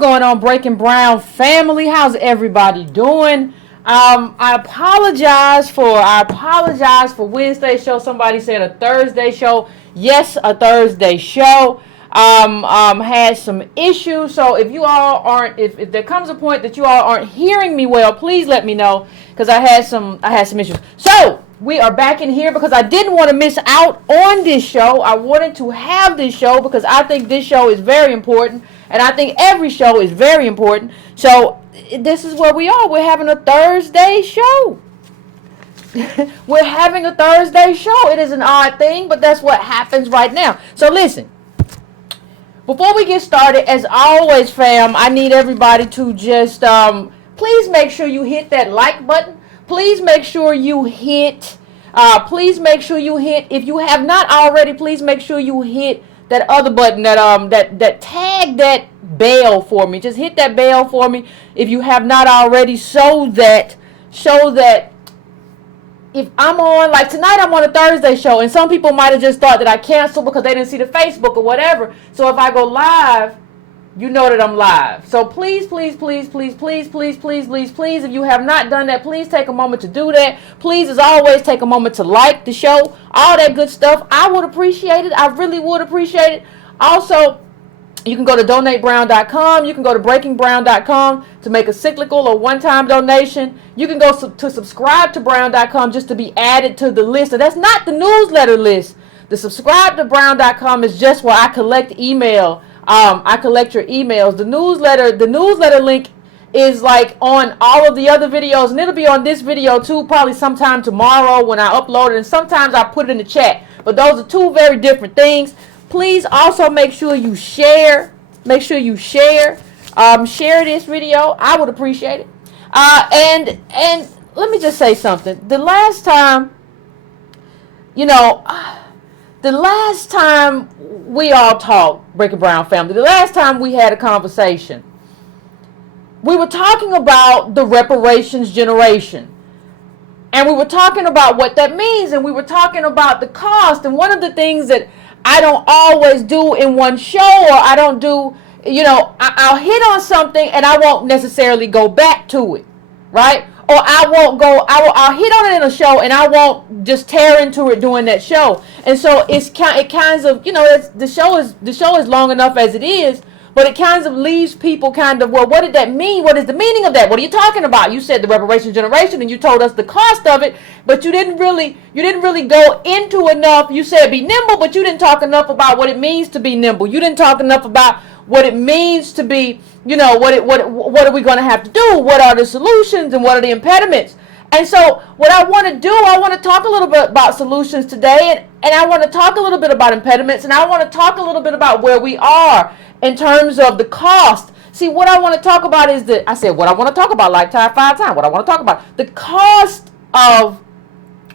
going on, Breaking Brown family? How's everybody doing? I apologize for Wednesday's show. Somebody said a Thursday show. Yes, a Thursday show. Had some issues. So if you all aren't, if there comes a point that you all aren't hearing me well, please let me know, because I had some issues. So we are back in here because I didn't want to miss out on this show. I wanted to have this show because I think this show is very important, and I think every show is very important. So this is where we are. We're having a Thursday show. We're having a Thursday show. It is an odd thing, but that's what happens right now. So listen, before we get started, as always, fam, I need everybody to just please make sure you hit that like button. Please make sure you hit, if you have not already, please make sure you hit that other button, that tag that bell for me. Just hit that bell for me if you have not already, so that if I'm on, like tonight I'm on a Thursday show, and some people might have just thought that I canceled because they didn't see the Facebook or whatever. So if I go live, you know that I'm live. So please, if you have not done that, please take a moment to do that. Please, as always, take a moment to like the show, all that good stuff. I would appreciate it. I really would appreciate it. Also, you can go to donatebrown.com. You can go to breakingbrown.com to make a cyclical or one-time donation. You can go to subscribe to brown.com just to be added to the list. And that's not the newsletter list. The subscribe to brown.com is just where I collect email. I collect your emails. The newsletter link is like on all of the other videos, and it'll be on this video too, probably sometime tomorrow when I upload it, and sometimes I put it in the chat. But those are two very different things. Please also make sure you share. Share this video. I would appreciate it. And let me just say something. The last time we all talked, Breaking Brown family, the last time we had a conversation, we were talking about the reparations generation. And we were talking about what that means, and we were talking about the cost. And one of the things that I don't always do in one show, or I don't do, I'll hit on something and I won't necessarily go back to it, right? Or I'll hit on it in a show and I won't just tear into it during that show. And so it kinds of, the show is long enough as it is, but it kind of leaves people kind of, well, what did that mean? What is the meaning of that? What are you talking about? You said the reparations generation and you told us the cost of it, but you didn't really go into enough. You said be nimble, but you didn't talk enough about what it means to be nimble. You didn't talk enough about what it means to be, what are we going to have to do? What are the solutions and what are the impediments? And so what I want to do, I want to talk a little bit about solutions today, and I want to talk a little bit about impediments, and I want to talk a little bit about where we are in terms of the cost. See, what I want to talk about is what I want to talk about, like time 5 times. What I want to talk about, the cost of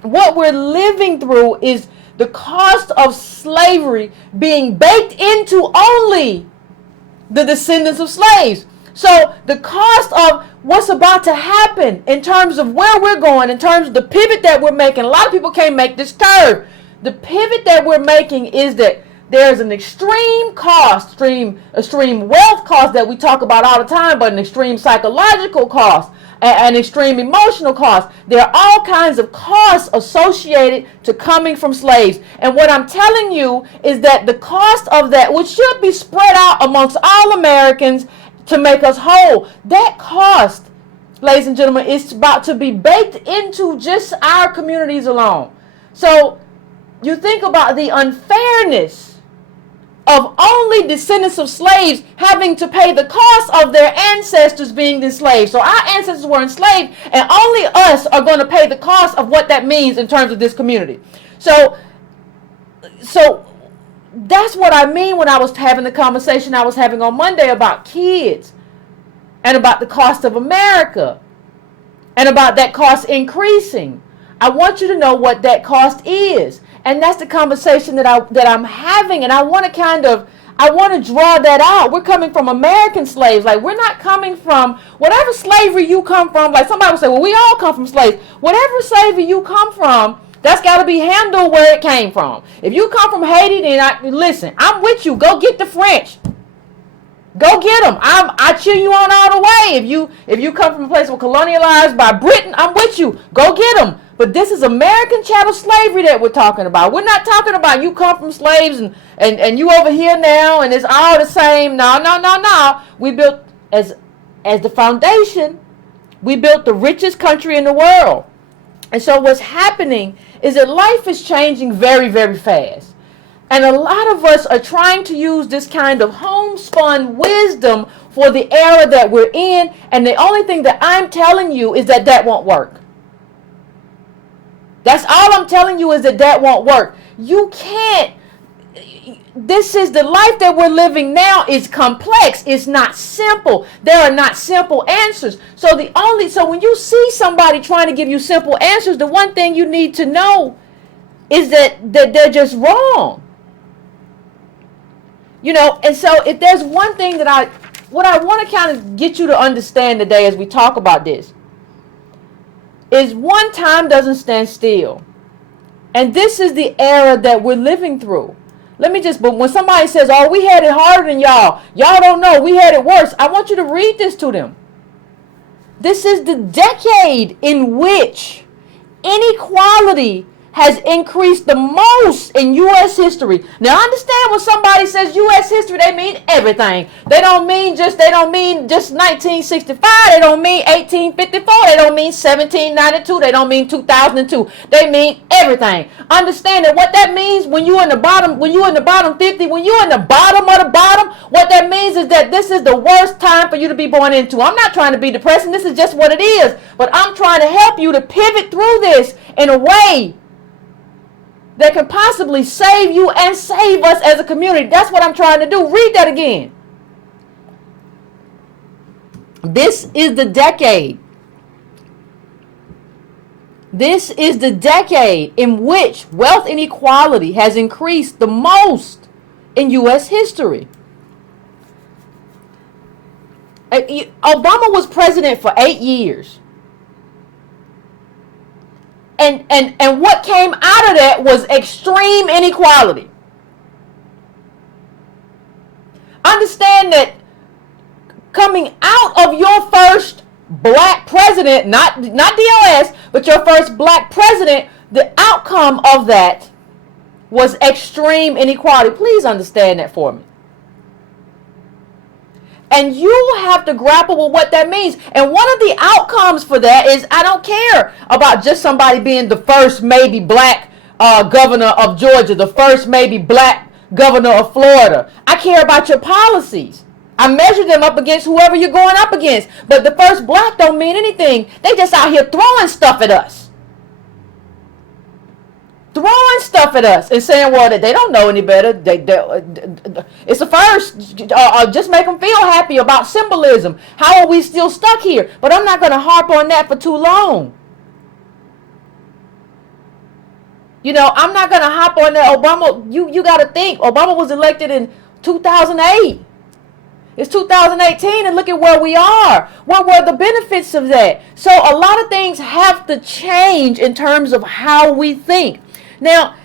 what we're living through is the cost of slavery being baked into only the descendants of slaves. So the cost of what's about to happen in terms of where we're going, in terms of the pivot that we're making. A lot of people can't make this curve. The pivot that we're making is that there's an extreme cost, extreme wealth cost that we talk about all the time, but an extreme psychological cost, an extreme emotional cost. There are all kinds of costs associated to coming from slaves. And what I'm telling you is that the cost of that, which should be spread out amongst all Americans to make us whole, that cost, ladies and gentlemen, is about to be baked into just our communities alone. So you think about the unfairness of only descendants of slaves having to pay the cost of their ancestors being enslaved. So our ancestors were enslaved, and only us are going to pay the cost of what that means in terms of this community. So that's what I mean when I was having the conversation I was having on Monday about kids and about the cost of America and about that cost increasing. I want you to know what that cost is. And that's the conversation that I'm having, and I want to draw that out. We're coming from American slaves. Like, we're not coming from whatever slavery you come from. Like, somebody will say, well, we all come from slaves. Whatever slavery you come from, that's got to be handled where it came from. If you come from Haiti, then listen, I'm with you. Go get the French. Go get them. I cheer you on all the way. If you come from a place where colonialized by Britain, I'm with you. Go get them. But this is American chattel slavery that we're talking about. We're not talking about you come from slaves and you over here now and it's all the same. No. We built as the foundation. We built the richest country in the world. And so what's happening is that life is changing very, very fast. And a lot of us are trying to use this kind of homespun wisdom for the era that we're in. And the only thing that I'm telling you is that won't work. That's all I'm telling you is that won't work. You can't. This is the life that we're living now is complex. It's not simple. There are not simple answers. So when you see somebody trying to give you simple answers, the one thing you need to know is that they're just wrong. And so if there's one thing that what I want to kind of get you to understand today as we talk about this is one, time doesn't stand still. And this is the era that we're living through. But when somebody says, oh, we had it harder than y'all don't know, we had it worse. I want you to read this to them. This is the decade in which inequality has increased the most in U.S. history. Now, understand when somebody says U.S. history, they mean everything. They don't mean just 1965. They don't mean 1854. They don't mean 1792. They don't mean 2002. They mean everything. Understand that what that means when you're in the bottom 50, when you're in the bottom of the bottom, what that means is that this is the worst time for you to be born into. I'm not trying to be depressing. This is just what it is. But I'm trying to help you to pivot through this in a way that can possibly save you and save us as a community. That's what I'm trying to do. Read that again. This is the decade. This is the decade in which wealth inequality has increased the most in U.S. history. Obama was president for 8 years. And what came out of that was extreme inequality. Understand that coming out of your first black president, not DOS, but your first black president, the outcome of that was extreme inequality. Please understand that for me. And you have to grapple with what that means. And one of the outcomes for that is I don't care about just somebody being the first maybe black governor of Georgia, the first maybe black governor of Florida. I care about your policies. I measure them up against whoever you're going up against. But the first black don't mean anything. They just out here throwing stuff at us. Throwing stuff at us and saying, well, that they don't know any better. It's a first. Just make them feel happy about symbolism. How are we still stuck here? But I'm not going to harp on that for too long. I'm not going to hop on that. Obama, you got to think. Obama was elected in 2008. It's 2018 and look at where we are. What were the benefits of that? So a lot of things have to change in terms of how we think. Now,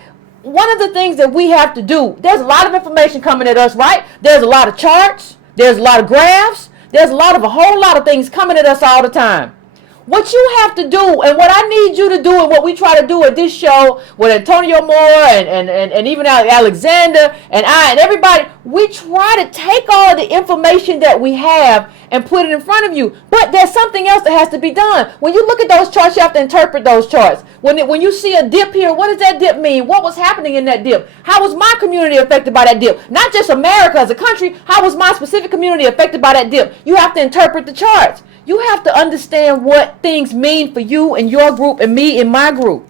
one of the things that we have to do, there's a lot of information coming at us, right? There's a lot of charts. There's a lot of graphs. There's a whole lot of things coming at us all the time. What you have to do and what I need you to do and what we try to do at this show with Antonio Moore and even Alexander and I and everybody, we try to take all the information that we have and put it in front of you. But there's something else that has to be done. When you look at those charts, you have to interpret those charts. When you see a dip here, what does that dip mean? What was happening in that dip? How was my community affected by that dip? Not just America as a country. How was my specific community affected by that dip? You have to interpret the charts. You have to understand what things mean for you and your group and me and my group.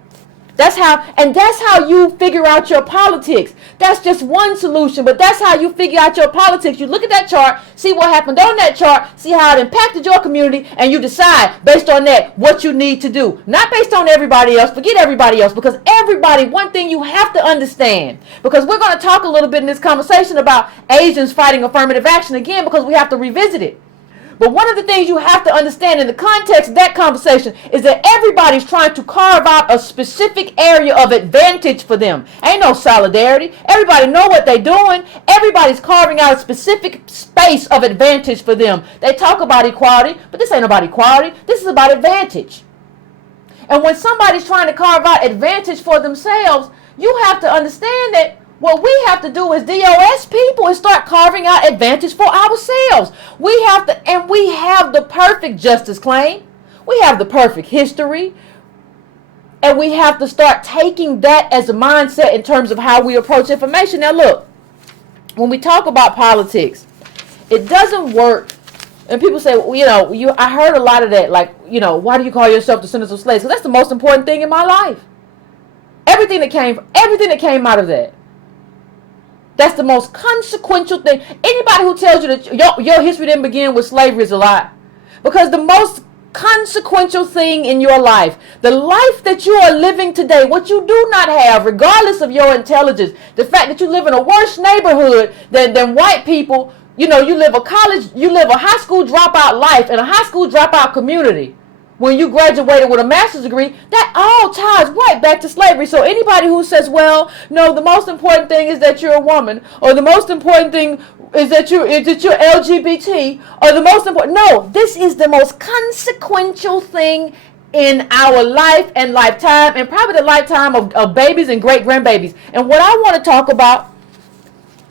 That's how you figure out your politics. That's just one solution, but that's how you figure out your politics. You look at that chart, see what happened on that chart, see how it impacted your community, and you decide based on that what you need to do. Not based on everybody else. Forget everybody else, because everybody, one thing you have to understand, because we're going to talk a little bit in this conversation about Asians fighting affirmative action again, because we have to revisit it. But one of the things you have to understand in the context of that conversation is that everybody's trying to carve out a specific area of advantage for them. Ain't no solidarity. Everybody know what they're doing. Everybody's carving out a specific space of advantage for them. They talk about equality, but this ain't about equality. This is about advantage. And when somebody's trying to carve out advantage for themselves, you have to understand that what we have to do as DOS people is start carving out advantage for ourselves. We have to, and we have the perfect justice claim. We have the perfect history. And we have to start taking that as a mindset in terms of how we approach information. Now look, when we talk about politics, it doesn't work. And people say, well, I heard a lot of that, like, why do you call yourself descendants of slaves? Because that's the most important thing in my life. Everything that came out of that. That's the most consequential thing. Anybody who tells you that your history didn't begin with slavery is a lie. Because the most consequential thing in your life, the life that you are living today, what you do not have, regardless of your intelligence, the fact that you live in a worse neighborhood than white people, you live a high school dropout life in a high school dropout community. When you graduated with a master's degree, that all ties right back to slavery. So anybody who says, well, no, the most important thing is that you're a woman, or the most important thing is that you're LGBT, or the most important, no, this is the most consequential thing in our life and lifetime, and probably the lifetime of babies and great grandbabies. And what I want to talk about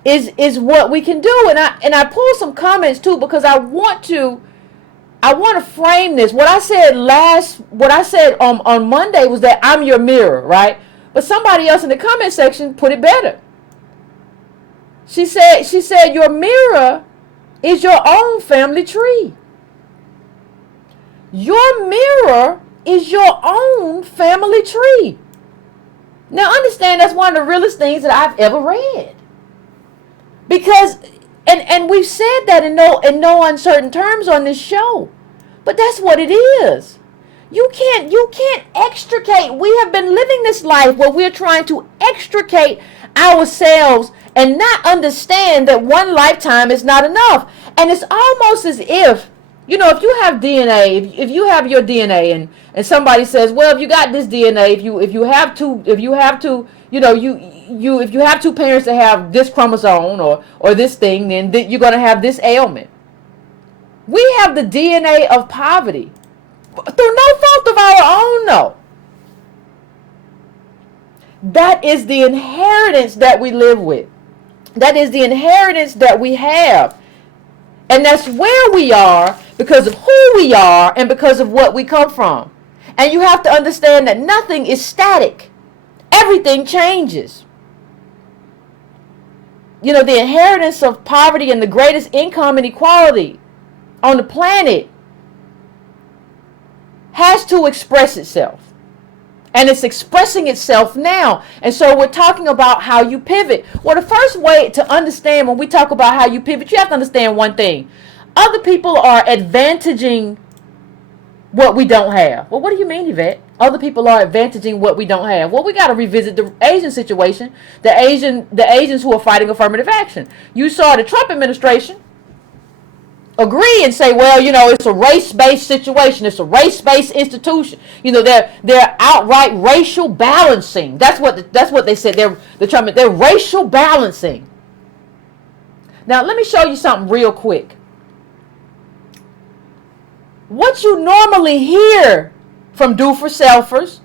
is what we can do. And I pulled some comments too, because I want to frame this. What I said on Monday was that I'm your mirror, right? But somebody else in the comment section put it better. She said your mirror is your own family tree. Your mirror is your own family tree. Now understand, that's one of the realest things that I've ever read. Because and we've said that in no uncertain terms on this show. But that's what it is. You can't extricate. We have been living this life where we're trying to extricate ourselves and not understand that one lifetime is not enough. And it's almost as if, if you have DNA, if you have your DNA and somebody says, well, if you got this DNA, if you have two parents that have this chromosome or this thing, then you're going to have this ailment. We have the DNA of poverty through no fault of our own, though. That is the inheritance that we live with. That is the inheritance that we have. And that's where we are because of who we are and because of what we come from. And you have to understand that nothing is static. Everything changes. The inheritance of poverty and the greatest income inequality on the planet has to express itself. And it's expressing itself now. And so we're talking about how you pivot. Well, the first way to understand when we talk about how you pivot, you have to understand one thing. Other people are advantaging what we don't have. Well, what do you mean, Yvette? Other people are advantaging what we don't have. Well, we got to revisit the Asian situation. The Asians who are fighting affirmative action. You saw the Trump administration agree and say, well, it's a race-based situation. It's a race-based institution. They're outright racial balancing. That's what they said. They're racial balancing. Now, let me show you something real quick. What you normally hear from do-for-selfers,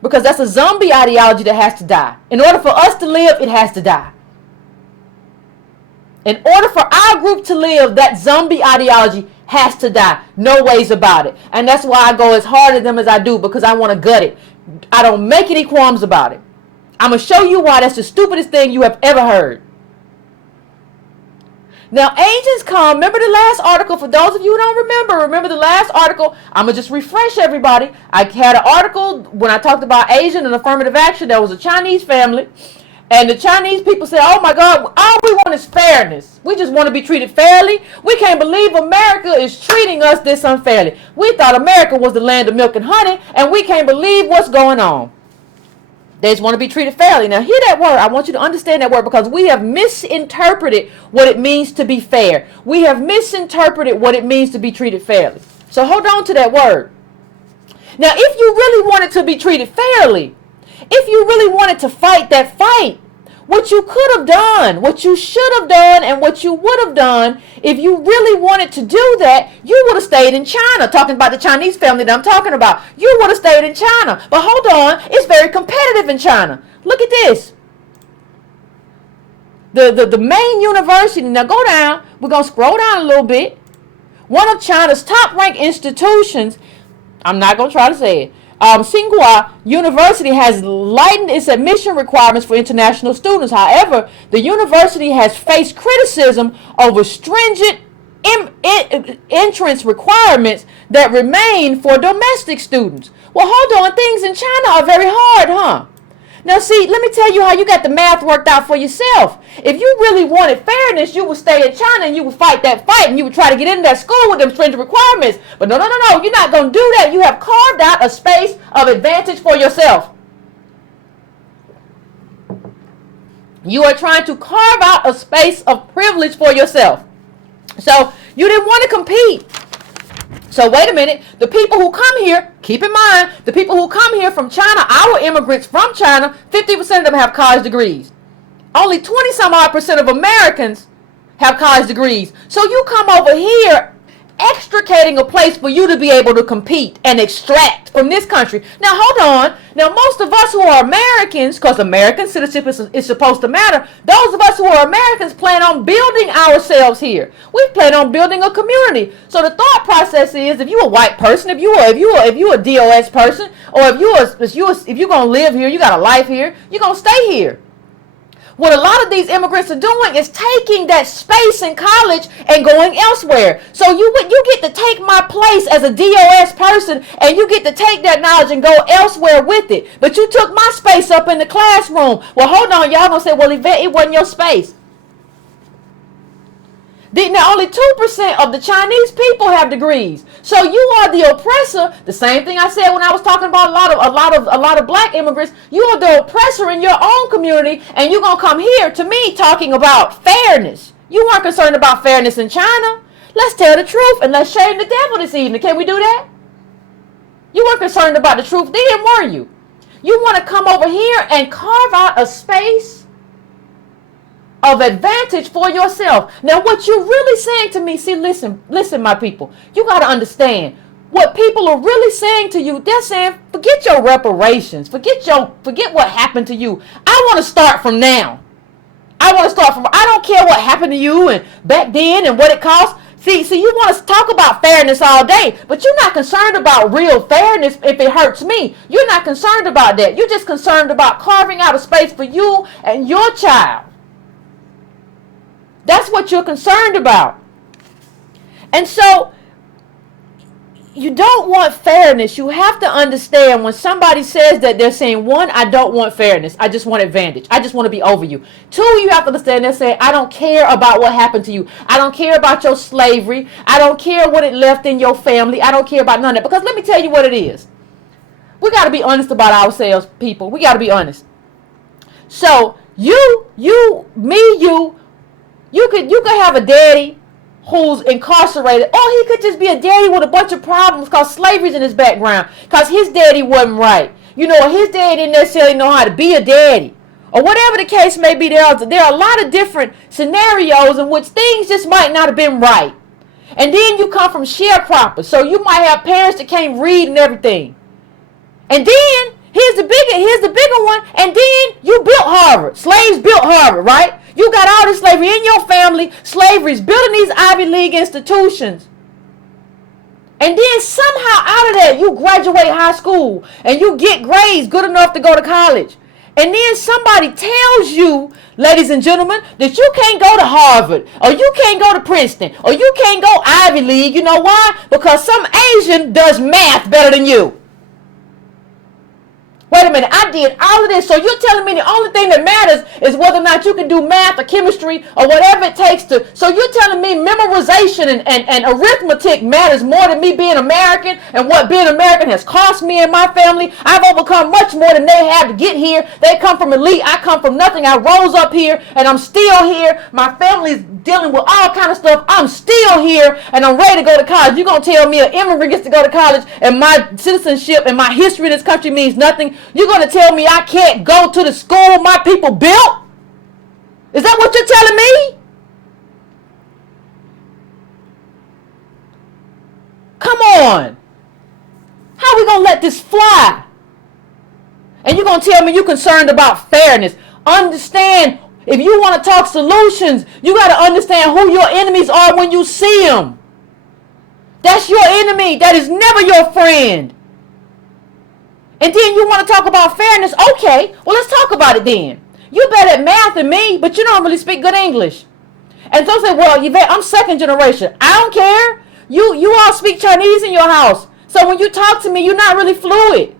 because that's a zombie ideology that has to die. In order for us to live, it has to die. In order for our group to live, that zombie ideology has to die. No ways about it. And that's why I go as hard at them as I do, because I want to gut it. I don't make any qualms about it. I'm going to show you why that's the stupidest thing you have ever heard. Now, Asians come. Remember the last article? For those of you who don't remember the last article. I'm going to just refresh everybody. I had an article when I talked about Asian and affirmative action. There was a Chinese family. And the Chinese people say, oh my God, all we want is fairness. We just want to be treated fairly. We can't believe America is treating us this unfairly. We thought America was the land of milk and honey, and we can't believe what's going on. They just want to be treated fairly. Now, hear that word. I want you to understand that word, because we have misinterpreted what it means to be fair. We have misinterpreted what it means to be treated fairly. So hold on to that word. Now, if you really wanted to be treated fairly, if you really wanted to fight that fight, what you could have done, what you should have done, and what you would have done, if you really wanted to do that, you would have stayed in China. Talking about the Chinese family that I'm talking about. You would have stayed in China. But hold on, it's very competitive in China. Look at this. The main university, now go down, we're going to scroll down a little bit. One of China's top-ranked institutions, I'm not going to try to say it, Tsinghua University has lightened its admission requirements for international students. However, the university has faced criticism over stringent entrance requirements that remain for domestic students. Well, hold on. Things in China are very hard, huh? Now, see, let me tell you how you got the math worked out for yourself. If you really wanted fairness, you would stay in China and you would fight that fight and you would try to get into that school with them stringent requirements. But no, you're not going to do that. You have carved out a space of advantage for yourself. You are trying to carve out a space of privilege for yourself. So you didn't want to compete. So wait a minute, the people who come here, keep in mind, the people who come here from China, our immigrants from China, 50% of them have college degrees. Only 20-some-odd% of Americans have college degrees. So you come over here extricating a place for you to be able to compete and extract from this country. Now hold on. Now most of us who are Americans, because American citizenship is supposed to matter, those of us who are Americans plan on building ourselves here. We plan on building a community. So the thought process is, if you're a white person, if you're a DOS person, or if you're gonna live here, you got a life here, you're gonna stay here. What a lot of these immigrants are doing is taking that space in college and going elsewhere. So you get to take my place as a DOS person, and you get to take that knowledge and go elsewhere with it. But you took my space up in the classroom. Well, hold on. Y'all gonna say, well, Yvette, it wasn't your space. Now, only 2% of the Chinese people have degrees. So you are the oppressor. The same thing I said when I was talking about a lot of black immigrants. You are the oppressor in your own community, and you're gonna come here to me talking about fairness. You weren't concerned about fairness in China. Let's tell the truth and let's shame the devil this evening. Can we do that? You weren't concerned about the truth then, were you? You want to come over here and carve out a space of advantage for yourself. Now, what you're really saying to me, see, listen, my people, you got to understand what people are really saying to you. They're saying, forget your reparations, forget what happened to you. I want to start from now. I don't care what happened to you and back then and what it cost. See, you want to talk about fairness all day, but you're not concerned about real fairness if it hurts me. You're not concerned about that. You're just concerned about carving out a space for you and your child. That's what you're concerned about. And so you don't want fairness. You have to understand when somebody says that, they're saying, one, I don't want fairness. I just want advantage. I just want to be over you. Two, you have to understand they're saying, I don't care about what happened to you. I don't care about your slavery. I don't care what it left in your family. I don't care about none of that. Because let me tell you what it is. We got to be honest about ourselves, people. We got to be honest. So you could have a daddy who's incarcerated, or he could just be a daddy with a bunch of problems because slavery's in his background, because his daddy wasn't right. His daddy didn't necessarily know how to be a daddy, or whatever the case may be. There are a lot of different scenarios in which things just might not have been right. And then you come from sharecroppers, so you might have parents that can't read and everything. And then here's the bigger one. And then you built Harvard. Slaves built Harvard, right? You got all this slavery in your family. Slavery's building these Ivy League institutions. And then somehow out of that, you graduate high school and you get grades good enough to go to college. And then somebody tells you, ladies and gentlemen, that you can't go to Harvard, or you can't go to Princeton, or you can't go Ivy League. You know why? Because some Asian does math better than you. Wait a minute, I did all of this. So you're telling me the only thing that matters is whether or not you can do math or chemistry or whatever it takes to. So you're telling me memorization and arithmetic matters more than me being American and what being American has cost me and my family. I've overcome much more than they had to get here. They come from elite. I come from nothing. I rose up here and I'm still here. My family's dealing with all kind of stuff. I'm still here and I'm ready to go to college. You're going to tell me an immigrant gets to go to college and my citizenship and my history in this country means nothing? You're going to tell me I can't go to the school my people built? Is that what you're telling me? Come on. How are we going to let this fly? And you're going to tell me you're concerned about fairness. Understand, if you want to talk solutions, you got to understand who your enemies are when you see them. That's your enemy. That is never your friend. And then you want to talk about fairness. Okay, well, let's talk about it then. You're better at math than me, but you don't really speak good English. And so say, well, Yvette, I'm second generation. I don't care. You all speak Chinese in your house. So when you talk to me, you're not really fluid.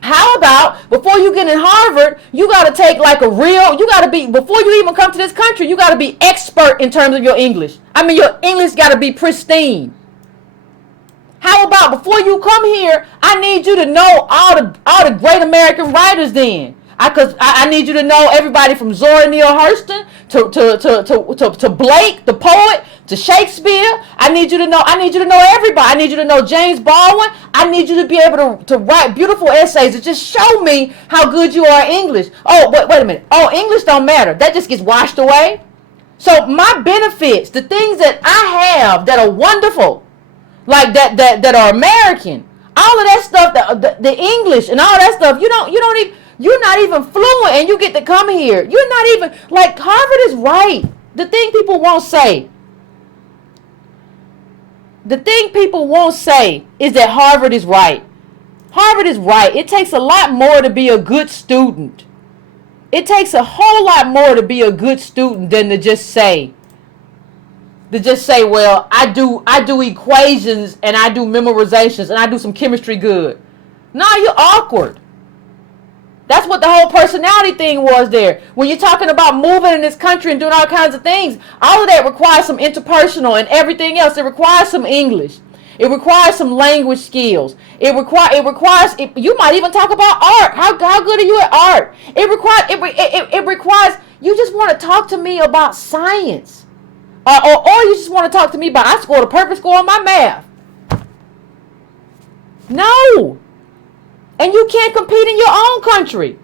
How about before you get in Harvard, you got to take like you got to be, before you even come to this country, you got to be expert in terms of your English. I mean, your English got to be pristine. How about before you come here, I need you to know all the great American writers then. I need you to know everybody from Zora Neale Hurston to Blake, the poet, to Shakespeare. I need you to know everybody. I need you to know James Baldwin. I need you to be able to write beautiful essays that just show me how good you are in English. Oh, wait a minute. Oh, English don't matter. That just gets washed away. So my benefits, the things that I have that are wonderful, like that are American, all of that stuff, the English and all that stuff, you're not even fluent and you get to come here. You're not even, like, Harvard is right. The thing people won't say is that Harvard is right. Harvard is right. It takes a lot more to be a good student. It takes a whole lot more to be a good student than to just say, well, I do equations and I do memorizations and I do some chemistry good. No, you're awkward. That's what the whole personality thing was there. When you're talking about moving in this country and doing all kinds of things, all of that requires some interpersonal and everything else. It requires some English. It requires some language skills. You might even talk about art. How good are you at art? It requires, you just want to talk to me about science. Or you just want to talk to me about, I scored a perfect score on my math. No. And you can't compete in your own country.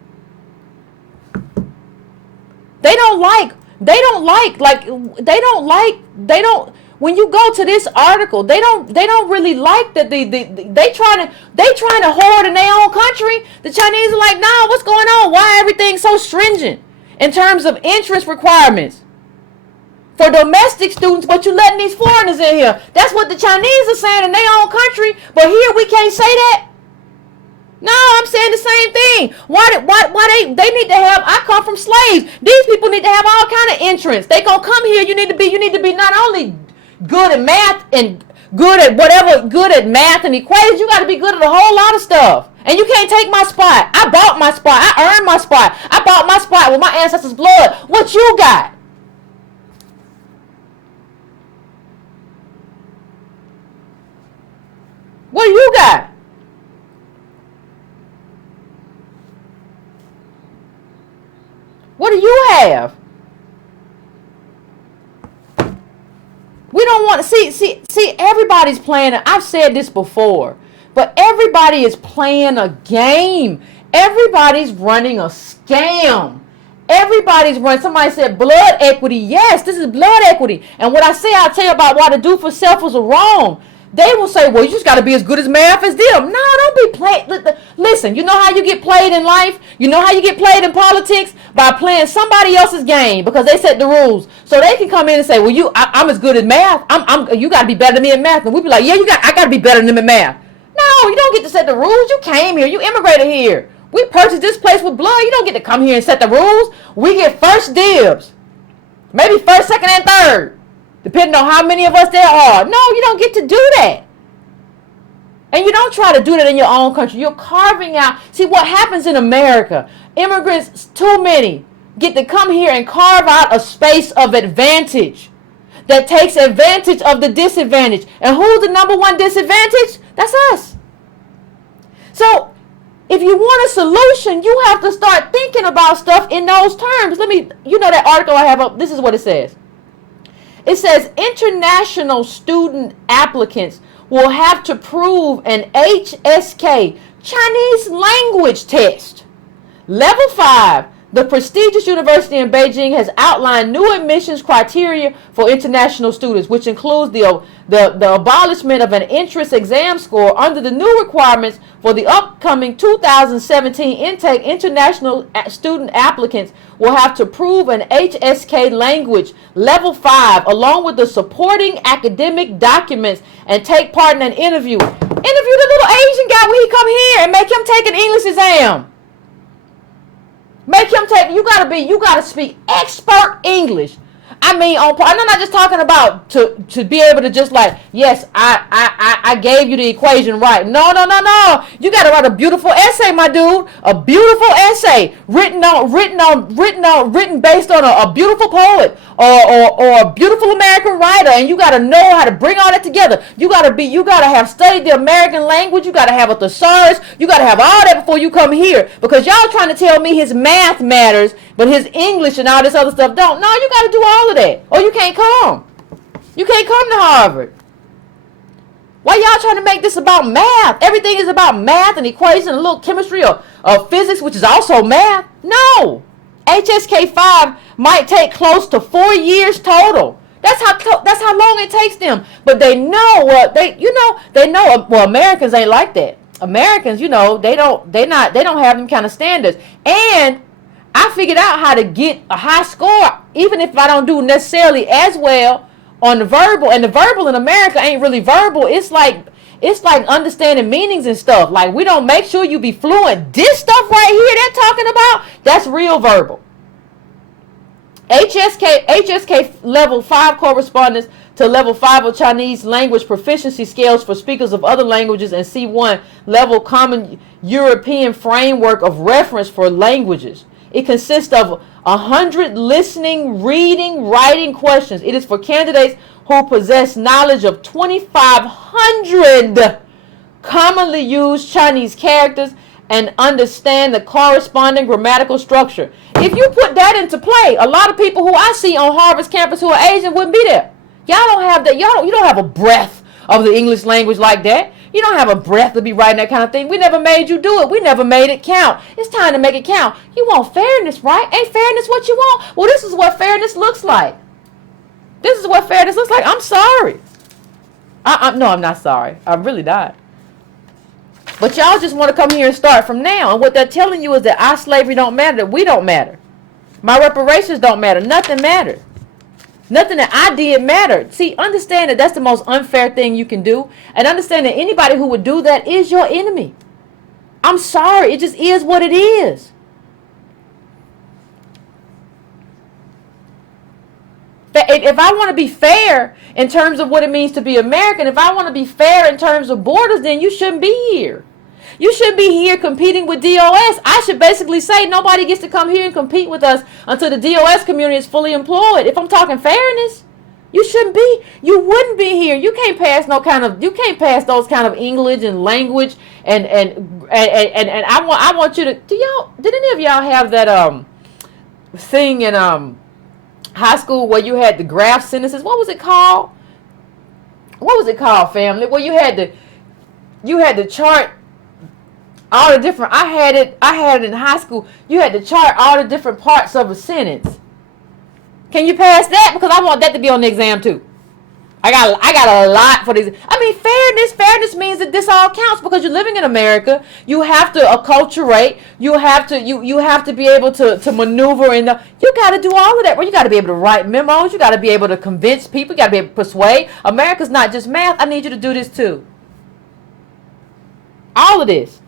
When you go to this article, they don't really like that they trying to hoard in their own country. The Chinese are like, nah, what's going on? Why everything so stringent in terms of interest requirements for domestic students, but you letting these foreigners in here? That's what the Chinese are saying in their own country, but here we can't say that. No, I'm saying the same thing. Why they need to have, I come from slaves. These people need to have all kind of entrance. They gonna come here, you need to be not only good at math and good at math and equations, you gotta be good at a whole lot of stuff. And you can't take my spot. I bought my spot. I earned my spot. I bought my spot with my ancestors' blood. What you got? What do you got? What do you have? We don't want to see everybody's playing. I've said this before, but everybody is playing a game. Everybody's running a scam. Everybody's running. Somebody said blood equity. Yes, this is blood equity. And what I'll tell you about why the do for self was wrong. They will say, well, you just got to be as good as math as them. No, don't be played. Listen, you know how you get played in life? You know how you get played in politics? By playing somebody else's game because they set the rules. So they can come in and say, well, I'm as good at math. You got to be better than me in math. And we be like, yeah, I got to be better than them in math. No, you don't get to set the rules. You came here. You immigrated here. We purchased this place with blood. You don't get to come here and set the rules. We get first dibs. Maybe first, second, and third. Depending on how many of us there are. No, you don't get to do that. And you don't try to do that in your own country. You're carving out. See what happens in America. Immigrants, too many, get to come here and carve out a space of advantage that takes advantage of the disadvantage. And who's the number one disadvantage? That's us. So if you want a solution, you have to start thinking about stuff in those terms. That article I have up, this is what it says. It says international student applicants will have to prove an HSK, Chinese language test. Level 5, the prestigious university in Beijing has outlined new admissions criteria for international students, which includes the abolishment of an entrance exam score. Under the new requirements for the upcoming 2017 intake, international student applicants will have to prove an HSK language level 5 along with the supporting academic documents and take part in an interview. Interview the little Asian guy when he come here and make him take an English exam. Make him take, you gotta speak expert English. I mean, I'm not just talking about to be able to just like, yes, I gave you the equation right. No. You got to write a beautiful essay, my dude. A beautiful essay written based on a beautiful poet or a beautiful American writer, and you got to know how to bring all that together. You got to have studied the American language. You got to have a thesaurus. You got to have all that before you come here, because y'all trying to tell me his math matters, but his English and all this other stuff don't. No, you got to do all of that, or you can't come. You can't come to Harvard. Why y'all trying to make this about math? Everything is about math and equations and a little chemistry or physics, which is also math. No. HSK 5 might take close to 4 years total. That's how long it takes them. But they know Americans ain't like that. Americans, they don't have them kind of standards. And I figured out how to get a high score, even if I don't do necessarily as well on the verbal. And the verbal in America ain't really verbal. It's like understanding meanings and stuff. Like, we don't make sure you be fluent. This stuff right here they're talking about, that's real verbal. HSK level 5 correspondence to level 5 of Chinese language proficiency scales for speakers of other languages, and C1 level common European framework of reference for languages. It consists of 100 listening, reading, writing questions. It is for candidates who possess knowledge of 2,500 commonly used Chinese characters and understand the corresponding grammatical structure. If you put that into play, a lot of people who I see on Harvard's campus who are Asian wouldn't be there. Y'all don't have that. You don't have a breath of the English language like that. You don't have a breath to be writing that kind of thing. We never made you do it. We never made it count. It's time to make it count. You want fairness, right? Ain't fairness what you want? Well, this is what fairness looks like. This is what fairness looks like. I'm sorry. No, I'm not sorry. I'm really not. But y'all just want to come here and start from now. And what they're telling you is that our slavery don't matter, that we don't matter. My reparations don't matter. Nothing mattered. Nothing that I did mattered. See, understand that that's the most unfair thing you can do. And understand that anybody who would do that is your enemy. I'm sorry. It just is what it is. If I want to be fair in terms of what it means to be American, if I want to be fair in terms of borders, then you shouldn't be here. You shouldn't be here competing with DOS. I should basically say nobody gets to come here and compete with us until the DOS community is fully employed. If I'm talking fairness, you shouldn't be. You wouldn't be here. You can't pass those kind of English and language and I want you to. Did any of y'all have that thing in high school where you had the graph sentences? What was it called? Family? Where you had the chart all the different. I had it in high school. You had to chart all the different parts of a sentence. Can you pass that? Because I want that to be on the exam too. I got a lot for these. I mean, fairness means that this all counts because you're living in America. You have to acculturate. You have to be able to maneuver in the. You got to do all of that. Well, you got to be able to write memos. You got to be able to convince people. You got to be able to persuade. America's not just math. I need you to do this too. All of this.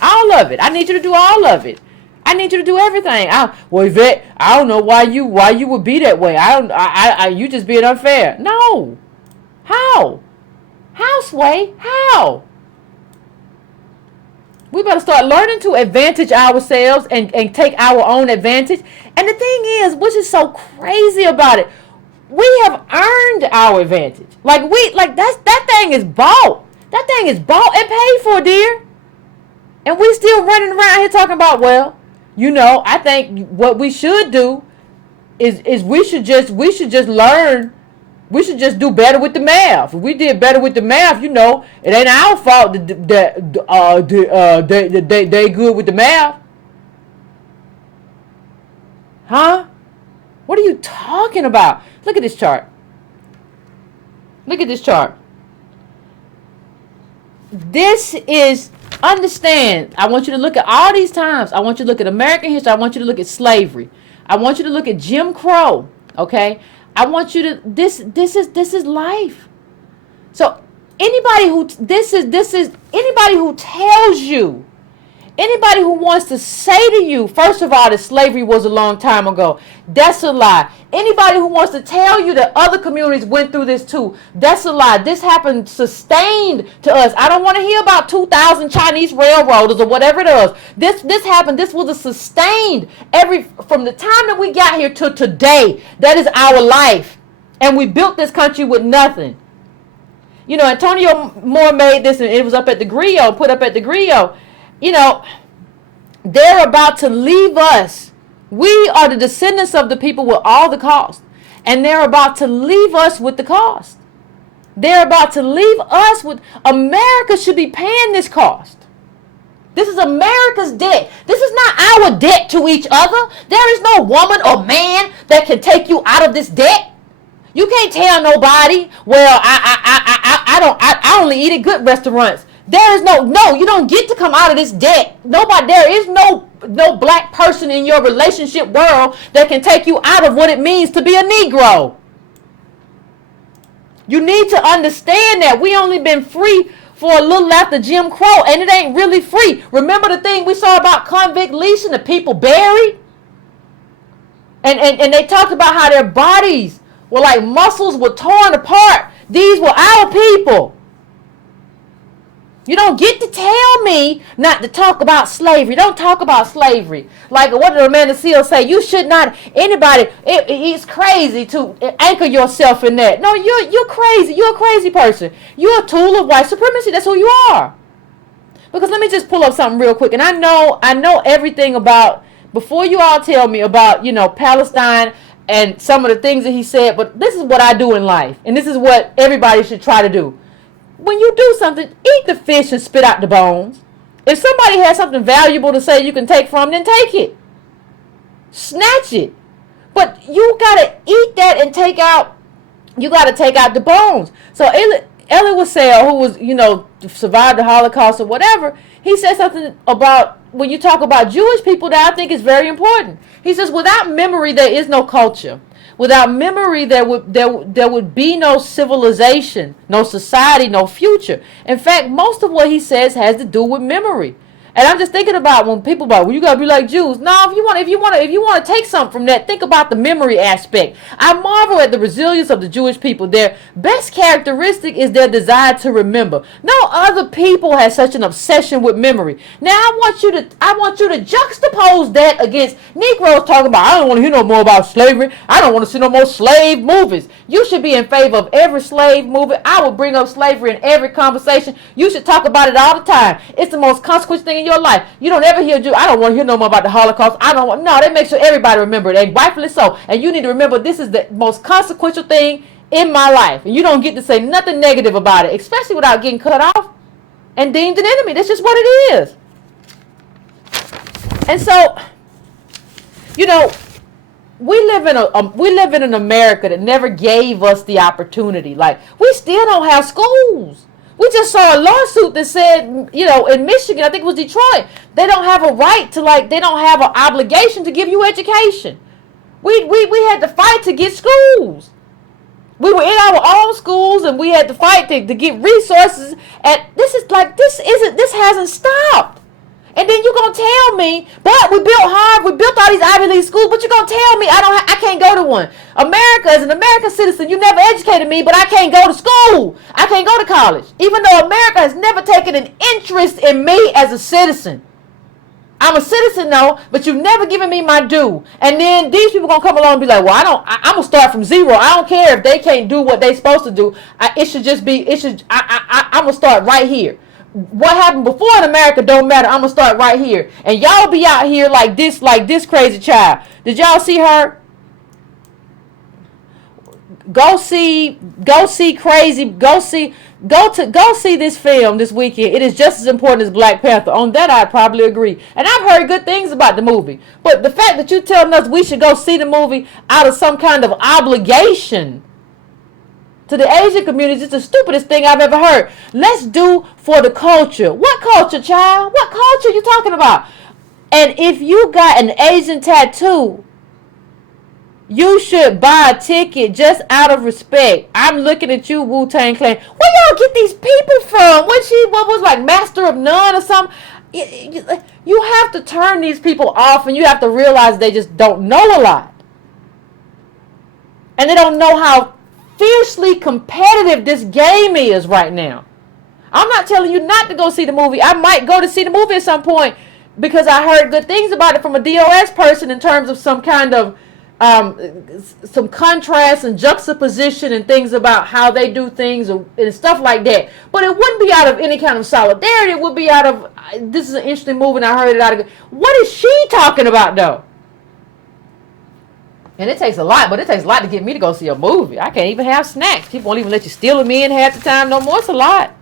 All of it. I need you to do all of it. I need you to do everything. Well, Yvette, I don't know why you would be that way. You just being unfair. No. How? How, Sway? How? We better start learning to advantage ourselves and take our own advantage. And the thing is, which is so crazy about it, we have earned our advantage. That thing is bought. That thing is bought and paid for, dear. And we still running around here talking about, well, I think what we should do is we should just learn. We should just do better with the math. If we did better with the math, it ain't our fault that they good with the math. Huh? What are you talking about? Look at this chart. Look at this chart. This is, understand, I want you to look at all these times. I want you to look at American history. I want you to look at slavery. I want you to look at Jim Crow. Okay? I want you to, this is life. So anybody who tells you, anybody who wants to say to you, first of all, that slavery was a long time ago, that's a lie. Anybody who wants to tell you that other communities went through this too, that's a lie. This happened sustained to us. I don't want to hear about 2,000 Chinese railroaders or whatever it is. This happened. This was a sustained from the time that we got here to today. That is our life. And we built this country with nothing. Antonio Moore made this, and it was put up at the Griot. They're about to leave us. We are the descendants of the people with all the cost. And they're about to leave us with the cost. They're about to leave us with, America should be paying this cost. This is America's debt. This is not our debt to each other. There is no woman or man that can take you out of this debt. You can't tell nobody, well, I only eat at good restaurants. There is no, you don't get to come out of this debt. There is no black person in your relationship world that can take you out of what it means to be a Negro. You need to understand that we only been free for a little after Jim Crow, and it ain't really free. Remember the thing we saw about convict leasing, the people buried? And they talked about how their bodies were like muscles were torn apart. These were our people. You don't get to tell me not to talk about slavery. Don't talk about slavery. Like what did Amanda Seales say? You should not, it's crazy to anchor yourself in that. No, you're crazy. You're a crazy person. You're a tool of white supremacy. That's who you are. Because let me just pull up something real quick. And I know everything about, before you all tell me about, Palestine and some of the things that he said, but this is what I do in life. And this is what everybody should try to do. When you do something, eat the fish and spit out the bones. If somebody has something valuable to say you can take from, then take it. Snatch it. But you got to eat that and take out the bones. So Elie Wiesel, who was, survived the Holocaust or whatever, he said something about, when you talk about Jewish people, that I think is very important. He says, without memory, there is no culture. Without memory, there would be no civilization, no society, no future. In fact, most of what he says has to do with memory. And I'm just thinking about when people about, well, you gotta be like Jews. No, if you want to take something from that, think about the memory aspect. I marvel at the resilience of the Jewish people. Their best characteristic is their desire to remember. No other people has such an obsession with memory. Now I want you to juxtapose that against Negroes talking about, I don't want to hear no more about slavery. I don't want to see no more slave movies. You should be in favor of every slave movie. I would bring up slavery in every conversation. You should talk about it all the time. It's the most consequential thing in your life. You don't ever hear, I don't want to hear no more about the Holocaust. No, that makes sure everybody remember it, and rightfully so. And you need to remember this is the most consequential thing in my life. And you don't get to say nothing negative about it, especially without getting cut off and deemed an enemy. That's just what it is. And so, we live in an America that never gave us the opportunity. Like, we still don't have schools. We just saw a lawsuit that said, in Michigan, I think it was Detroit, they don't have a right to, they don't have an obligation to give you education. We had to fight to get schools. We were in our own schools, and we had to fight to get resources. And this hasn't stopped. And then you're going to tell me, but we built Harvard, we built all these Ivy League schools, but you're going to tell me I can't go to one. America, as an American citizen, you never educated me, but I can't go to school. I can't go to college. Even though America has never taken an interest in me as a citizen. I'm a citizen, though, but you've never given me my due. And then these people going to come along and be like, well, I'm going to start from zero. I don't care if they can't do what they're supposed to do. I'm going to start right here. What happened before in America don't matter. I'm going to start right here. And y'all be out here like this crazy child. Did y'all see her? Go see this film this weekend. It is just as important as Black Panther. On that, I'd probably agree. And I've heard good things about the movie. But the fact that you're telling us we should go see the movie out of some kind of obligation to the Asian community is the stupidest thing I've ever heard. Let's do for the culture. What culture, child? What culture are you talking about? And if you got an Asian tattoo, you should buy a ticket just out of respect. I'm looking at you, Wu-Tang Clan. Where y'all get these people from? What was like Master of None or something? You have to turn these people off, and you have to realize they just don't know a lot. And they don't know how fiercely competitive this game is right now. I'm not telling you not to go see the movie. I might go to see the movie at some point because I heard good things about it from a DOS person in terms of some kind of some contrast and juxtaposition and things about how they do things and stuff like that. But it wouldn't be out of any kind of solidarity. It would be out of, this is an interesting movie and I heard it out of, what is she talking about though? And it takes a lot, but it takes a lot to get me to go see a movie. I can't even have snacks. People won't even let you steal them in half the time no more. It's a lot.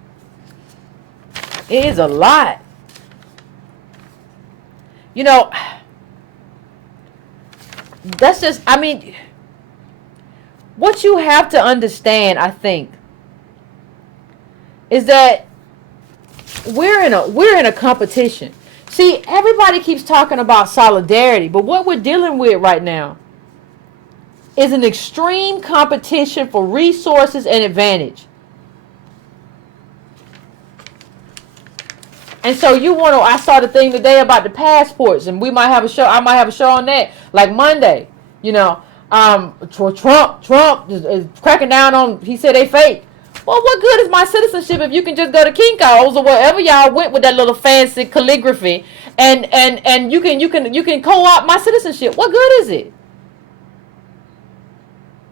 It is a lot. You know, that's just, I mean, what you have to understand, I think, is that we're in a competition. See, everybody keeps talking about solidarity, but what we're dealing with right now is an extreme competition for resources and advantage. And so I saw the thing today about the passports, and we might have a show. I might have a show on that, like Monday. You know, Trump is cracking down on. He said they fake. Well, what good is my citizenship if you can just go to Kinko's or wherever y'all went with that little fancy calligraphy, and you can co-opt my citizenship? What good is it?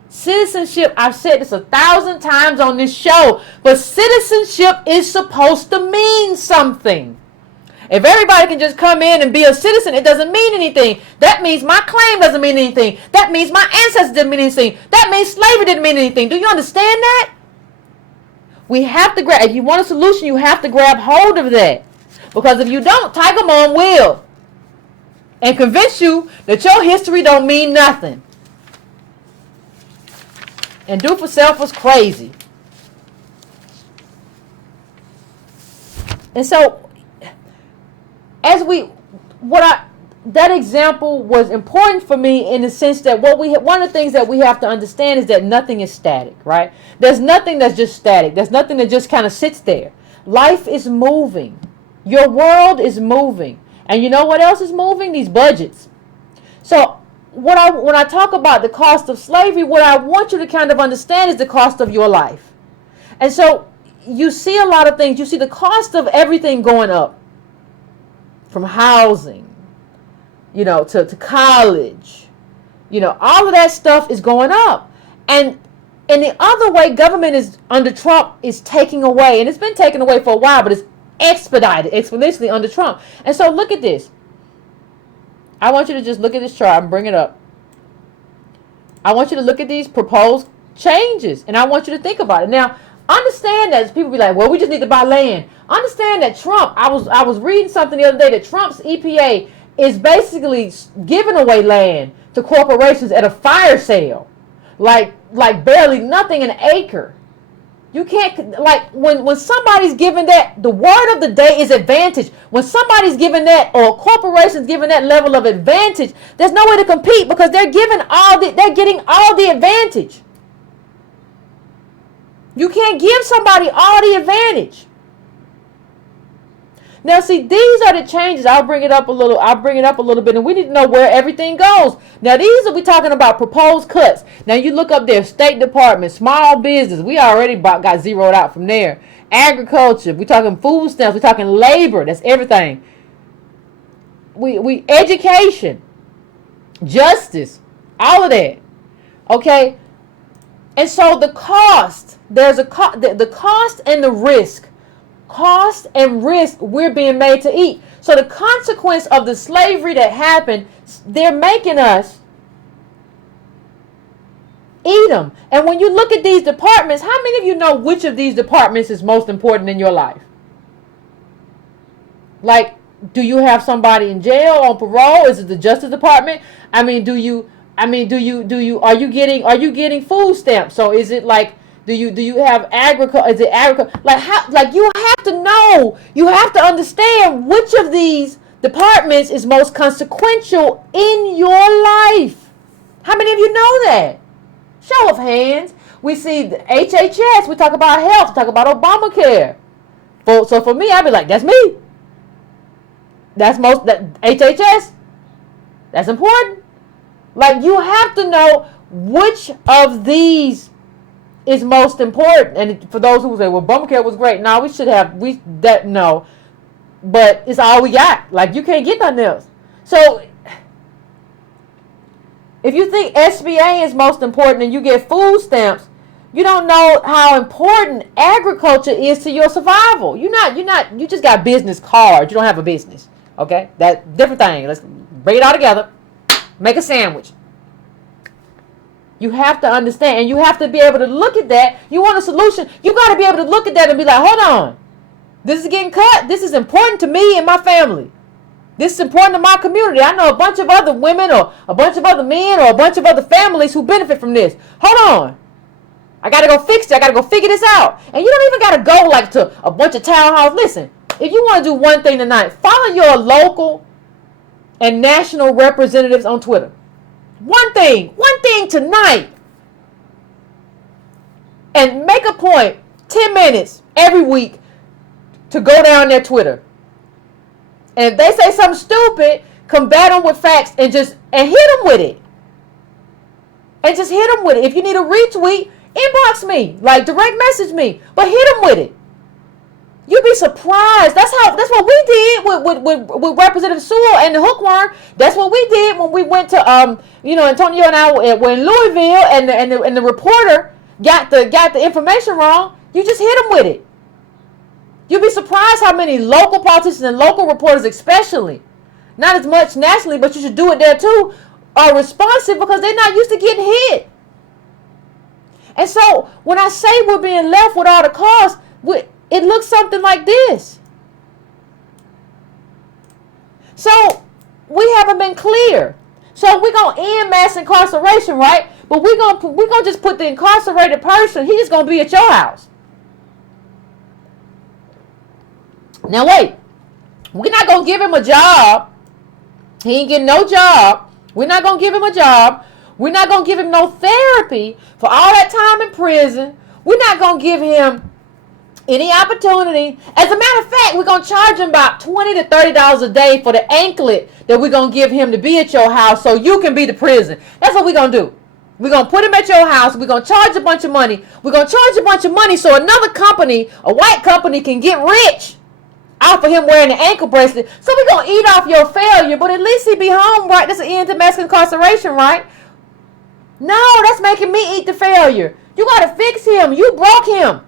Citizenship, I've said this 1,000 times on this show, but citizenship is supposed to mean something. If everybody can just come in and be a citizen, it doesn't mean anything. That means my claim doesn't mean anything. That means my ancestors didn't mean anything. That means slavery didn't mean anything. Do you understand that? We have to grab, if you want a solution, you have to grab hold of that. Because if you don't, Tiger Mom will. And convince you that your history don't mean nothing. And do for self was crazy. And so, that example was important for me in the sense that one of the things that we have to understand is that nothing is static, right? There's nothing that's just static. There's nothing that just kind of sits there. Life is moving. Your world is moving. And you know what else is moving? These budgets. So, when I talk about the cost of slavery, what I want you to kind of understand is the cost of your life. And so you see a lot of things. You see the cost of everything going up. From housing, to college. All of that stuff is going up. And in the other way, government is, under Trump, is taking away. And it's been taken away for a while, but it's expedited exponentially under Trump. And so look at this. I want you to just look at this chart and bring it up. I want you to look at these proposed changes, and I want you to think about it. Now, understand that people be like, well, we just need to buy land. Understand that Trump, I was reading something the other day that Trump's EPA is basically giving away land to corporations at a fire sale. Like barely nothing an acre. You can't, like, when somebody's giving that, the word of the day is advantage. When somebody's giving that, or a corporation's giving that level of advantage, there's no way to compete because they're getting all the advantage. You can't give somebody all the advantage. Now, see, these are the changes. I'll bring it up a little bit, and we need to know where everything goes. Now, these are we talking about proposed cuts. Now, you look up there, State Department, small business. We already got zeroed out from there. Agriculture. We talking food stamps. We talking labor. That's everything. We education, justice, all of that. Okay, and so the cost. There's a the cost and the risk. Cost and risk we're being made to eat. So the consequence of the slavery that happened, they're making us eat them. And when you look at these departments, how many of you know which of these departments is most important in your life? Like, do you have somebody in jail on parole? Is it the Justice Department? Are you getting food stamps? So is it like, do you have agriculture? Is it agriculture? Like how? Like you have to know. You have to understand which of these departments is most consequential in your life. How many of you know that? Show of hands. We see the HHS. We talk about health. We talk about Obamacare. So for me, I'd be like, that's me. That's HHS. That's important. Like you have to know which of these is most important. And for those who say, well, Obamacare was great. No, we should have, no. But it's all we got. Like, you can't get nothing else. So, if you think SBA is most important and you get food stamps, you don't know how important agriculture is to your survival. You just got business cards. You don't have a business. Okay? That different thing. Let's bring it all together. Make a sandwich. You have to understand, and you have to be able to look at that. You want a solution, you got to be able to look at that and be like, hold on. This is getting cut. This is important to me and my family. This is important to my community. I know a bunch of other women or a bunch of other men or a bunch of other families who benefit from this. Hold on. I got to go fix it. I got to go figure this out. And you don't even got to go like to a bunch of townhouses. Listen, if you want to do one thing tonight, follow your local and national representatives on Twitter. One thing tonight. And make a point, 10 minutes every week to go down their Twitter. And if they say something stupid, combat them with facts and hit them with it. And just hit them with it. If you need a retweet, inbox me. Like direct message me. But hit them with it. You'd be surprised. That's what we did with Representative Sewell and the hookworm. That's what we did when we went to Antonio and I were in Louisville and the reporter got the information wrong. You just hit them with it. You'd be surprised how many local politicians and local reporters especially, not as much nationally, but you should do it there too, are responsive because they're not used to getting hit. And so when I say we're being left with all the costs, it looks something like this. So we haven't been clear. So we're going to end mass incarceration, right? But we're gonna just put the incarcerated person, he's going to be at your house. Now wait. We're not going to give him a job. He ain't getting no job. We're not going to give him a job. We're not going to give him no therapy for all that time in prison. We're not going to give him any opportunity. As a matter of fact, we're going to charge him about $20 to $30 a day for the anklet that we're going to give him to be at your house so you can be the prison. That's what we're going to do. We're going to put him at your house. We're going to charge a bunch of money. We're going to charge a bunch of money so another company, a white company, can get rich off of him wearing an ankle bracelet. So we're going to eat off your failure, but at least he be home, right? That's an end to mass incarceration, right? No, that's making me eat the failure. You got to fix him. You broke him.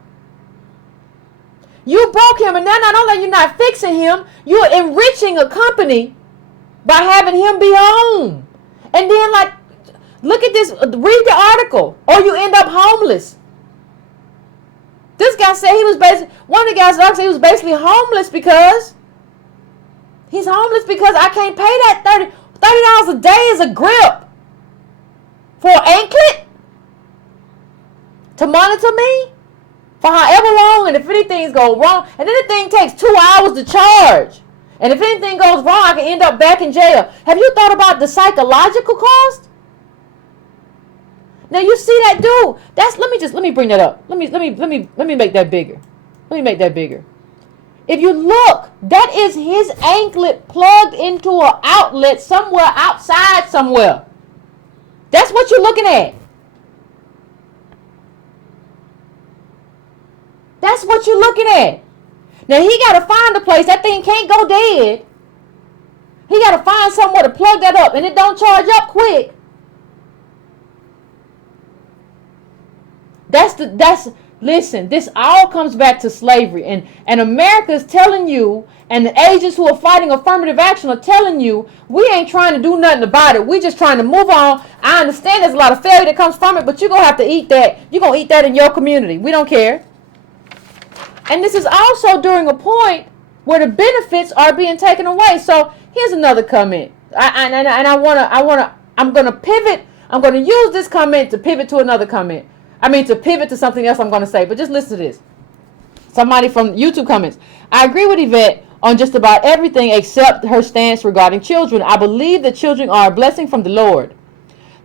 You broke him, and now not only are you not fixing him, you're enriching a company by having him be home. And then, like, look at this. Read the article, or you end up homeless. This guy said one of the guys said he was basically homeless because he's homeless because I can't pay that $30 a day as a grip for an anklet to monitor me for however long, and if anything goes wrong, and then the thing takes 2 hours to charge, and if anything goes wrong, I can end up back in jail. Have you thought about the psychological cost? Now you see that dude. Let me bring that up. Let me make that bigger. Let me make that bigger. If you look, that is his anklet plugged into an outlet somewhere outside somewhere. That's what you're looking at. That's what you're looking at. Now he got to find a place. That thing can't go dead. He got to find somewhere to plug that up, and it don't charge up quick. Listen, this all comes back to slavery. And America is telling you, and the agents who are fighting affirmative action are telling you, we ain't trying to do nothing about it. We just trying to move on. I understand there's a lot of failure that comes from it, but you're going to have to eat that. You're going to eat that in your community. We don't care. And this is also during a point where the benefits are being taken away. So here's another comment. I'm going to pivot. I'm going to use this comment to pivot to another comment. To pivot to something else I'm going to say. But just listen to this. Somebody from YouTube comments. I agree with Yvette on just about everything except her stance regarding children. I believe that children are a blessing from the Lord.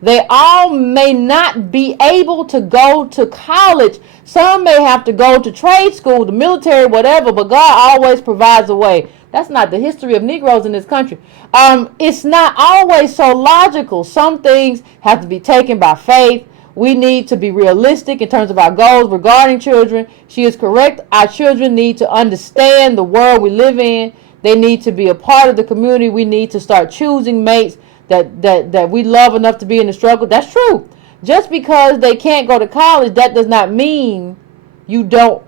They all may not be able to go to college. Some may have to go to trade school, the military, whatever. But God always provides a way. That's not the history of Negroes in this country. It's not always so logical. Some things have to be taken by faith. We need to be realistic in terms of our goals regarding children. She is correct. Our children need to understand the world we live in. They need to be a part of the community. We need to start choosing mates that we love enough to be in the struggle. That's true. Just because they can't go to college, that does not mean you don't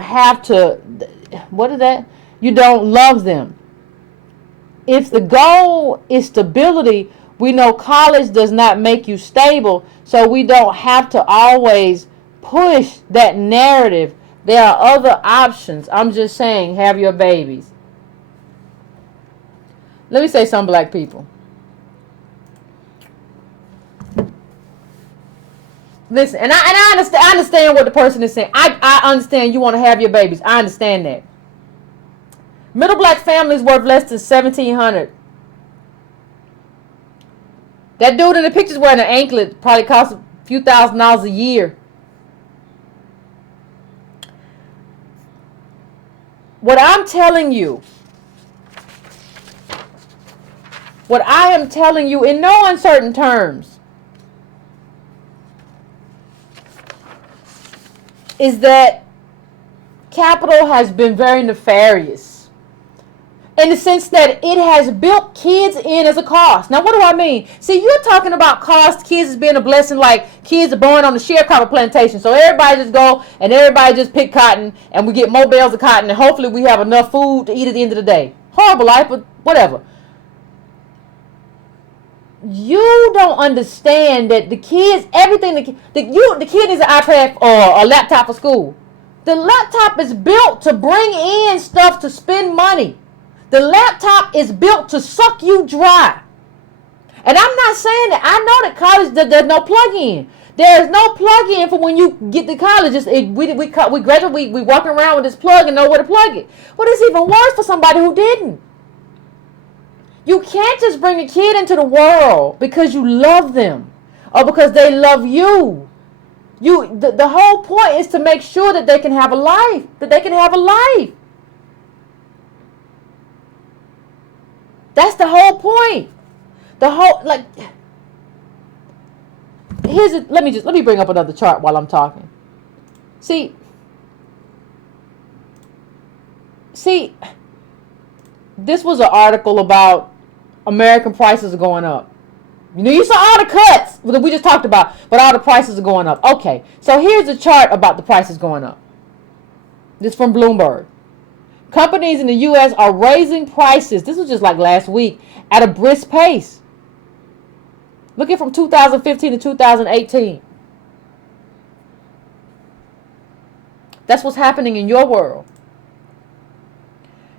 have to, what is that? You don't love them. If the goal is stability, we know college does not make you stable, so we don't have to always push that narrative. There are other options. I'm just saying, have your babies. Let me say some black people. Listen, and I understand what the person is saying. I understand you want to have your babies. I understand that. Middle black families worth less than $1,700. That dude in the pictures wearing an anklet probably costs a few $1,000s a year. What I'm telling you, what I am telling you in no uncertain terms, is that capital has been very nefarious. In the sense that it has built kids in as a cost. Now, what do I mean? See, you're talking about cost, kids as being a blessing, like kids are born on the sharecropper plantation. So everybody just go and everybody just pick cotton and we get more bales of cotton and hopefully we have enough food to eat at the end of the day. Horrible life, but whatever. You don't understand that the kids, everything, the kid needs an iPad or a laptop for school. The laptop is built to bring in stuff to spend money. The laptop is built to suck you dry. And I'm not saying that. I know that college, there's no plug-in. There's no plug-in for when you get to college. We graduate, we walk around with this plug and know where to plug it. But it's even worse for somebody who didn't. You can't just bring a kid into the world because you love them or because they love you. The whole point is to make sure that they can have a life. That's the whole point. Let me bring up another chart while I'm talking. See, this was an article about American prices are going up. You saw all the cuts that we just talked about, but all the prices are going up. Okay, so here's a chart about the prices going up. This is from Bloomberg. Companies in the U.S. are raising prices, this was just like last week, at a brisk pace. Look at from 2015 to 2018. That's what's happening in your world.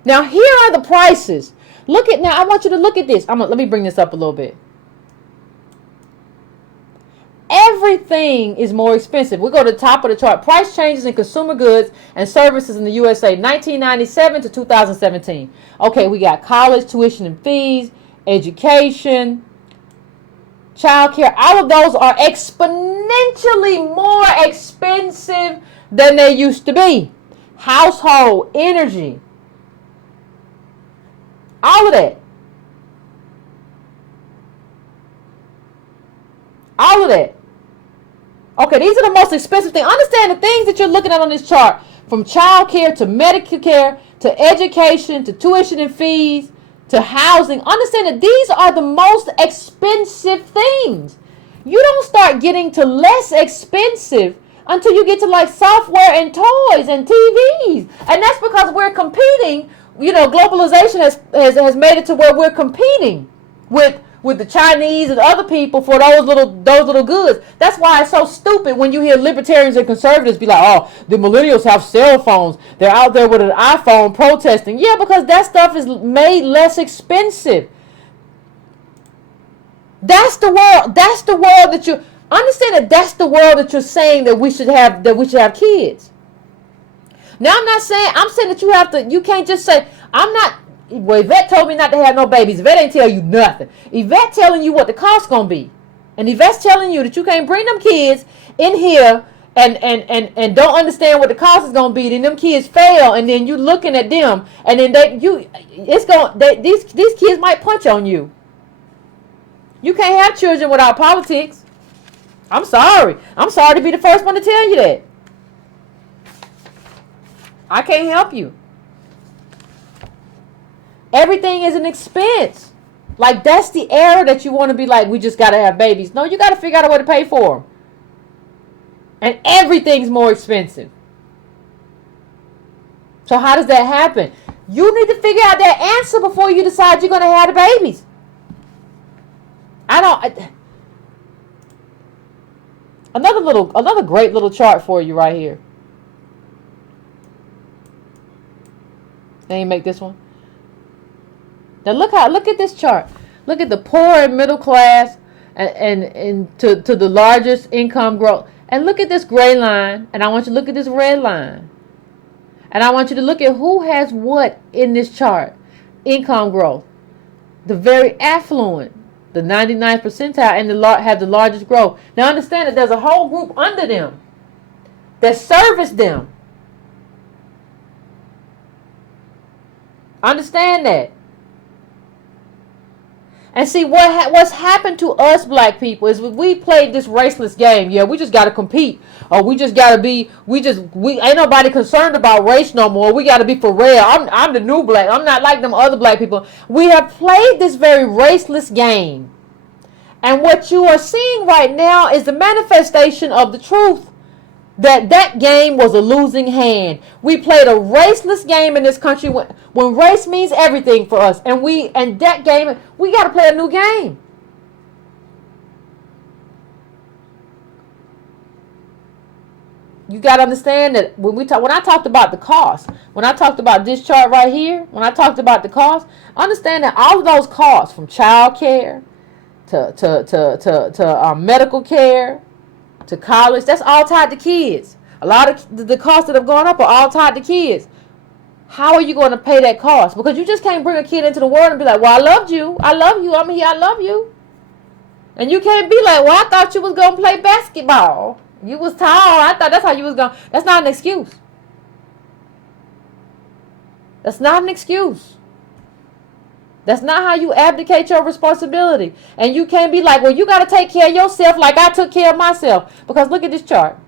Now, here are the prices. I want you to look at this. Let me bring this up a little bit. Everything is more expensive. We go to the top of the chart. Price changes in consumer goods and services in the USA, 1997 to 2017. Okay, we got college tuition and fees, education, childcare. All of those are exponentially more expensive than they used to be. household, energy, all of that. All of that. Okay, these are the most expensive things. Understand the things that you're looking at on this chart, from child care to medical care to education to tuition and fees to housing. Understand that these are the most expensive things. You don't start getting to less expensive until you get to like software and toys and TVs. And that's because we're competing. You know, globalization has made it to where we're competing with the Chinese and other people for those little goods. That's why it's so stupid when you hear libertarians and conservatives be like, oh, the millennials have cell phones. They're out there with an iPhone protesting. Yeah, because that stuff is made less expensive. That's the world. That's the world that you understand. That's the world that you're saying that we should have kids. Now I'm saying that you can't just say, I'm not. Well, Yvette told me not to have no babies. Yvette ain't tell you nothing. Yvette telling you what the cost's gonna be. And Yvette's telling you that you can't bring them kids in here and don't understand what the cost is gonna be. Then them kids fail, and then you looking at them, and then these kids might punch on you. You can't have children without politics. I'm sorry. I'm sorry to be the first one to tell you that. I can't help you. Everything is an expense. Like, that's the era that you want to be like, we just got to have babies. No, you got to figure out a way to pay for them. And everything's more expensive. So how does that happen? You need to figure out that answer before you decide you're going to have the babies. Another great little chart for you right here. Let me make this one. Now look at this chart. Look at the poor and middle class and to the largest income growth. And look at this gray line, and I want you to look at this red line. And I want you to look at who has what in this chart. Income growth. The very affluent, the 99th percentile, and have the largest growth. Now understand that there's a whole group under them that service them. Understand that. And see, what's happened to us black people is we played this raceless game. Yeah, we just got to compete. Or we just got to be, we ain't nobody concerned about race no more. We got to be for real. I'm the new black. I'm not like them other black people. We have played this very raceless game. And what you are seeing right now is the manifestation of the truth. That game was a losing hand. We played a raceless game in this country when race means everything for us. And that game, we got to play a new game. You got to understand that when I talked about the cost, when I talked about this chart right here, when I talked about the cost, understand that all of those costs, from child care to medical care, to college, that's all tied to kids. A lot of the costs that have gone up are all tied to kids. How are you going to pay that cost? Because you just can't bring a kid into the world and be like, well, I love you, I'm here, I love you. And you can't be like, well, I thought you was going to play basketball. You was tall, I thought that's how you was going. That's not an excuse. That's not an excuse. That's not how you abdicate your responsibility. And you can't be like, well, you got to take care of yourself like I took care of myself. Because look at this chart.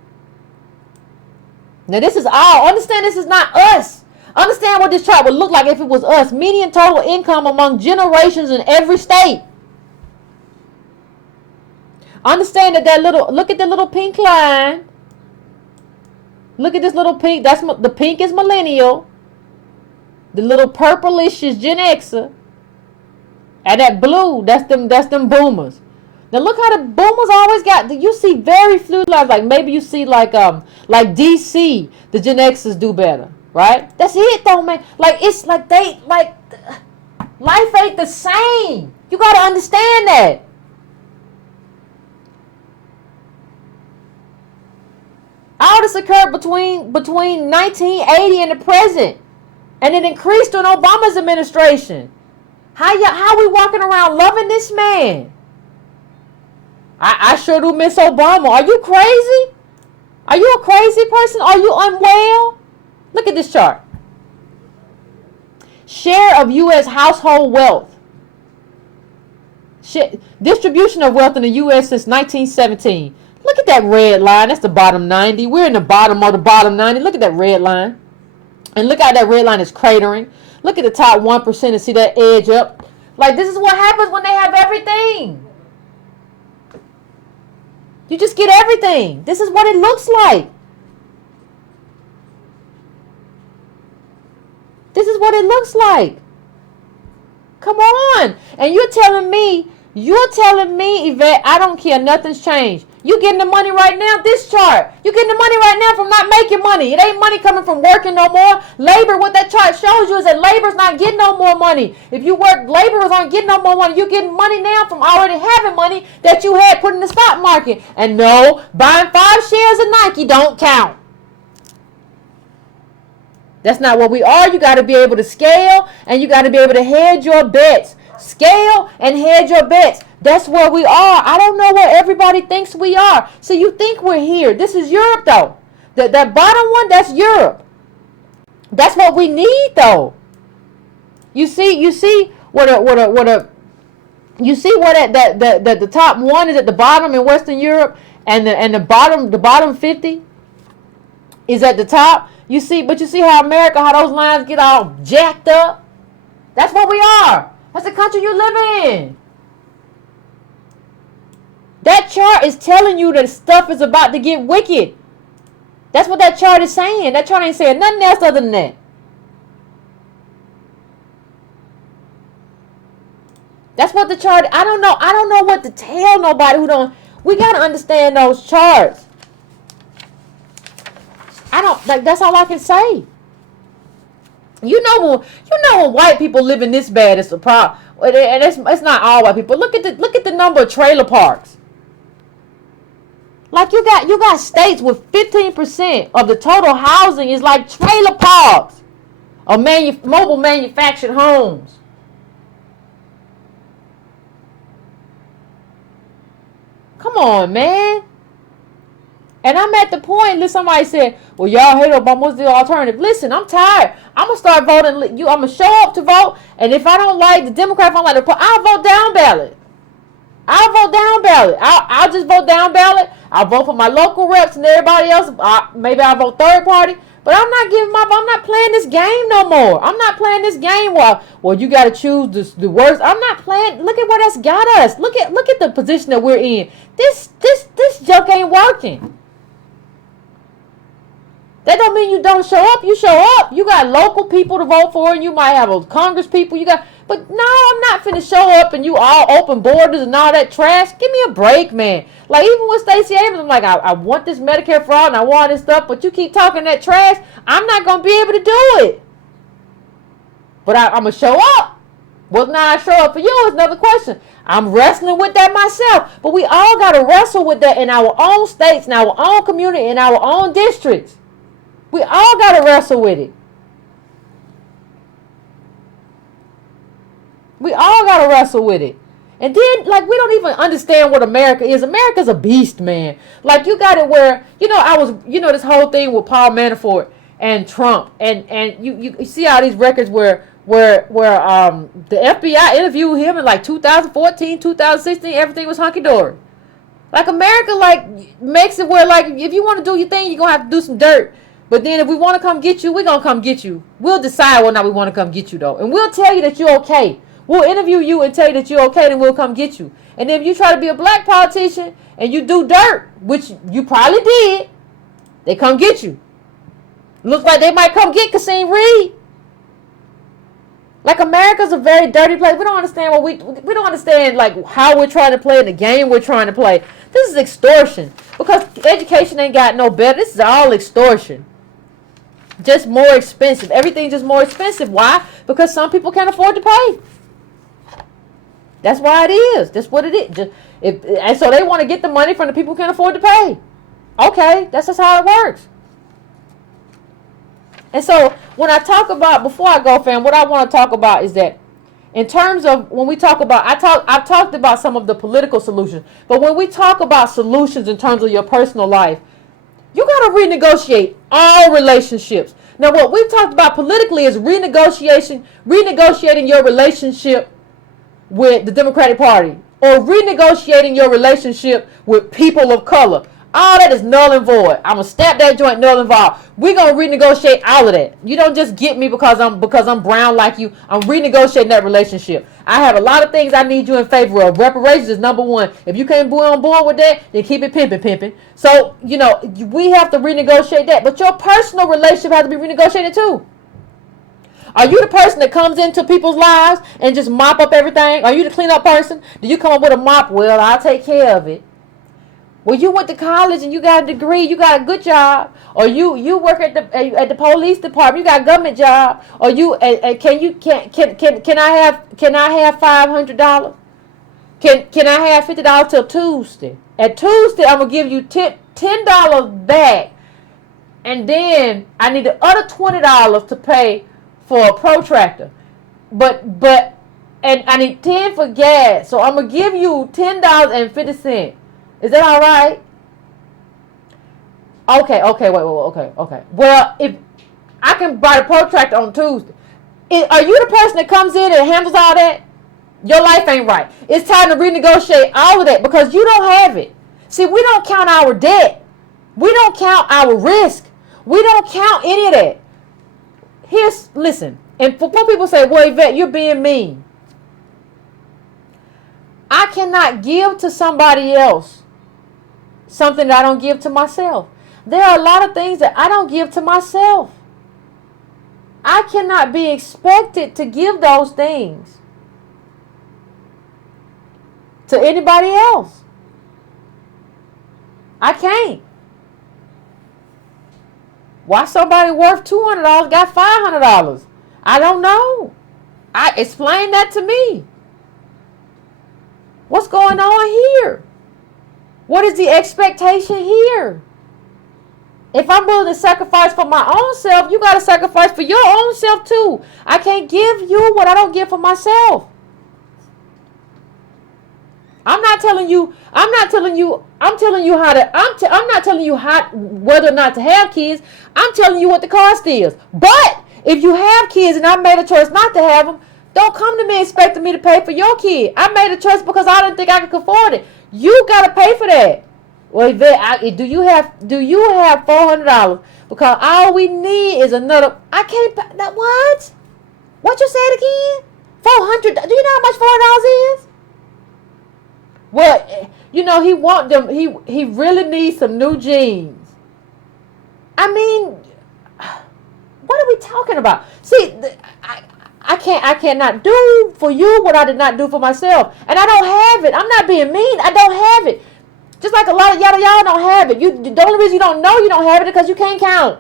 Now, this is all. Understand, this is not us. Understand what this chart would look like if it was us. Median total income among generations in every state. Understand look at the little pink line. Look at this little pink. The pink is millennial. The little purplish is Gen Xer. And that blue, that's them boomers. Now look how the boomers always got. You see very few lives. Like maybe you see like DC, the Gen Xers do better, right? That's it though, man. Like it's like life ain't the same. You gotta understand that. All this occurred between 1980 and the present, and it increased during Obama's administration. How we walking around loving this man? I sure do miss Obama. Are you crazy? Are you a crazy person? Are you unwell? Look at this chart. Share of U.S. household wealth. Distribution of wealth in the U.S. since 1917. Look at that red line. That's the bottom 90. We're in the bottom of the bottom 90. Look at that red line. And look how that red line is cratering. Look at the top 1% and see that edge up. Like, this is what happens when they have everything. You just get everything. This is what it looks like. This is what it looks like. Come on. And you're telling me, Yvette, I don't care. Nothing's changed. You getting the money right now, this chart. You getting the money right now from not making money. It ain't money coming from working no more. Labor, what that chart shows you is that labor's not getting no more money. If you work, laborers aren't getting no more money. You're getting money now from already having money that you had put in the stock market. And no, buying 5 shares of Nike don't count. That's not what we are. You got to be able to scale and you got to be able to hedge your bets. Scale and hedge your bets. That's where we are. I don't know where everybody thinks we are. So you think we're here. This is Europe, though. That bottom one, that's Europe. That's what we need, though. You see what the top one is at the bottom in Western Europe, and the bottom 50 is at the top. You see how America, how those lines get all jacked up. That's what we are. That's the country you live in. That chart is telling you that stuff is about to get wicked. That's what that chart is saying. That chart ain't saying nothing else other than that. That's what the chart, I don't know what to tell nobody who don't. We got to understand those charts. That's all I can say. You know when white people living this bad, it's a problem. And it's not all white people. Look at the number of trailer parks. Like you got states with 15% of the total housing is like trailer parks or mobile manufactured homes. Come on, man. And I'm at the point, listen, somebody said, well, y'all hate Obama, what's the alternative? Listen, I'm tired. I'm going to start voting. I'm going to show up to vote. And if I don't like the Democrat, if I don't like the I'll vote down ballot. I'll just vote down ballot. I'll vote for my local reps and everybody else. Maybe I'll vote third party. But I'm not playing this game no more. I'm not playing this game well, you got to choose the worst. I'm not playing. Look at where that's got us. Look at the position that we're in. This joke ain't working. That don't mean you don't show up. You show up. You got local people to vote for, and you might have a Congress people. But no, I'm not finna show up and you all open borders and all that trash. Give me a break, man. Like even with Stacey Abrams, I'm like, I want this Medicare fraud and I want this stuff, but you keep talking that trash. I'm not gonna be able to do it. But I'm gonna show up. Whether or not I show up for you is another question. I'm wrestling with that myself. But we all gotta wrestle with that in our own states, in our own community, in our own districts. We all got to wrestle with it. We all got to wrestle with it. And then, we don't even understand what America is. America's a beast, man. Like, you got it where, this whole thing with Paul Manafort and Trump. And you see all these records where the FBI interviewed him in, 2014, 2016, everything was hunky-dory. Like, America, makes it where, if you want to do your thing, you're going to have to do some dirt. But then if we want to come get you, we're going to come get you. We'll decide whether or not we want to come get you, though. And we'll tell you that you're okay. We'll interview you and tell you that you're okay, then we'll come get you. And then if you try to be a black politician and you do dirt, which you probably did, they come get you. Looks like they might come get Kasim Reed. Like, America's a very dirty place. We don't understand we don't understand, how we're trying to play the game we're trying to play. This is extortion. Because education ain't got no better. This is all extortion. Just more expensive. Everything's just more expensive. Why? Because some people can't afford to pay. That's why it is. That's what it is. And so they want to get the money from the people who can't afford to pay. Okay, that's just how it works. And so when I talk about, before I go, fam, what I want to talk about is that in terms of when we talk about, I've talked about some of the political solutions, but when we talk about solutions in terms of your personal life, You got to renegotiate all relationships. Now, what we've talked about politically is renegotiating your relationship with the Democratic Party or renegotiating your relationship with people of color. All that is null and void. I'm gonna snap that joint null and void. We're gonna renegotiate all of that. You don't just get me because I'm brown like you. I'm renegotiating that relationship. I have a lot of things I need you in favor of. Reparations is number one. If you can't be on board with that, then keep it pimping. So, we have to renegotiate that. But your personal relationship has to be renegotiated too. Are you the person that comes into people's lives and just mop up everything? Are you the cleanup person? Do you come up with a mop? Well, I'll take care of it. Well, you went to college and you got a degree, you got a good job, or you work at the police department, you got a government job, or can I have $500? Can I have $50 till Tuesday? At Tuesday, I'm gonna give you $10 back, and then I need the other $20 to pay for a protractor, and I need 10 for gas, so I'm gonna give you $10.50. Is that all right? Okay, wait. Well, if I can buy the protractor on Tuesday, are you the person that comes in and handles all that? Your life ain't right. It's time to renegotiate all of that because you don't have it. See, we don't count our debt. We don't count our risk. We don't count any of that. Listen, and for people say, well, Yvette, you're being mean. I cannot give to somebody else something that I don't give to myself. There are a lot of things that I don't give to myself. I cannot be expected to give those things to anybody else. I can't. Why somebody worth $200 got $500? I don't know. Explain that to me. What's going on here? What is the expectation here? If I'm willing to sacrifice for my own self, you got to sacrifice for your own self too. I can't give you what I don't give for myself. I'm not telling you whether or not to have kids. I'm telling you what the cost is. But if you have kids and I made a choice not to have them, don't come to me expecting me to pay for your kid. I made a choice because I didn't think I could afford it. You gotta pay for that. Well, Yvette, do you have $400? Because all we need is another. I can't. What? What you said again? $400. Do you know how much $400 is? Well, he want them. He really needs some new jeans. I mean, what are we talking about? See, I cannot do for you what I did not do for myself. And I don't have it. I'm not being mean. I don't have it. Just like a lot of y'all don't have it. The only reason you don't know you don't have it is because you can't count.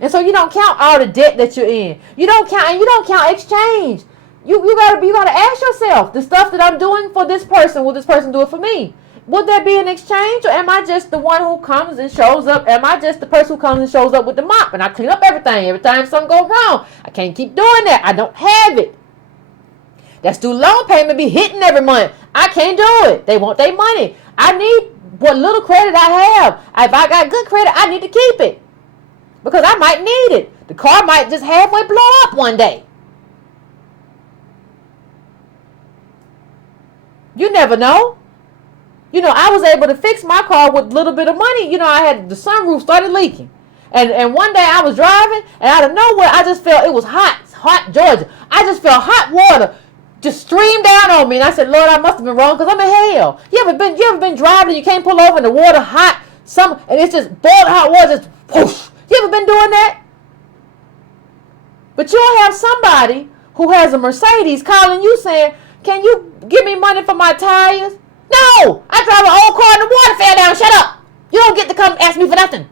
And so you don't count all the debt that you're in. You don't count exchange. You gotta ask yourself, the stuff that I'm doing for this person, will this person do it for me? Would there be an exchange, or am I just the one who comes and shows up? Am I just the person who comes and shows up with the mop and I clean up everything every time something goes wrong? I can't keep doing that. I don't have it. That student loan payment be hitting every month. I can't do it. They want their money. I need what little credit I have. If I got good credit, I need to keep it because I might need it. The car might just halfway blow up one day. You never know. I was able to fix my car with a little bit of money. I had the sunroof started leaking. And one day I was driving and out of nowhere I just felt it was hot Georgia. I just felt hot water just stream down on me. And I said, Lord, I must have been wrong because I'm in hell. You ever been driving and you can't pull over and the water hot, and it's just boiling hot water, just whoosh. You ever been doing that? But you'll have somebody who has a Mercedes calling you saying, can you give me money for my tires? No, I drive an old car and the water fell down. Shut up. You don't get to come ask me for nothing.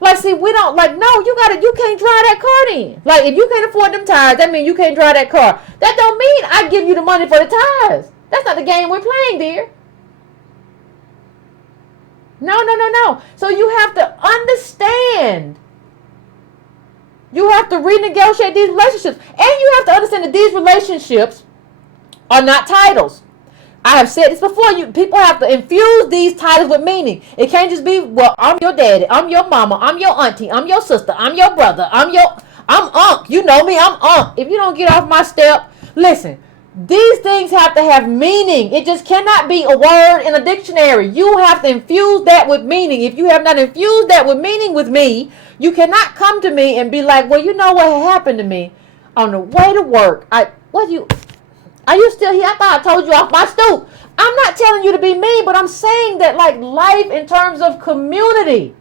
Like, see, we don't, like, no, you can't drive that car then. Like, if you can't afford them tires, that means you can't drive that car. That don't mean I give you the money for the tires. That's not the game we're playing, dear. No. So you have to understand. You have to renegotiate these relationships. And you have to understand that these relationships are not titles. I have said this before. People have to infuse these titles with meaning. It can't just be, well, I'm your daddy, I'm your mama, I'm your auntie, I'm your sister, I'm your brother, I'm Unc. You know me, I'm Unc. If you don't get off my step, listen. These things have to have meaning. It just cannot be a word in a dictionary. You have to infuse that with meaning. If you have not infused that with meaning with me, you cannot come to me and be like, well, you know what happened to me on the way to work. Are you still here? I thought I told you off my stoop. I'm not telling you to be mean, but I'm saying that like life in terms of community.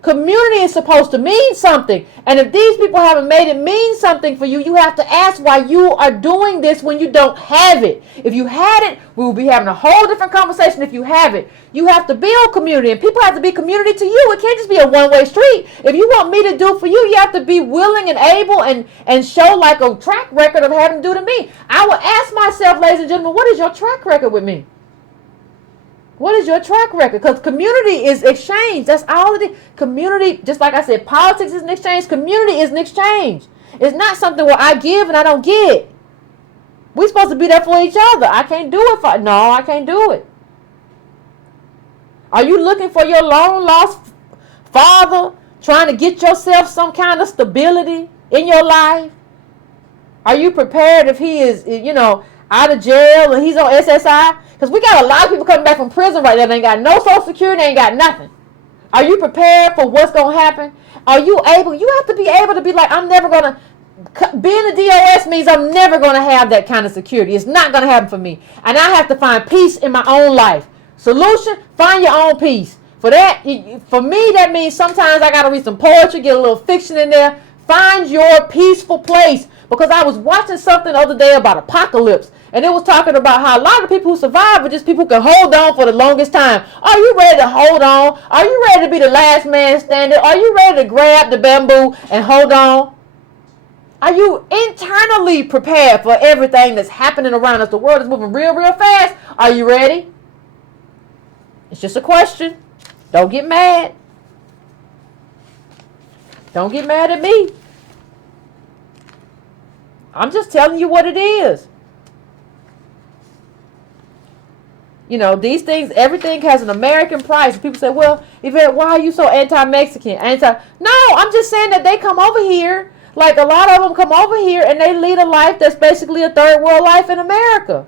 Community is supposed to mean something. And if these people haven't made it mean something for you, you have to ask why you are doing this when you don't have it. If you had it, we will be having a whole different conversation. If you have it, you have to build community, and people have to be community to you. It can't just be a one-way street. If you want me to do for you, you have to be willing and able and show like a track record of having to do to me. I will ask myself, ladies and gentlemen, what is your track record with me? What is your track record? Because community is exchange. That's all it is. Community, just like I said, politics is an exchange. Community is an exchange. It's not something where I give and I don't get. We're supposed to be there for each other. I can't do it. No, I can't do it. Are you looking for your long lost father, trying to get yourself some kind of stability in your life? Are you prepared if he is, out of jail and he's on SSI? Because we got a lot of people coming back from prison right now. They ain't got no Social Security. They ain't got nothing. Are you prepared for what's going to happen? Are you able? You have to be able to be like, I'm never going to. Being a DOS means I'm never going to have that kind of security. It's not going to happen for me. And I have to find peace in my own life. Solution, find your own peace. For that, for me, that means sometimes I got to read some poetry, get a little fiction in there. Find your peaceful place. Because I was watching something the other day about apocalypse. And it was talking about how a lot of people who survive are just people who can hold on for the longest time. Are you ready to hold on? Are you ready to be the last man standing? Are you ready to grab the bamboo and hold on? Are you internally prepared for everything that's happening around us? The world is moving real, real fast. Are you ready? It's just a question. Don't get mad. Don't get mad at me. I'm just telling you what it is. These things, everything has an American price. People say, well, Yvette, why are you so anti-Mexican? No, I'm just saying that they come over here. Like a lot of them come over here and they lead a life that's basically a third world life in America.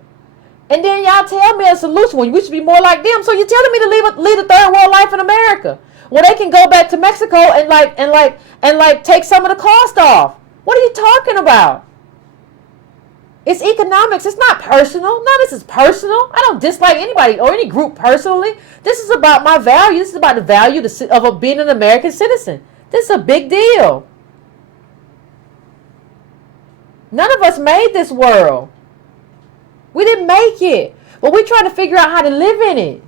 And then y'all tell me a solution when we should be more like them. So you're telling me to lead a third world life in America. Well, they can go back to Mexico and take some of the cost off. What are you talking about? It's economics. It's not personal. No, this is personal. I don't dislike anybody or any group personally. This is about my value. This is about the value of being an American citizen. This is a big deal. None of us made this world. We didn't make it. But we're trying to figure out how to live in it.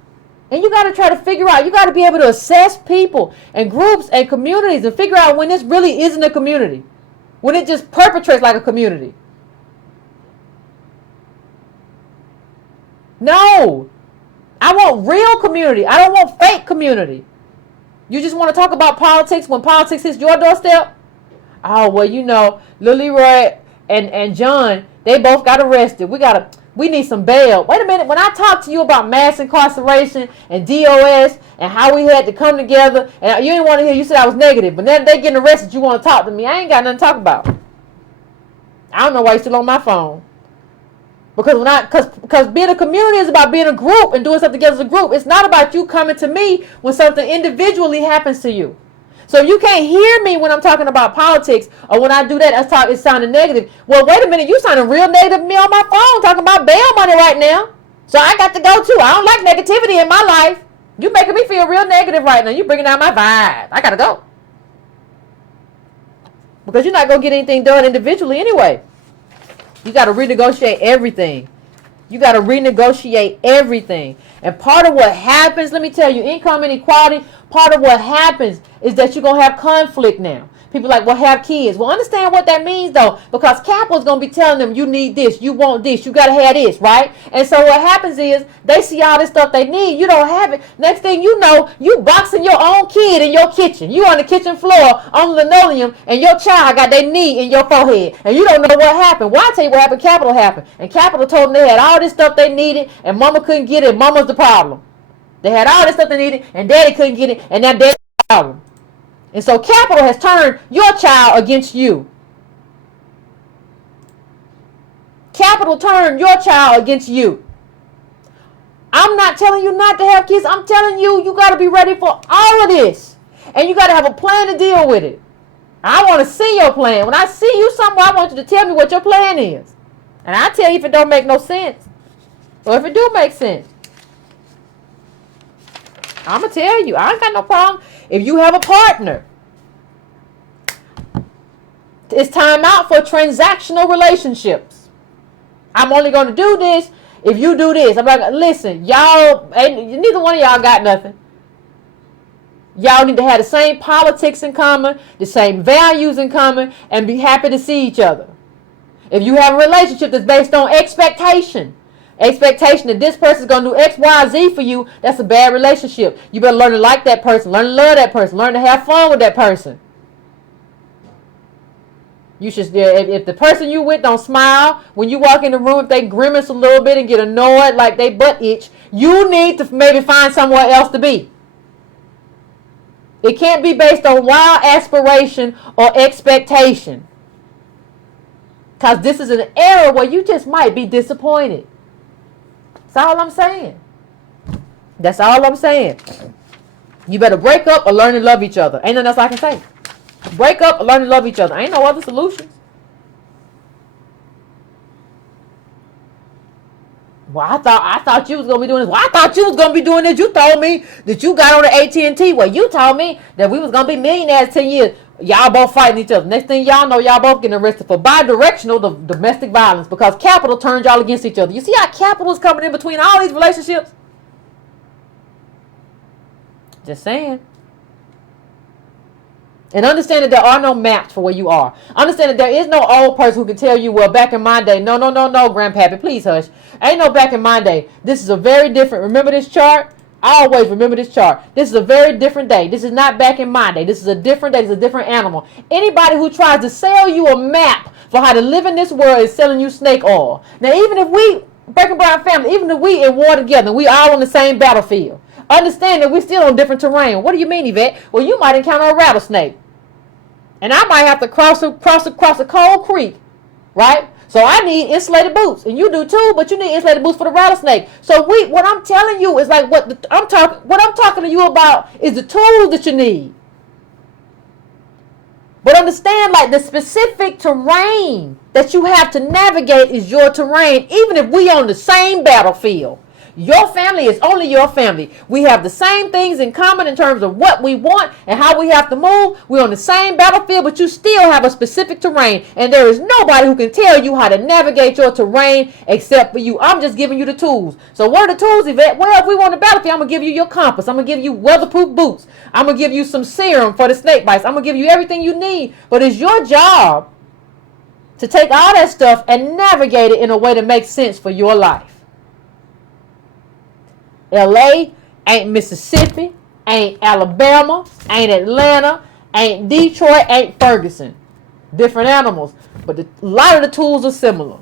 And you got to try to figure out, you got to be able to assess people and groups and communities and figure out when this really isn't a community. When it just perpetrates like a community. No, I want real community. I don't want fake community. You just want to talk about politics when politics hits your doorstep? Oh, well, Lily Roy and John, they both got arrested. We need some bail. Wait a minute. When I talk to you about mass incarceration and DOS and how we had to come together, and you didn't want to hear, you said I was negative, but then they getting arrested, you want to talk to me. I ain't got nothing to talk about. I don't know why you're still on my phone. Because being a community is about being a group and doing something together as a group. It's not about you coming to me when something individually happens to you. So if you can't hear me when I'm talking about politics or when I do that, it's sounding negative. Well, wait a minute. You sounding real negative to me on my phone talking about bail money right now. So I got to go too. I don't like negativity in my life. You making me feel real negative right now. You bringing down my vibe. I got to go. Because you're not going to get anything done individually anyway. You got to renegotiate everything. You got to renegotiate everything. And part of what happens, let me tell you, income inequality, part of what happens is that you're going to have conflict now. People like, well, have kids. Well, understand what that means, though, because capital is going to be telling them, you need this, you want this, you got to have this, right? And so what happens is they see all this stuff they need. You don't have it. Next thing you know, you boxing your own kid in your kitchen. You on the kitchen floor on linoleum, and your child got their knee in your forehead, and you don't know what happened. Well, I tell you what happened. Capital happened, and capital told them they had all this stuff they needed, and mama couldn't get it. Mama's the problem. They had all this stuff they needed, and daddy couldn't get it, and now daddy's the problem. And so capital has turned your child against you. Capital turned your child against you. I'm not telling you not to have kids. I'm telling you, you got to be ready for all of this. And you got to have a plan to deal with it. I want to see your plan. When I see you somewhere, I want you to tell me what your plan is. And I tell you if it don't make no sense. Or if it do make sense. I'm going to tell you, I ain't got no problem. If you have a partner, it's time out for transactional relationships. I'm only going to do this if you do this. I'm like, listen, y'all, neither one of y'all got nothing. Y'all need to have the same politics in common, the same values in common, and be happy to see each other. If you have a relationship that's based on expectation that this person's going to do X, Y, Z for you, that's a bad relationship. You better learn to like that person, learn to love that person, learn to have fun with that person. You should, if the person you with don't smile when you walk in the room, if they grimace a little bit and get annoyed like they butt itch, you need to maybe find somewhere else to be. It can't be based on wild aspiration or expectation. Because this is an era where you just might be disappointed. That's all I'm saying. That's all I'm saying. You better break up or learn to love each other. Ain't nothing else I can say. Break up or learn to love each other. Ain't no other solutions. Well, I thought you was gonna be doing this. Well, I thought you was gonna be doing this. You told me that you got on the AT&T. Well, you told me that we was gonna be millionaires 10 years. Y'all both fighting each other. Next thing y'all know, y'all both getting arrested for bi-directional domestic violence because capital turned y'all against each other. You see how capital is coming in between all these relationships? Just saying. And understand that there are no maps for where you are. Understand that there is no old person who can tell you, well, back in my day. No, Grandpappy, please hush. Ain't no back in my day. This is a very different, remember this chart? Always remember this chart. This is a very different day. This is not back in my day. This is a different day. This is a different animal. Anybody who tries to sell you a map for how to live in this world is selling you snake oil. Now, even if we, Breaking Brown family, even if we in war together, we all on the same battlefield. Understand that we're still on different terrain. What do you mean, Yvette? Well, you might encounter a rattlesnake. And I might have to cross a cold creek, right? So I need insulated boots, and you do too. But you need insulated boots for the rattlesnake. So what I'm telling you is like what I'm talking to you about is the tools that you need. But understand, like the specific terrain that you have to navigate is your terrain, even if we on the same battlefield. Your family is only your family. We have the same things in common in terms of what we want and how we have to move. We're on the same battlefield, but you still have a specific terrain. And there is nobody who can tell you how to navigate your terrain except for you. I'm just giving you the tools. So what are the tools, Yvette? Well, if we want a battlefield, I'm going to give you your compass. I'm going to give you weatherproof boots. I'm going to give you some serum for the snake bites. I'm going to give you everything you need. But it's your job to take all that stuff and navigate it in a way that makes sense for your life. LA ain't Mississippi, ain't Alabama, ain't Atlanta, ain't Detroit, ain't Ferguson. Different animals, but a lot of the tools are similar.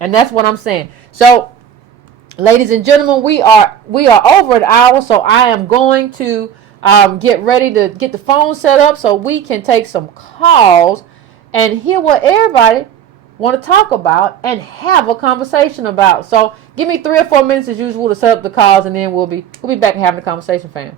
And that's what I'm saying. So, ladies and gentlemen, we are over an hour, so I am going to get ready to get the phone set up so we can take some calls and hear what everybody want to talk about and have a conversation about. So give me 3 or 4 minutes as usual to set up the calls, and then we'll be back and having a conversation, fam.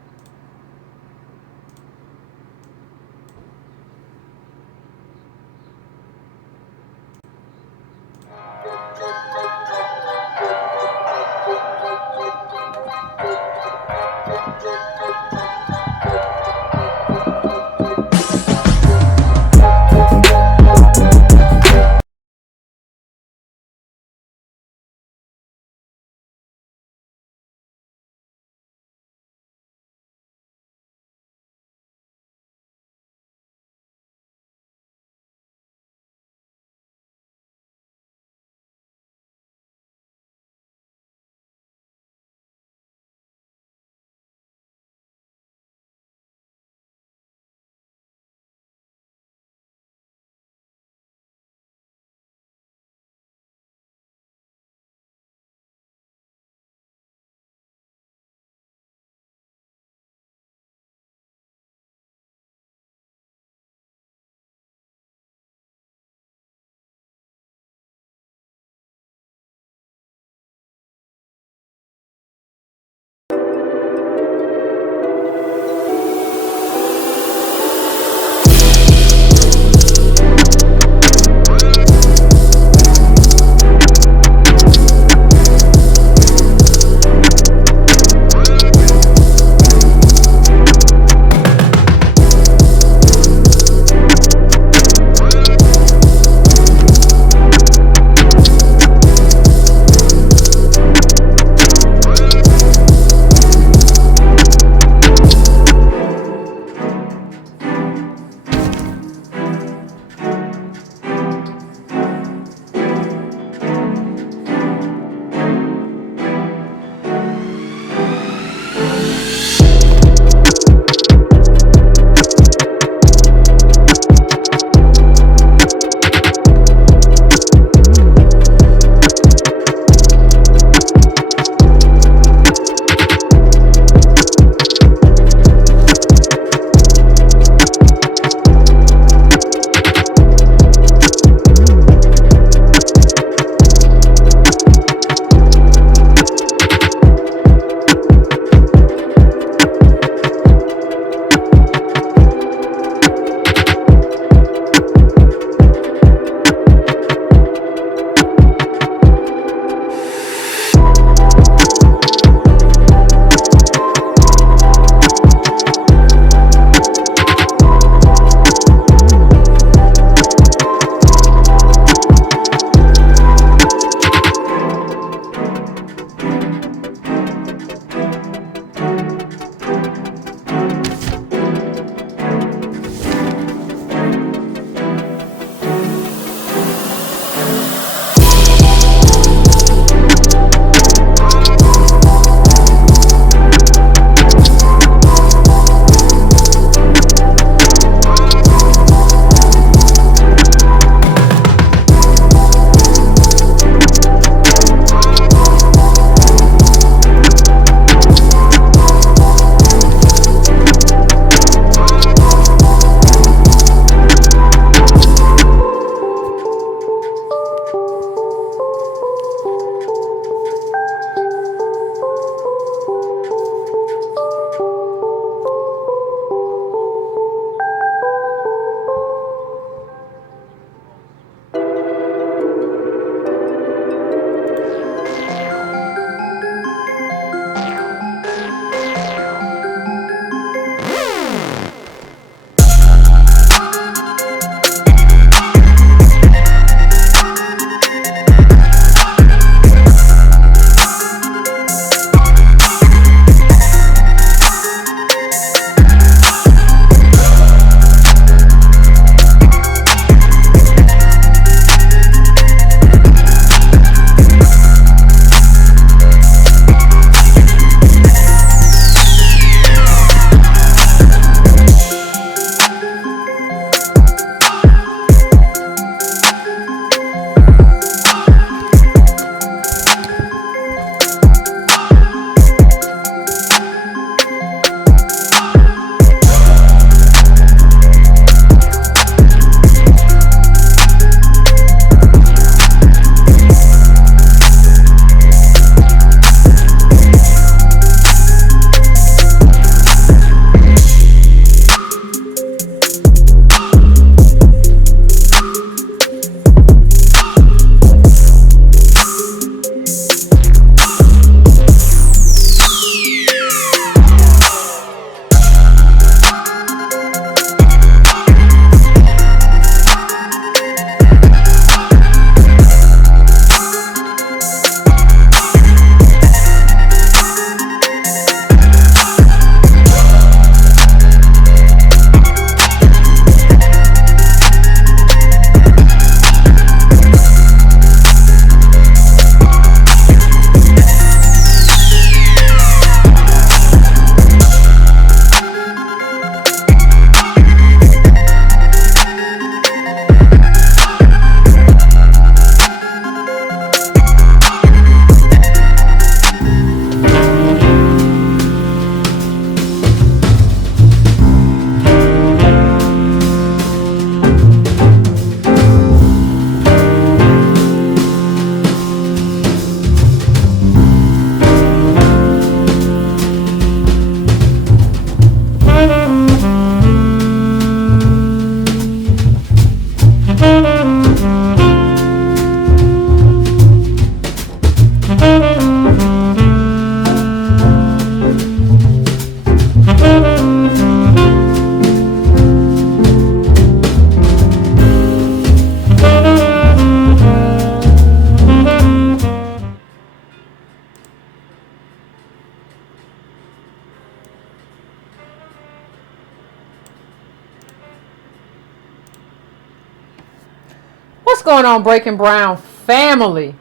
what's going on, Breaking Brown family?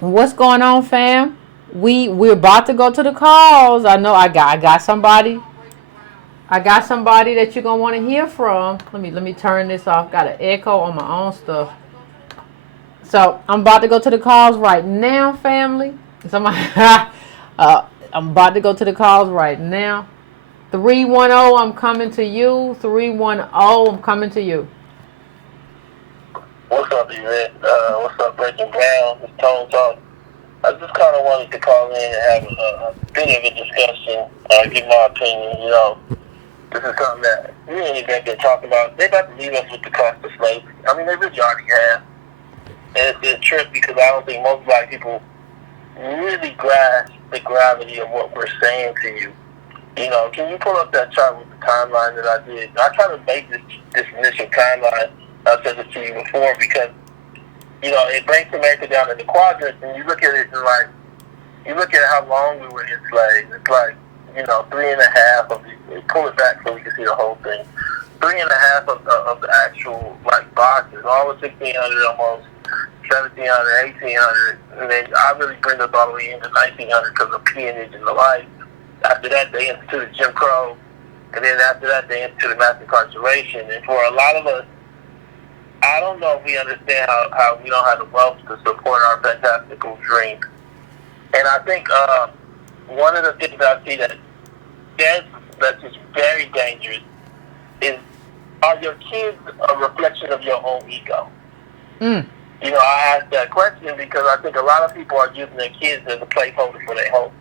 What's going on, fam? We're about to go to the calls. I know I got somebody. I got somebody that you're gonna want to hear from. Let me turn this off. Got an echo on my own stuff. So I'm about to go to the calls right now, family. Somebody, I'm about to go to the calls right now. 310, I'm coming to you. 310, I'm coming to you. What's up, Yvette? What's up, Breaking Brown? It's Tone Talk. I just kind of wanted to call in and have a bit of a discussion, give my opinion. You know, this is something that me and Yvette been talking about. They about to leave us with the cost of slavery. I mean, they really already have. And it's a trip because I don't think most black people really grasp the gravity of what we're saying to you. You know, can you pull up that chart with the timeline that I did? I try to make this initial timeline. I said this to you before because, you know, it breaks America down into quadrants, and you look at it and like, you look at how long we were enslaved. It's like, you know, 3.5 of the, pull it back so we can see the whole thing. 3.5 of the actual, like, boxes, all of 1600 almost, 1700, 1800, and then I really bring us all the way into 1900 because of peonage and the like. After that, they instituted Jim Crow, and then after that, they instituted mass incarceration. And for a lot of us, I don't know if we understand how we don't have the wealth to support our fantastical dreams. And I think one of the things I see that's just very dangerous is, are your kids a reflection of your own ego? Mm. You know, I ask that question because I think a lot of people are using their kids as a placeholder for their hope.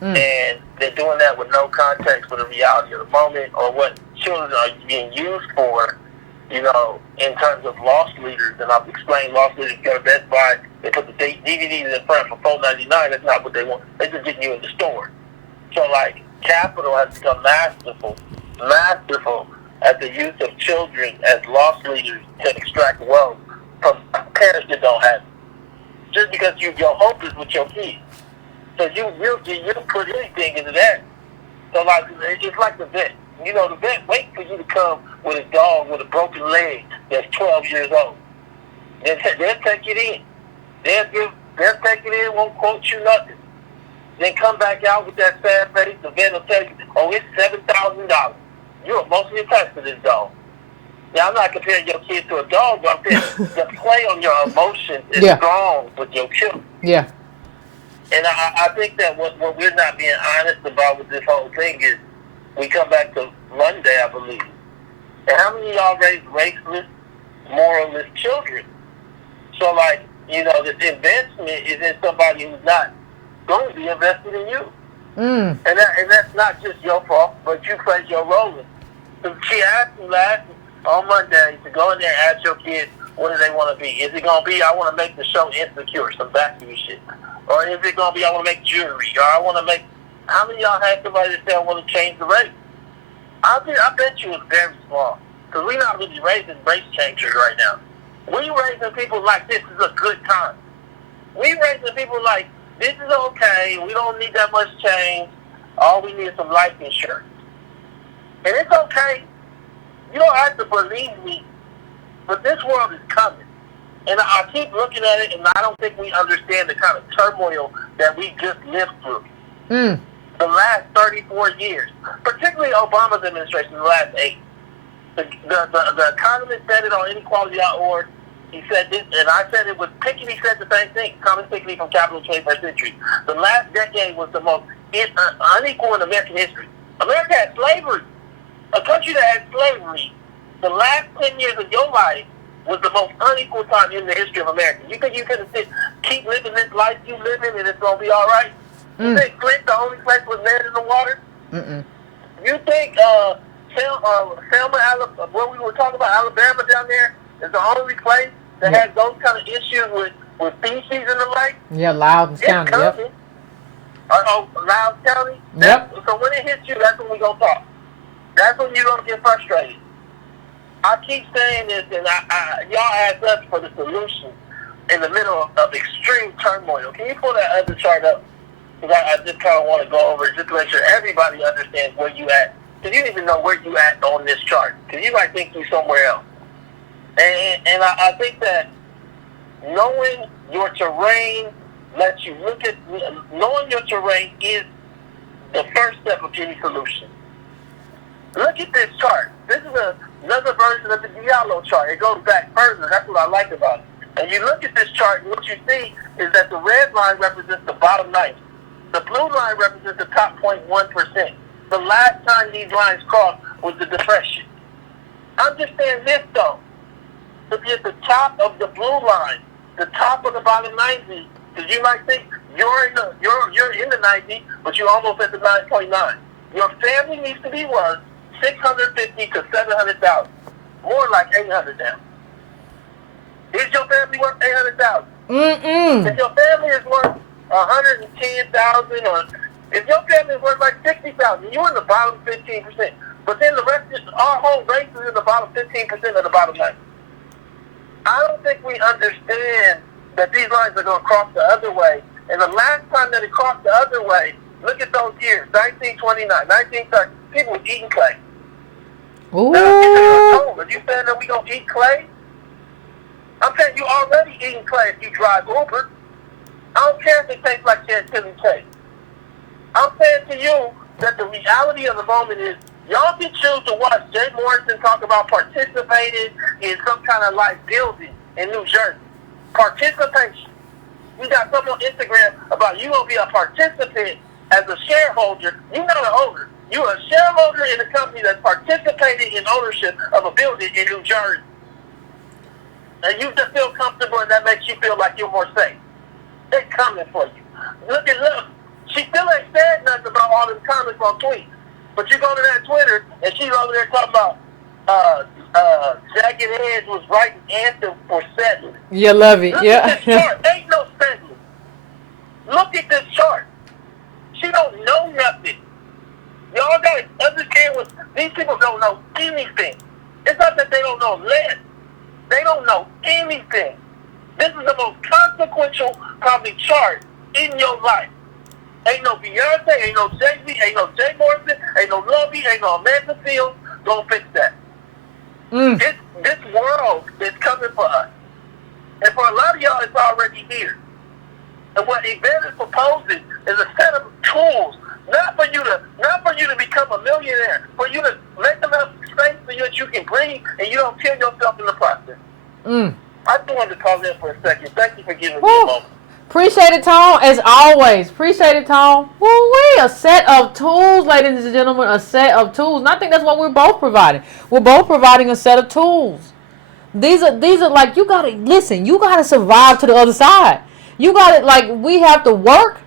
And they're doing that with no context for the reality of the moment or what children are being used for, you know, in terms of lost leaders. And I've explained lost leaders go to Best Buy, they put the DVDs in front for $4.99. That's not what they want. They're just getting you in the store. So, like, capital has become masterful at the use of children as lost leaders to extract wealth from parents that don't have it. Just because your hope is with your kids. So you put anything into that. So like it's like the vet. You know, the vet wait for you to come with a dog with a broken leg that's 12 years old. They'll take it in. They'll take it in, won't quote you nothing. Then come back out with that sad face. The vet will tell you, oh, it's $7,000. You're emotionally attached to this dog. Now I'm not comparing your kid to a dog, but I'm saying the play on your emotions is strong with your children. Yeah. And I think that what we're not being honest about with this whole thing is we come back to Monday, I believe. And how many of y'all raise raceless, moralless children? So, like, you know, this investment is in somebody who's not going to be invested in you. And that's not just your fault, but you played your role in it. So she asked me on Monday to go in there and ask your kids, what do they want to be? Is it going to be, I want to make the show Insecure, some vacuum shit? Or is it going to be, I want to make jewelry? Or I want to make... How many of y'all had somebody that said, I want to change the race? I bet you it's very small. Because we're not really raising race changers right now. We raising people like this is a good time. We raising people like, this is okay. We don't need that much change. All we need is some life insurance. And it's okay. You don't have to believe me. But this world is coming. And I keep looking at it, and I don't think we understand the kind of turmoil that we just lived through. The last 34 years, particularly Obama's administration, the last 8. The economist said it on inequality.org. He said this, and I said it was Piketty said the same thing. Thomas Piketty from Capital 21st Century. The last decade was the most unequal in American history. America had slavery. A country that had slavery, the last 10 years of your life was the most unequal time in the history of America. You think you can keep living this life you live in and it's going to be all right? You think Flint, the only place with lead in the water? You think Selma, Alabama, where we were talking about Alabama down there, is the only place that has those kind of issues with species and the like? Yeah, Loudoun County, yep. Loudoun County? Yep. So when it hits you, that's when we're going to talk. That's when you're going to get frustrated. I keep saying this, and y'all ask us for the solution in the middle of extreme turmoil. Can you pull that other chart up? Because I just kind of want to go over it just to make sure everybody understands where you at. Because you need to know where you at on this chart. Because you might think you're somewhere else. And I think that knowing your terrain lets you look at, knowing your terrain is the first step of any solution. Look at this chart. This is another version of the Diallo chart. It goes back further. That's what I like about it. And you look at this chart, and what you see is that the red line represents the bottom 90. The blue line represents the top 0.1%. The last time these lines crossed was the Depression. Understand this, though. To be at the top of the blue line, the top of the bottom 90, because you might think you're in the 90, but you're almost at the 9.9. Your family needs to be worth 650 to 700,000, more like 800 now. Is your family worth 800,000? If your family is worth 110,000, or if your family is worth like 60,000, you're in the bottom 15%. But then the rest of our whole race is in the bottom 15% of the bottom 90. I don't think we understand that these lines are going to cross the other way. And the last time that it crossed the other way, look at those years, 1929, 1930, people were eating clay. Ooh. Now, are you saying that we going to eat clay? I'm saying you already eating clay if you drive Uber. I don't care if it tastes like chantilly cake. I'm saying to you that the reality of the moment is y'all can choose to watch Jay Morrison talk about participating in some kind of like building in New Jersey. Participation. We got something on Instagram about you going to be a participant as a shareholder. You're not an owner. You're a shareholder in a company that's participating in ownership of a building in New Jersey. And you just feel comfortable, and that makes you feel like you're more safe. They're coming for you. Look. She still ain't said nothing about all them comments on tweets. But you go to that Twitter, and she's over there talking about Jagged Edge was writing anthem for settlers. You love it. Look Yeah. at this chart. Ain't no settlers. Look at this chart. She don't know nothing. Y'all got to understand what these people don't know anything. It's not that they don't know less. They don't know anything. This is the most consequential probably chart in your life. Ain't no Beyonce, ain't no Jay-Z, ain't no Jay Morrison, ain't no Lovey, ain't no Amanda Fields. Gonna fix that. This world is coming for us. And for a lot of y'all, it's already here. And what Yvette is proposing is a set of tools, not for you to become a millionaire, for you to make enough space so that you can breathe and you don't kill yourself in the process. I just wanted to call in for a second. Thank you for giving me a moment. Appreciate it, Tom, as always. Appreciate it, Tom. Woo-wee, a set of tools, ladies and gentlemen, a set of tools. And I think that's what we're both providing. We're both providing a set of tools. These are like, you got to, listen, you got to survive to the other side. You got to, like, we have to work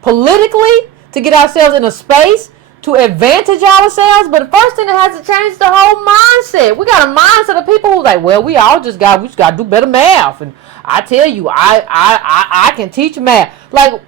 politically to get ourselves in a space to advantage ourselves. But the first thing that has to change is the whole mindset. We got a mindset of people who like, well, we just got to do better math. And I tell you, I can teach math. Like,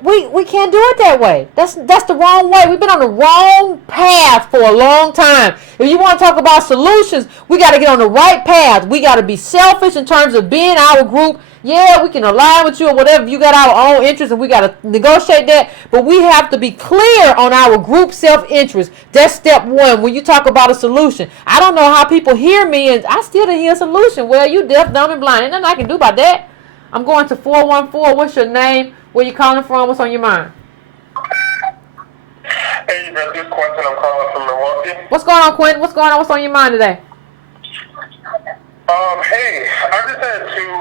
we can't do it that way. That's the wrong way. We've been on the wrong path for a long time. If you want to talk about solutions, we got to get on the right path. We got to be selfish in terms of being our group. Yeah, we can align with you or whatever. You got our own interests and we got to negotiate that. But we have to be clear on our group self-interest. That's step one when you talk about a solution. I don't know how people hear me and I still didn't hear a solution. Well, you deaf, dumb, and blind. Ain't nothing I can do about that. I'm going to 414. What's your name? Where you calling from? What's on your mind? Hey, this is Quentin. I'm calling from Milwaukee. What's going on, Quentin? What's going on? What's on your mind today? Hey, I just had two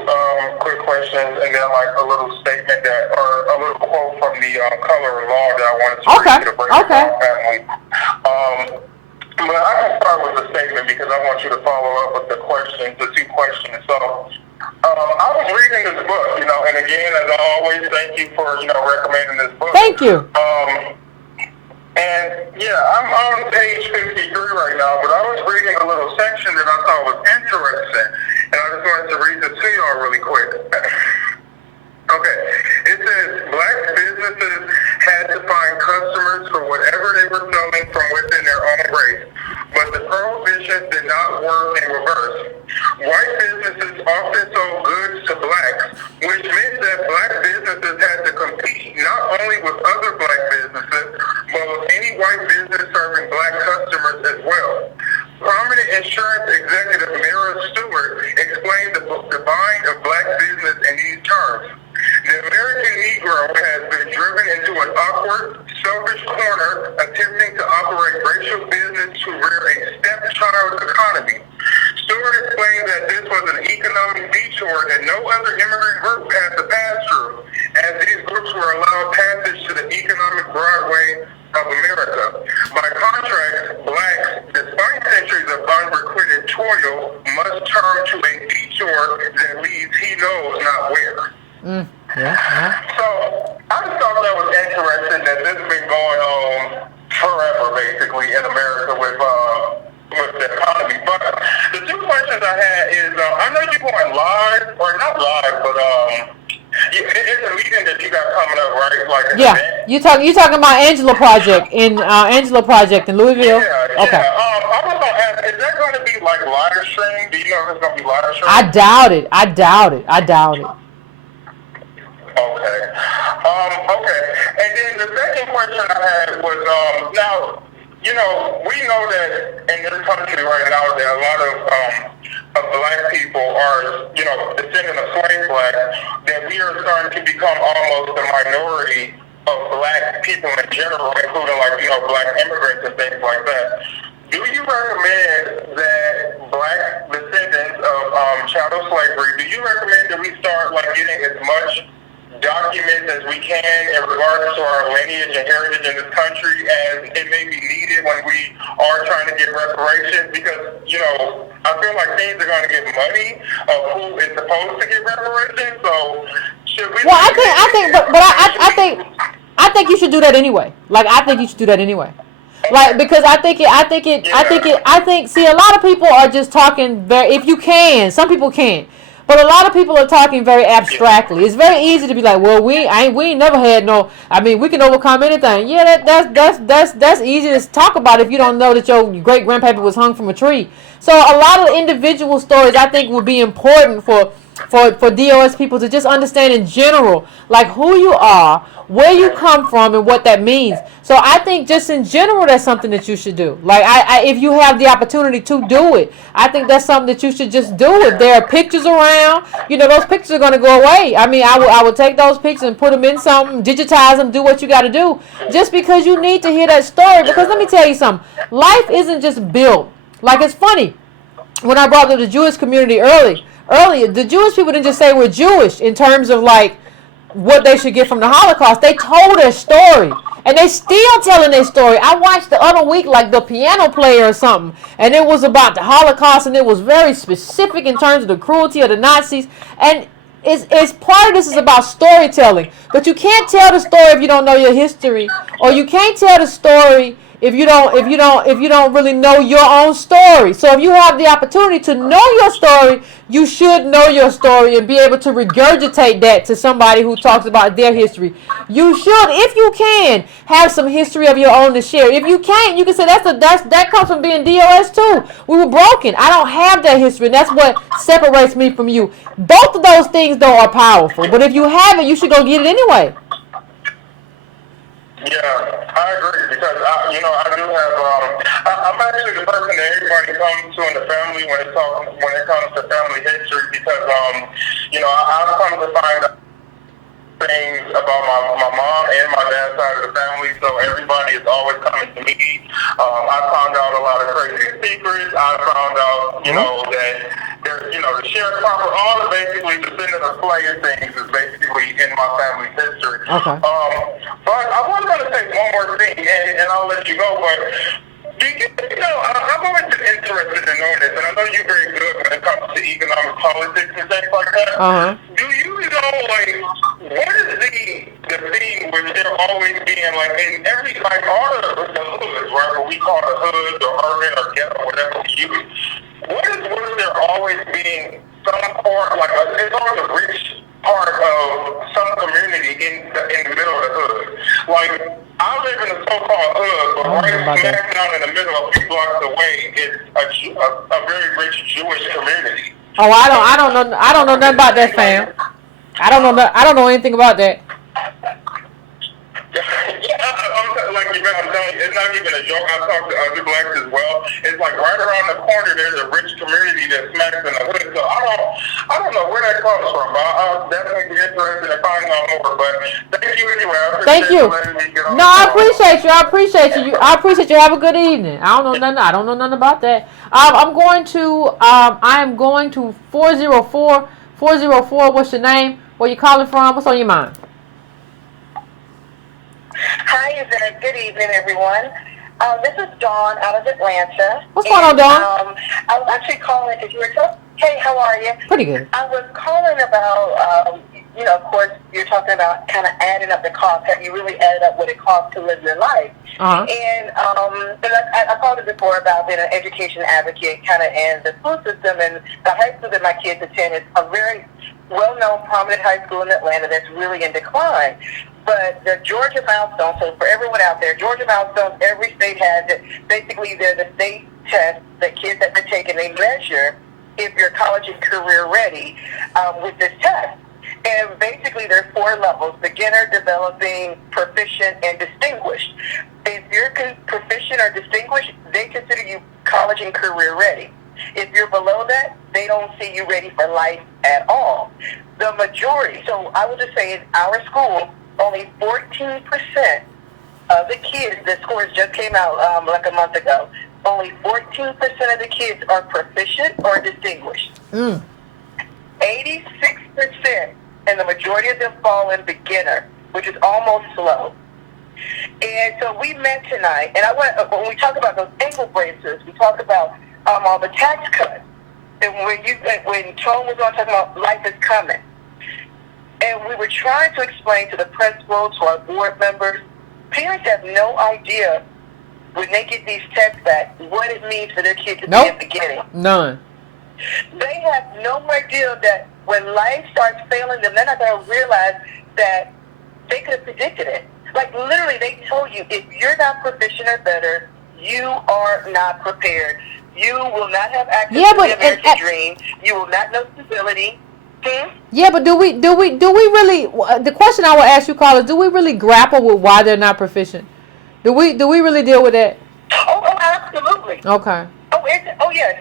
quick questions and then like a little statement or a little quote from the color law that I wanted to read to break it down family. But I can start with the statement because I want you to follow up with the two questions. So I was reading this book, and again, as always, thank you for, recommending this book. Thank you. And yeah, I'm on page 53 right now, but I was reading a little section that I thought was interesting, and I just wanted to read it to y'all really quick. Okay, it says, Black businesses had to find customers for whatever they were selling from within their own race, but the prohibition did not work in reverse. White businesses often sold goods to blacks, which meant that black businesses had to compete not only with other black businesses, but with any white business serving black customers as well. prominent insurance executive Mira Stewart explained the bind of black business in these terms. The American Negro has been driven into an awkward, selfish corner attempting to operate racial business to rear a stepchild economy. Stewart explained that this was an economic detour that no other immigrant group had to pass through, as these groups were allowed passage to the economic Broadway of America. By contrast, blacks, despite centuries of unrequited toil, must turn to a detour that leads he knows not where. So I just thought that was interesting that this has been going on forever, basically, in America with the economy. But the two questions I had is, I know you're going live, or not live, but it's a meeting that you got coming up, right? Like you talking about Angela Project in Louisville? Yeah. Okay. I was gonna ask, is that going to be like live stream? Do you know if it's going to be live stream? I doubt it. Okay. Okay. And then the second question I had was, now, you know, we know that in this country right now that a lot of black people are, you know, descendant of slave blacks, that we are starting to become almost a minority of black people in general, including, like, you know, black immigrants and things like that. Do you recommend that black descendants of chattel slavery, do you recommend that we start, like, getting as much documents as we can in regards to our lineage and heritage in this country as it may be needed when we are trying to get reparations? Because, you know, I feel like things are going to get muddy of who is supposed to get reparations. So should we? Well, I think you should do that anyway. Like, I think you should do that anyway. Like, because I think see, a lot of people are just talking very, if you can, some people can't. But a lot of people are talking very abstractly. It's very easy to be like, well, we ain't never had no. I mean, we can overcome anything. Yeah, that's easy to talk about if you don't know that your great grandpappy was hung from a tree. So a lot of individual stories I think would be important for DOS people to just understand in general, like who you are, where you come from, and what that means. So I think just in general, that's something that you should do. Like, if you have the opportunity to do it, I think that's something that you should just do. If there are pictures around, you know, those pictures are going to go away. I mean, I would take those pictures and put them in something, digitize them, do what you got to do, just because you need to hear that story. Because let me tell you something, life isn't just built. Like, it's funny, when I brought up the Jewish community earlier, the Jewish people didn't just say we're Jewish in terms of like what they should get from the Holocaust. They told their story, and they still telling their story. I watched the other week, like the piano player or something, and it was about the Holocaust, and it was very specific in terms of the cruelty of the Nazis. And it's part of this is about storytelling, but you can't tell the story if you don't know your history, or you can't tell the story if you don't really know your own story. So if you have the opportunity to know your story, you should know your story and be able to regurgitate that to somebody who talks about their history. You should, if you can, have some history of your own to share. If you can't, you can say that comes from being DOS too. We were broken. I don't have that history, and that's what separates me from you. Both of those things though are powerful, but if you have it, you should go get it anyway. Yeah, I agree, because I do have, I'm actually the person that everybody comes to in the family when it comes to family history, because, I've come to find out things about my mom and my dad's side of the family, so everybody is always coming to me. I found out a lot of crazy secrets. I found out, that there's, the sheriff proper, all the basically descendant of slave things is basically in my family's history. Okay. But I was going to say one more thing, and I'll let you go, but I'm always been interested in knowing this, and I know you're very good when it comes to economic politics and things like that. Uh-huh. Do you know, like, what is the thing with there always being, like, in every, like, all the hoods, right, what we call the hoods or urban or ghetto, whatever we use, what is there always being some part, like, it's always a rich part of some community in the middle of the hood. Like, I live in a so-called hood, but right smack down in the middle, a few blocks away, is a very rich Jewish community. Oh, I don't know nothing about that, fam. I don't know anything about that. Yeah, like I'm telling you, it's not even a joke. I talk to other blacks as well. It's like right around the corner, there's a rich community that smacks in the hood. So I don't know where that comes from. I'll definitely be interested in finding out more. But thank you anyway. Thank you. No, I appreciate you. I appreciate you. I appreciate you. Have a good evening. I don't know nothing about that. I am going to 404. What's your name? Where you calling from? What's on your mind? Hi, Yvette. Good evening, everyone. This is Dawn out of Atlanta. What's going on, Dawn? I was actually calling because you were talking. Hey, how are you? Pretty good. I was calling about, of course, you're talking about kind of adding up the cost. Have you really added up what it costs to live your life? Uh-huh. And I called it before about being an education advocate kind of in the school system. And the high school that my kids attend is a very well-known, prominent high school in Atlanta that's really in decline. But the Georgia milestones, so for everyone out there, Georgia milestones, every state has it. Basically, they're the state tests that kids have to take, and they measure if you're college and career ready with this test. And basically, there are 4 levels: beginner, developing, proficient, and distinguished. If you're proficient or distinguished, they consider you college and career ready. If you're below that, they don't see you ready for life at all. The majority, so I would just say in our school, only 14% of the kids, the scores just came out like a month ago, only 14% of the kids are proficient or distinguished. 86%, and the majority of them fall in beginner, which is almost slow. And so we met tonight, and when we talk about those ankle braces, we talk about all the tax cuts. And when Tone was on talking about life is coming, and we were trying to explain to the principal, to our board members, parents have no idea when they get these tests back what it means for their kids to be in the beginning. None. They have no idea that when life starts failing them, they're not going to realize that they could have predicted it. Like literally, they told you if you're not proficient or better, you are not prepared. You will not have access to the American dream. You will not know stability. Yeah, but do we really? The question I would ask you, caller, do we really grapple with why they're not proficient? Do we really deal with that? Oh, absolutely. Okay. Oh, yes.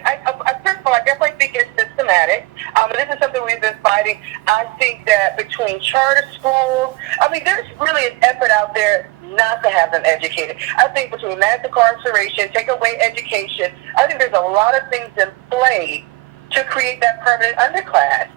First of all, I definitely think it's systematic. This is something we've been fighting. I think that between charter schools, there's really an effort out there not to have them educated. I think between mass incarceration, take away education, I think there's a lot of things in play to create that permanent underclass.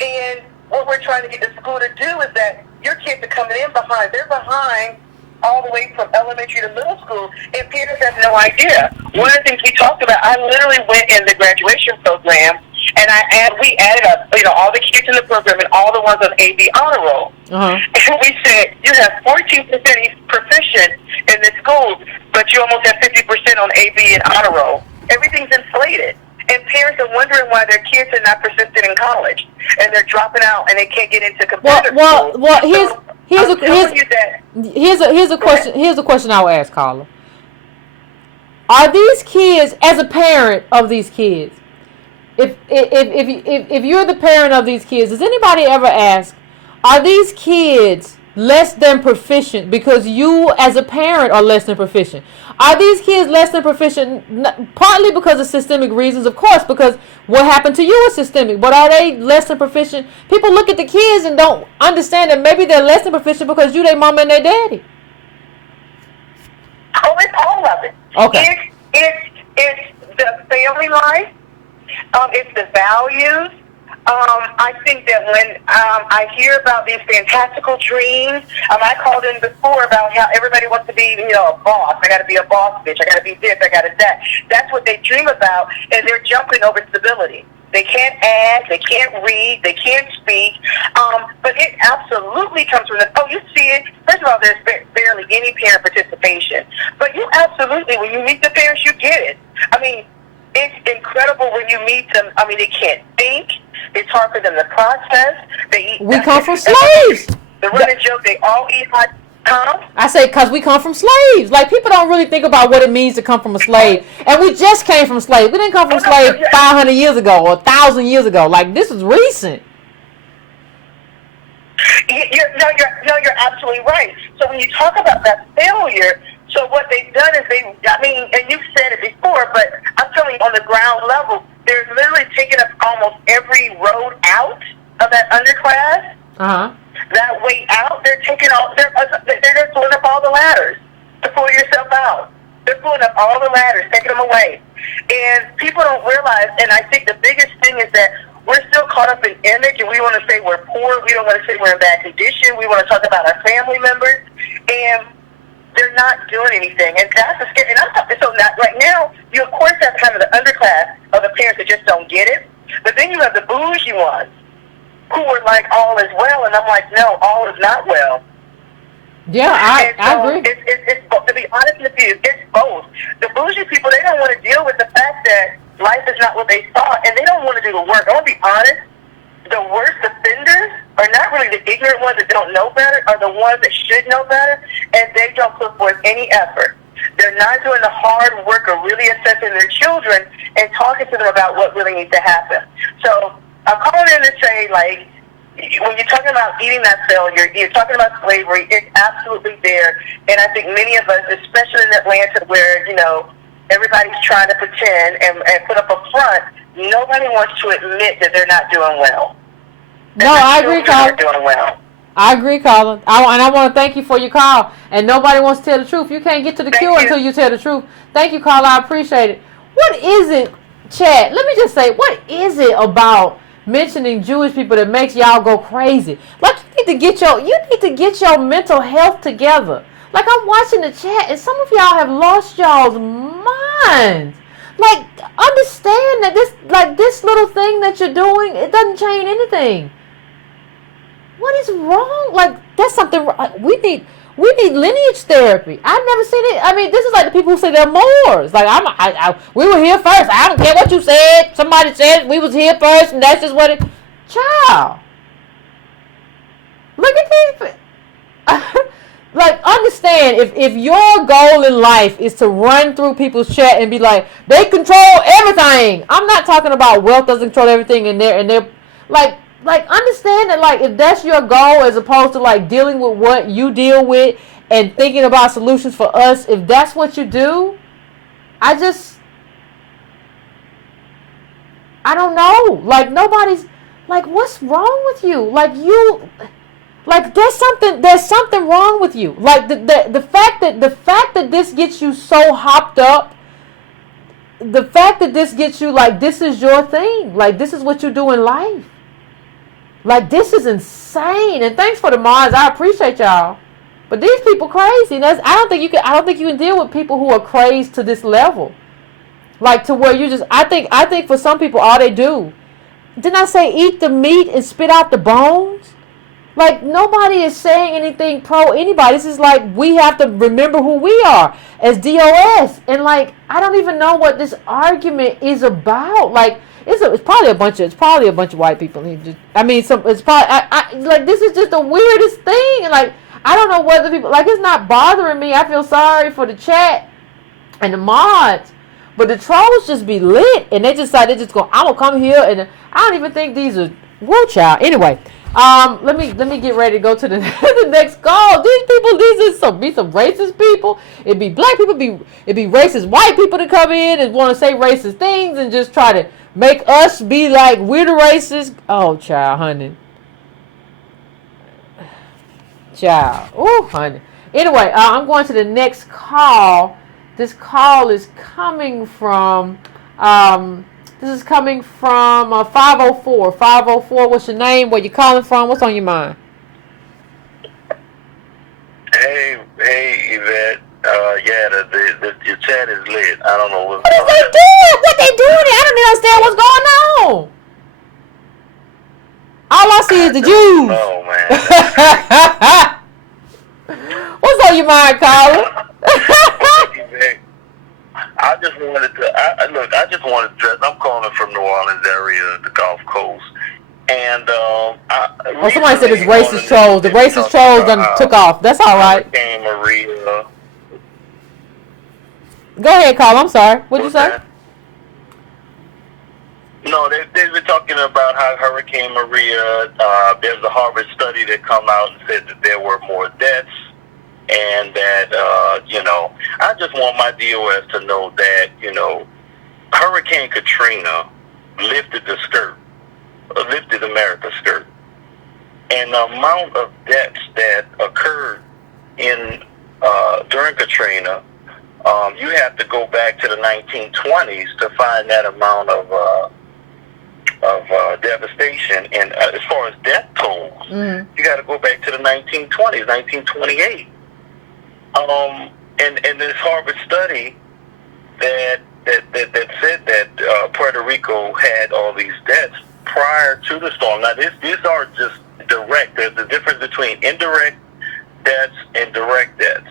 And what we're trying to get the school to do is that your kids are coming in behind. They're behind all the way from elementary to middle school, and parents have no idea. One of the things we talked about, I literally went in the graduation program, and we added up, all the kids in the program and all the ones on AB honor roll. Uh-huh. And we said, you have 14% proficient in the schools, but you almost have 50% on AB and honor roll. Everything's inflated. And parents are wondering why their kids are not persistent in college, and they're dropping out, and they can't get into competitive schools. Well, here's a question. Here's a question I will ask, caller. Are these kids, as a parent of these kids, if you're the parent of these kids, does anybody ever ask, are these kids less than proficient because you as a parent are less than proficient? Are these kids less than proficient partly because of systemic reasons, of course, because what happened to you is systemic, but are they less than proficient? People look at the kids and don't understand that maybe they're less than proficient because you their mama and their daddy. Oh, it's all of it. Okay. It's the family life. It's the values. I think that when I hear about these fantastical dreams, I called in before about how everybody wants to be, a boss. I got to be a boss bitch. I got to be this. I got to that. That's what they dream about, and they're jumping over stability. They can't add. They can't read. They can't speak. But it absolutely comes from you see it. First of all, there's barely any parent participation. But you absolutely, when you meet the parents, you get it. It's incredible when you meet them. They can't think. It's hard for them to process. We come from slaves. The running joke, they all eat hot. I say because we come from slaves. Like, people don't really think about what it means to come from a slave. And we just came from slaves. We didn't come from slaves 500 years ago or 1,000 years ago. Like, this is recent. You're absolutely right. So when you talk about that failure, So what they've done is and you've said it before, but I'm telling you, on the ground level, they're literally taking up almost every road out of that underclass. That way out, they're taking they're just pulling up all the ladders to pull yourself out. They're pulling up all the ladders, taking them away. And people don't realize, and I think the biggest thing is that we're still caught up in image, and we want to say we're poor. We don't want to say we're in bad condition. We want to talk about our family members. And they're not doing anything. And that's a scary. And I'm talking, so not, right now, you of course have kind of the underclass of the parents that just don't get it. But then you have the bougie ones who are like, all is well. And I'm like, no, all is not well. Yeah, I agree. It's both. To be honest with you, it's both. The bougie people, they don't want to deal with the fact that life is not what they thought, and they don't want to do the work. I'm going to be honest. The worst offenders are not really the ignorant ones that don't know better, are the ones that should know better, and they don't put forth any effort. They're not doing the hard work of really assessing their children and talking to them about what really needs to happen. So I'm calling in to say, like, when you're talking about eating that failure, you're talking about slavery, it's absolutely there. And I think many of us, especially in Atlanta where, everybody's trying to pretend and put up a front, nobody wants to admit that they're not doing well. No, I agree, Colin. Doing well. I agree, Colin. And I want to thank you for your call. And nobody wants to tell the truth. You can't get to the cure until you tell the truth. Thank you, Colin. I appreciate it. What is it, Chad? Let me just say, what is it about mentioning Jewish people that makes y'all go crazy? Like, you need to get your mental health together. Like, I'm watching the chat, and some of y'all have lost y'all's minds. Like, understand that this little thing that you're doing, it doesn't change anything. What is wrong? Like, that's something we need lineage therapy. I've never seen it. I mean, this is like the people who say they're Moors. Like, we were here first. I don't care what you said. Somebody said we was here first, and that's just what it. Child, look at these. Like, understand, if your goal in life is to run through people's chat and be like, they control everything. I'm not talking about wealth doesn't control everything, and they're like understand that, like, if that's your goal, as opposed to like dealing with what you deal with and thinking about solutions for us, if that's what you do, I don't know. Like, nobody's like, what's wrong with you? Like, there's something wrong with you. Like, the fact that this gets you so hopped up, the fact that this gets you like, this is your thing. Like, this is what you do in life. Like, this is insane. And thanks for the mods. I appreciate y'all. But these people crazy. And I don't think you can deal with people who are crazed to this level. Like, to where you just, I think for some people, all they do, didn't I say eat the meat and spit out the bones? Like, nobody is saying anything pro anybody. This is like, we have to remember who we are as DOS. And, like, I don't even know what this argument is about. Like, it's probably a bunch of white people. It's probably, like, this is just the weirdest thing. And, like, I don't know whether people, like, it's not bothering me. I feel sorry for the chat and the mods. But the trolls just be lit. And they just like, I'm going to come here. And I don't even think these are, whoa, child. Anyway. Let me get ready to go to the next call. These are be some racist people. It'd be black people, it'd be racist white people to come in and want to say racist things and just try to make us be like we're the racist. Oh, child, honey. Child. Oh, honey. Anyway, I'm going to the next call. This call is coming from 504. 504, what's your name? Where you calling from? What's on your mind? Hey, Yvette. Your chat is lit. I don't know what is they doing? What they doing? I don't understand what's going on. All I see is the Jews. Oh, man. What's on your mind, Colin? I just wanted to address, I'm calling from New Orleans area, the Gulf Coast. And, somebody said it's racist trolls. The racist trolls done took off. That's all right. Hurricane Maria. Go ahead, Colin. I'm sorry. What'd you say? That? No, they've been talking about how Hurricane Maria, there's a Harvard study that come out and said that there were more deaths and that I just want my DOS to know that Hurricane Katrina lifted the skirt, lifted America's skirt, and the amount of deaths that occurred in during Katrina, you have to go back to the 1920s to find that amount of devastation. And as far as death tolls, you got to go back to the 1920s, 1928. And this Harvard study that said that Puerto Rico had all these deaths prior to the storm. Now, these are just direct. There's a difference between indirect deaths and direct deaths.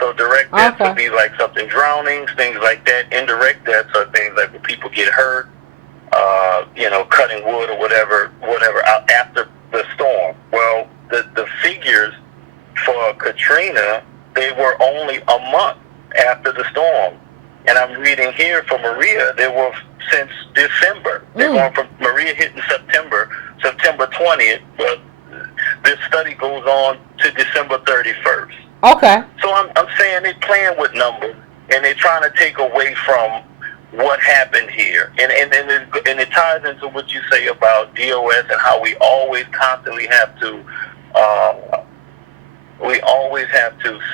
So direct deaths would be like something drownings, things like that. Indirect deaths are things like when people get hurt, cutting wood or whatever out after the storm. Well, the figures for Katrina, they were only a month after the storm. And I'm reading here for Maria, they were since December. They're going from Maria hitting September 20th, but this study goes on to December 31st. Okay. So I'm saying they're playing with numbers, and they're trying to take away from what happened here. And it ties into what you say about DOS and how we always constantly have to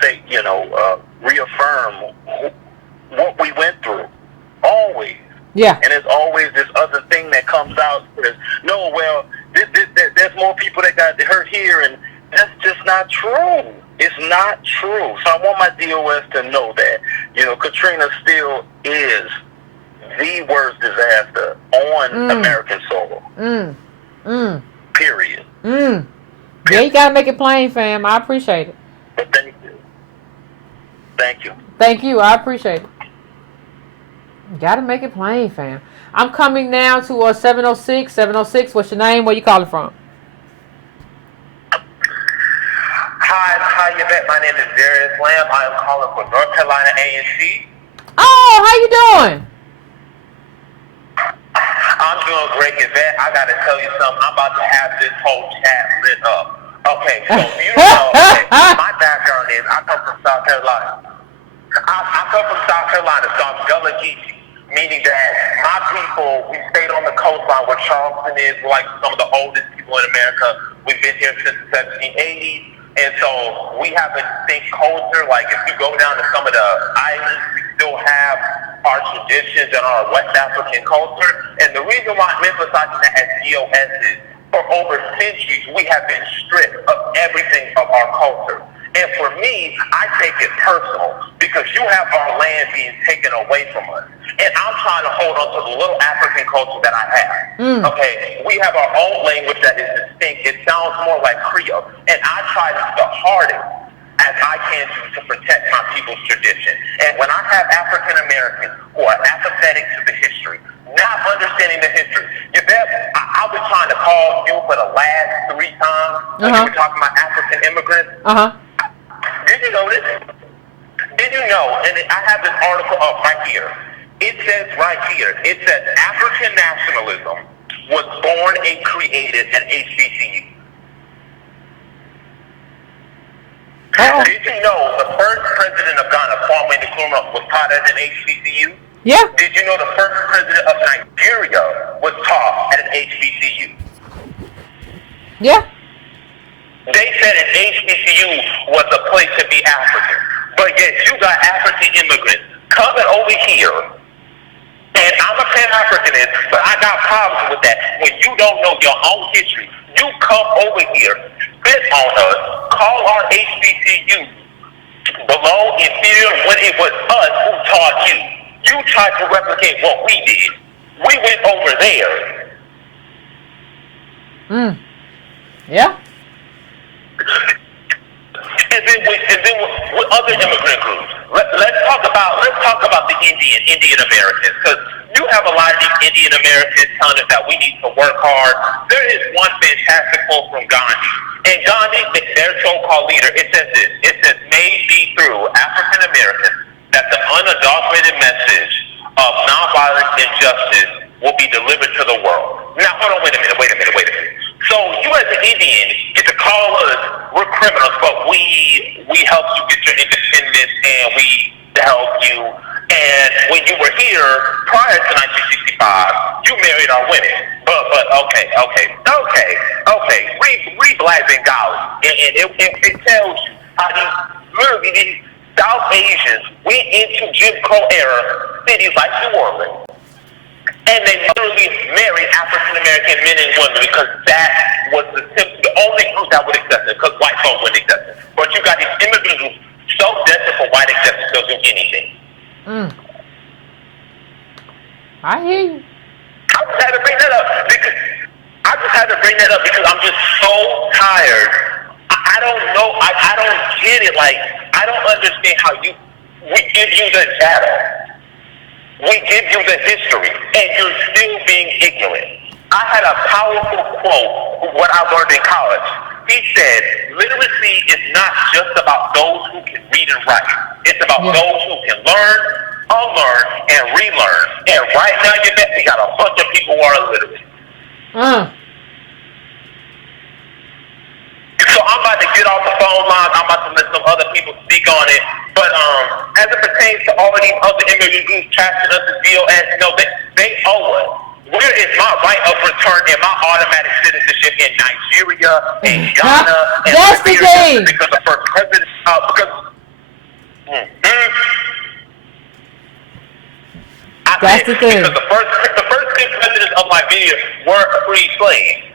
say, reaffirm what we went through. Always. Yeah. And there's always this other thing that comes out. There's more people that got hurt here, and that's just not true. It's not true. So I want my DOS to know that, Katrina still is the worst disaster on American soil. Period. Yeah, you gotta make it plain, fam. I appreciate it. But thank you. Thank you. Thank you. I appreciate it. You gotta make it plain, fam. I'm coming now to 706. 706. What's your name? Where you calling from? Hi, Yvette. My name is Darius Lamb. I am calling for North Carolina A&C. Oh, how you doing? I'm doing great, Yvette. I got to tell you something. I'm about to have this whole chat lit up. Okay, so you know, my background is I come from South Carolina. I come from South Carolina, so I'm Gullah Geechee, meaning that my people, we stayed on the coastline where Charleston is, like some of the oldest people in America. We've been here since the 1780s. And so we have a distinct culture. Like if you go down to some of the islands, we still have our traditions and our West African culture. And the reason why I'm emphasizing that as DOS is for over centuries, we have been stripped of everything of our culture. And for me, I take it personal because you have our land being taken away from us. And I'm trying to hold on to the little African culture that I have. Okay, we have our own language that is distinct. It sounds more like Creole. And I try to do the hardest as I can to protect my people's tradition. And when I have African Americans who are apathetic to the history, not understanding the history, Yvette, I was trying to call you for the last 3 times when you were talking about African immigrants. Did you know this? Did you know, and I have this article up right here. It says right here, it says African nationalism was born and created at HBCU. Did you know the first president of Ghana, Kwame Nkrumah, was taught at an HBCU? Yeah. Did you know the first president of Nigeria was taught at an HBCU? Yeah. They said an HBCU was a place to be African. But yet you got African immigrants coming over here, and I'm a Pan-Africanist, but I got problems with that. When you don't know your own history, you come over here, spit on us, call our HBCU below inferior when it was us who taught you. You tried to replicate what we did. We went over there. Yeah. And then with other immigrant groups, let's talk about the Indian Americans, because you have a lot of these Indian Americans telling us that we need to work hard. There is one fantastic quote from Gandhi, and Gandhi, their so-called leader, it says this. It says, "May it be through African Americans that the unadulterated message of nonviolence and justice will be delivered to the world." Now, hold on, wait a minute. So you as an Indian get to call us, we're criminals, but we helped And when you were here prior to 1965, you married our women. But okay. Read Black Bengali, and it tells you how these South Asians went into Jim Crow era cities like New Orleans, and they literally married African American men and women because that was the only group that would accept it, because white folks wouldn't accept it. But you got these individuals so desperate for white acceptance, they'll do anything. I hear you. I just had to bring that up because I'm just so tired. I don't know. I don't get it. Like, I don't understand how we give you the data. We give you the history, and you're still being ignorant. I had a powerful quote, what I learned in college. He said, literacy is not just about those who can read and write. It's about those who can learn, unlearn, and relearn. And right now, Yvette, we got a bunch of people who are illiterate. So I'm about to get off the phone lines. I'm about to let some other people speak on it. But as it pertains to all of these other immigrant groups trashing us as DOS, they owe us. Where is my right of return and my automatic citizenship in Nigeria, in Ghana, and that's the thing. Because the first president, That's the thing. Because the first 10 presidents of Liberia were free slaves.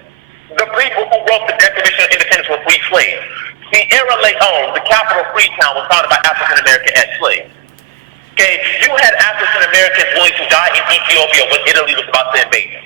The people who wrote the Declaration of Independence were free slaves. Sierra Leone, the capital of Freetown, was founded by African American ex-slaves. Okay, you had African Americans willing to die in Ethiopia when Italy was about to invade them.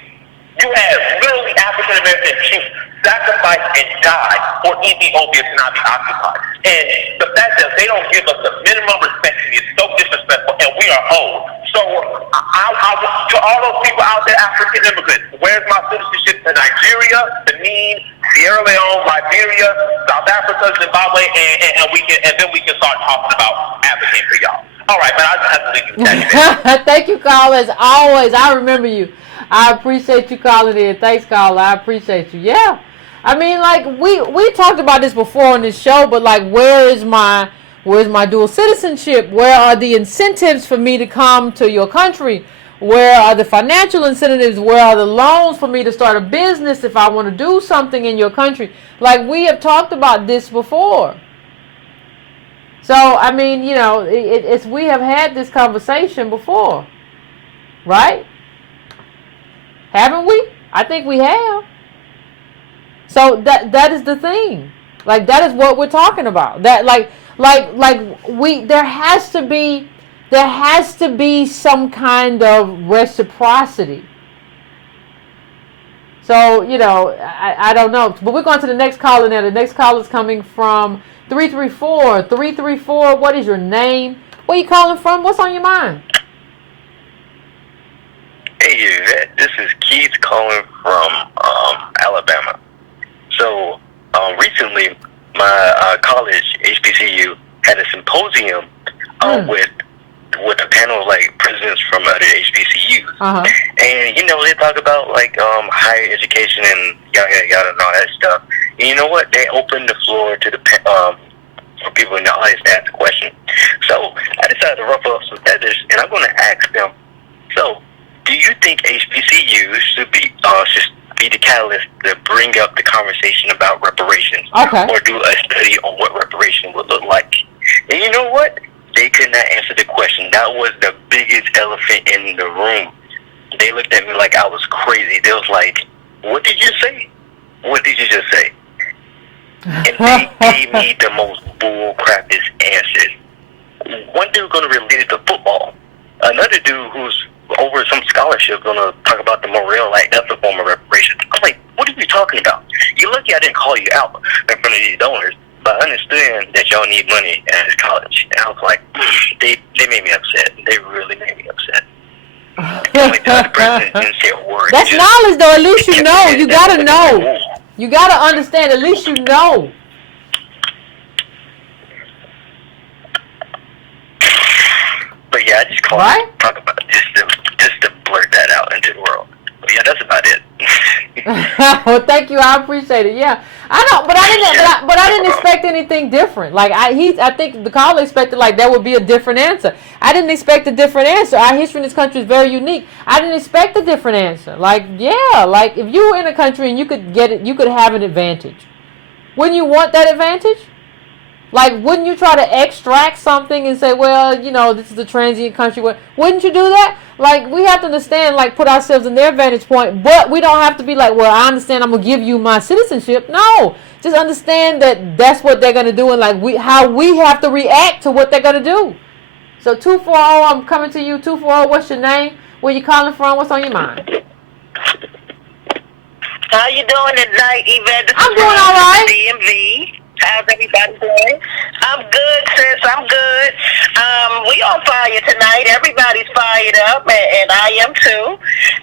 You had literally African American chiefs sacrifice and die for Ethiopia to not be occupied. And the fact that they don't give us the minimum respect is so disrespectful, and we are old. So, to all those people out there, African immigrants, where's my citizenship to Nigeria, Benin, Sierra Leone, Liberia, South Africa, Zimbabwe, and then we can start talking about advocating for y'all. All right, man, I just have to leave you with that. Thank you, caller, as always. I remember you. I appreciate you calling in. Thanks, caller. I appreciate you. Yeah. I mean, like, we talked about this before on this show, but, like, where's my dual citizenship? Where are the incentives for me to come to your country? Where are the financial incentives? Where are the loans for me to start a business if I want to do something in your country? Like, we have talked about this before. So, I mean, you know, it's we have had this conversation before, right? Haven't we? I think we have. So that is the thing. Like, that is what we're talking about. That there has to be some kind of reciprocity. So, you know, I don't know. But we're going to the next caller now. The next caller is coming from 334. 334, what is your name? Where you calling from? What's on your mind? Hey, Yvette. This is Keith calling from Alabama. So, recently, my college, HBCU, had a symposium with a panel of, like, presidents from other HBCUs. And, you know, they talk about, like, higher education and yada, yada, yada, and all that stuff. And you know what? They opened the floor to the for people in the audience to ask a question. So I decided to ruffle up some feathers, and I'm going to ask them, so do you think HBCUs should be the catalyst to bring up the conversation about reparations? Okay. Or do a study on what reparation would look like? And you know what? They could not answer the question. That was the biggest elephant in the room. They looked at me like I was crazy. They was like, what did you say? What did you just say? And they gave me the most bull-crappiest answers. One dude going to relate it to football. Another dude who's over some scholarship going to talk about the morale, like that's a form of reparation. I'm like, what are you talking about? You're lucky I didn't call you out in front of these donors, but I understand that y'all need money at this college. And I was like, they made me upset. They really made me upset. Like the other president didn't say a word. That's knowledge, though. At least you know. You gotta know. You gotta understand. At least you know. But yeah, I just called to talk about it, just to blurt that out into the world. But yeah, that's about it. Well, thank you. I appreciate it. Yeah. I know, but I didn't expect anything different. Like I think the caller expected like there would be a different answer. I didn't expect a different answer. Our history in this country is very unique. I didn't expect a different answer. Like like if you were in a country and you could get it, you could have an advantage. Wouldn't you want that advantage? Like, wouldn't you try to extract something and say, well, this is a transient country? Wouldn't you do that? Like, we have to understand, like, put ourselves in their vantage point, but we don't have to be like, well, I understand I'm going to give you my citizenship. No, just understand that that's what they're going to do and, like, how we have to react to what they're going to do. So, 240, I'm coming to you. 240, what's your name? Where you calling from? What's on your mind? How you doing tonight, Yvette? I'm doing all right. DMV. How's everybody doing? I'm good, sis. I'm good. We on fire tonight. Everybody's fired up, and I am too.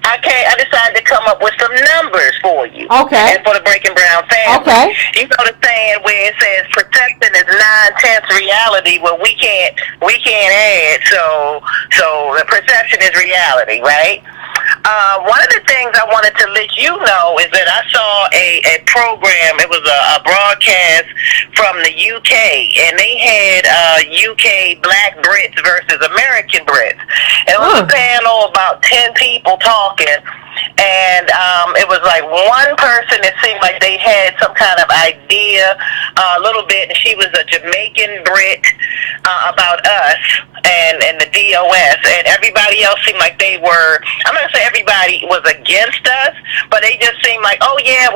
I decided to come up with some numbers for you. Okay. And for the Breaking Brown family. Okay. You know the saying where it says perception is 9/10 reality. Well, we can't add. So the perception is reality, right? One of the things I wanted to let you know is that I saw a program. It was a broadcast from the UK, and they had UK Black Brits versus American Brits. And it was a panel about 10 people talking. And it was like one person that seemed like they had some kind of idea a little bit, and she was a Jamaican Brit about us and the DOS, and everybody else seemed like they were, I'm not going to say everybody was against us, but they just seemed like, oh yeah,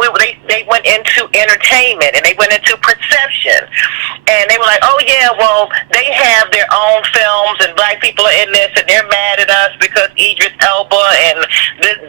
they went into entertainment, and they went into perception, and they were like, oh yeah, well, they have their own films, and black people are in this, and they're mad at us because Idris Elba and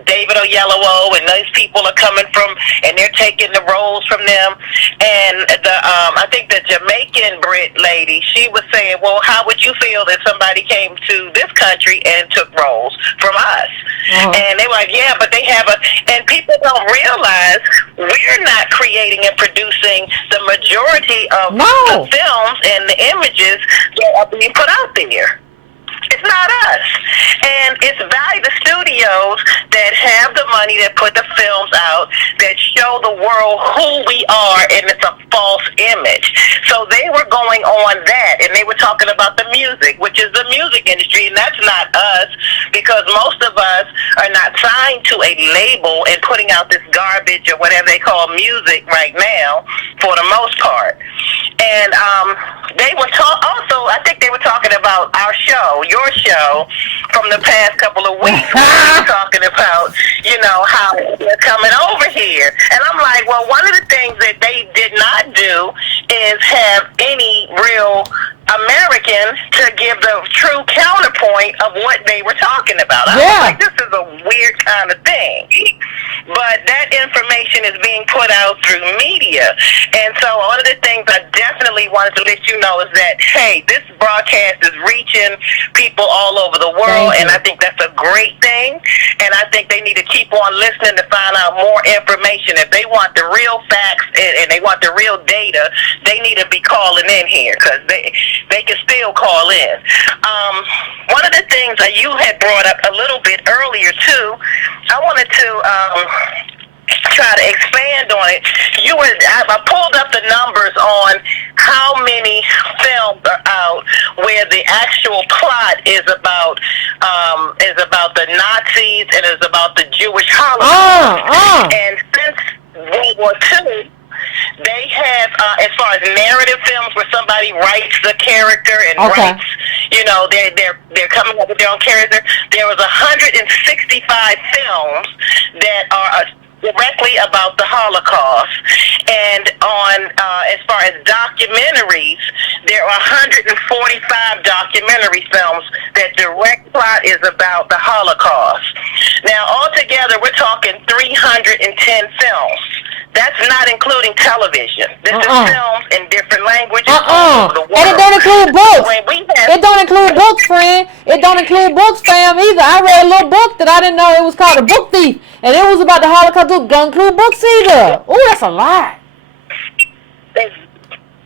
David Oyelowo and those people are coming from, and they're taking the roles from them. And I think the Jamaican Brit lady, she was saying, well, how would you feel if somebody came to this country and took roles from us? And they were like, yeah, but they have and people don't realize we're not creating and producing the majority of the films and the images that are being put out there. It's not us. And it's by the studios that have the money that put the films out that show the world who we are, and it's a false image. So they were going on that, and they were talking about the music, which is the music industry, and that's not us, because most of us are not signed to a label and putting out this garbage or whatever they call music right now, for the most part. And they were also, I think they were talking about our show, your show, from the past couple of weeks. We were talking about, how they're coming over here. And I'm like, well, one of the things that they did not do is have any real American to give the true counterpoint of what they were talking about. I was like, this is a weird kind of thing. But that information is being put out through media. And so one of the things I definitely wanted to let you know is that, hey, this broadcast is reaching people all over the world, and I think that's a great thing. And I think they need to keep on listening to find out more information. If they want the real facts and they want the real data, they need to be calling in here, because they can still call in. One of the things that you had brought up a little bit earlier, too, I wanted to try to expand on it. I pulled up the numbers on how many films are out where the actual plot is about the Nazis and is about the Jewish Holocaust. And since World War II, they have, as far as narrative films where somebody writes the character and writes, they're coming up with their own character. There was 165 films that are directly about the Holocaust. And on, as far as documentaries, there are 145 documentary films that direct plot is about the Holocaust. Now, altogether, we're talking 310 films. That's not including television. This is films in different languages all over the world. And it don't include books. It don't include books, friend. It don't include books, fam, either. I read a little book that I didn't know it was called A Book Thief, and it was about the Holocaust. It don't include books either. Ooh, that's a lot.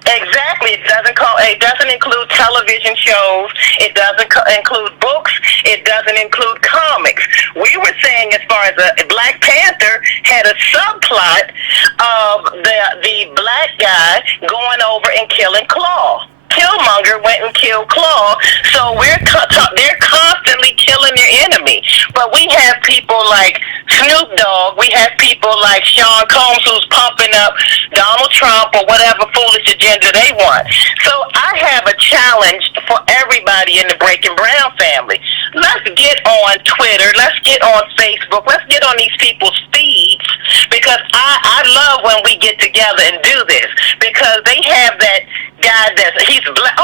Exactly. It doesn't include television shows. It doesn't include books. It doesn't include comics. We were saying, as far as a Black Panther had a subplot of the black guy going over and killing Claw. Killmonger went and killed Claw, so they're constantly killing their enemy. But we have people like Snoop Dogg, we have people like Sean Combs who's pumping up Donald Trump or whatever foolish agenda they want. So I have a challenge for everybody in the Breaking Brown family. Let's get on Twitter, let's get on Facebook, let's get on these people's feeds, because I love when we get together and do this, because they have that guy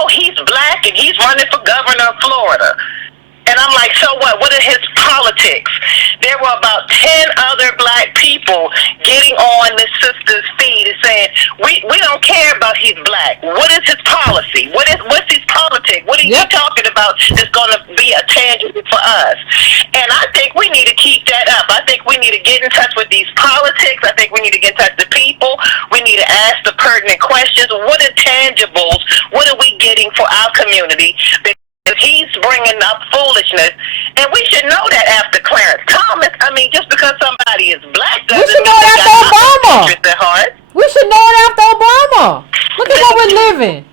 he's black and he's running for governor of Florida. And I'm like, so what? What are his politics? There were about 10 other black people getting on this sister's feed and saying, we don't care about he's black. What is his policy? What's his politics? What are you talking about that's going to be a tangible for us? And I think we need to keep that up. I think we need to get in touch with these politics. I think we need to get in touch with people. We need to ask the pertinent questions. What are tangibles? What are we getting for our community? He's bringing up foolishness, and we should know that after Clarence Thomas. I mean, just because somebody is black doesn't we should know mean it after Obama. At heart. We should know it after Obama. Look at what we're living.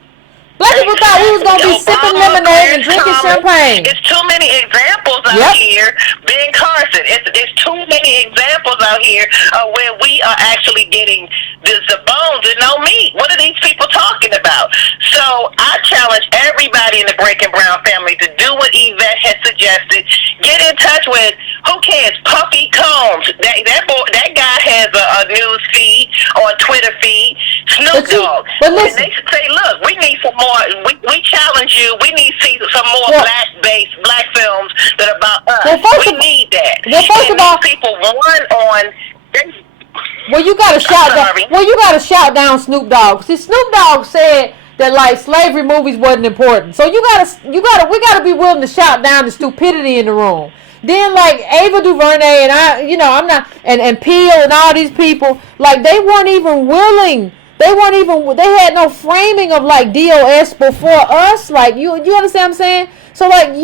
Black people thought we was going to be sipping lemonade and drinking champagne. It's too many examples out here. Ben Carson, it's too many examples out here where we are actually getting the bones and no meat. What are these people talking about? So I challenge everybody in the Breaking Brown family to do what Yvette has suggested. Get in touch with, who cares, Puffy Combs. That guy has a news feed or a Twitter feed. Snoop Dogg. But And listen, they should say, look, we need some more. We challenge you. We need to see some more black films that are about us. We need that. Well, first of all, people run on. Well, you gotta shout down. Well, you gotta shout down Snoop Dogg. See, Snoop Dogg said that like slavery movies wasn't important. So we gotta be willing to shout down the stupidity in the room. Then like Ava DuVernay and I'm not, and Peel and all these people, like they weren't even willing. They had no framing of like DOS before us. Like you understand what I'm saying? So like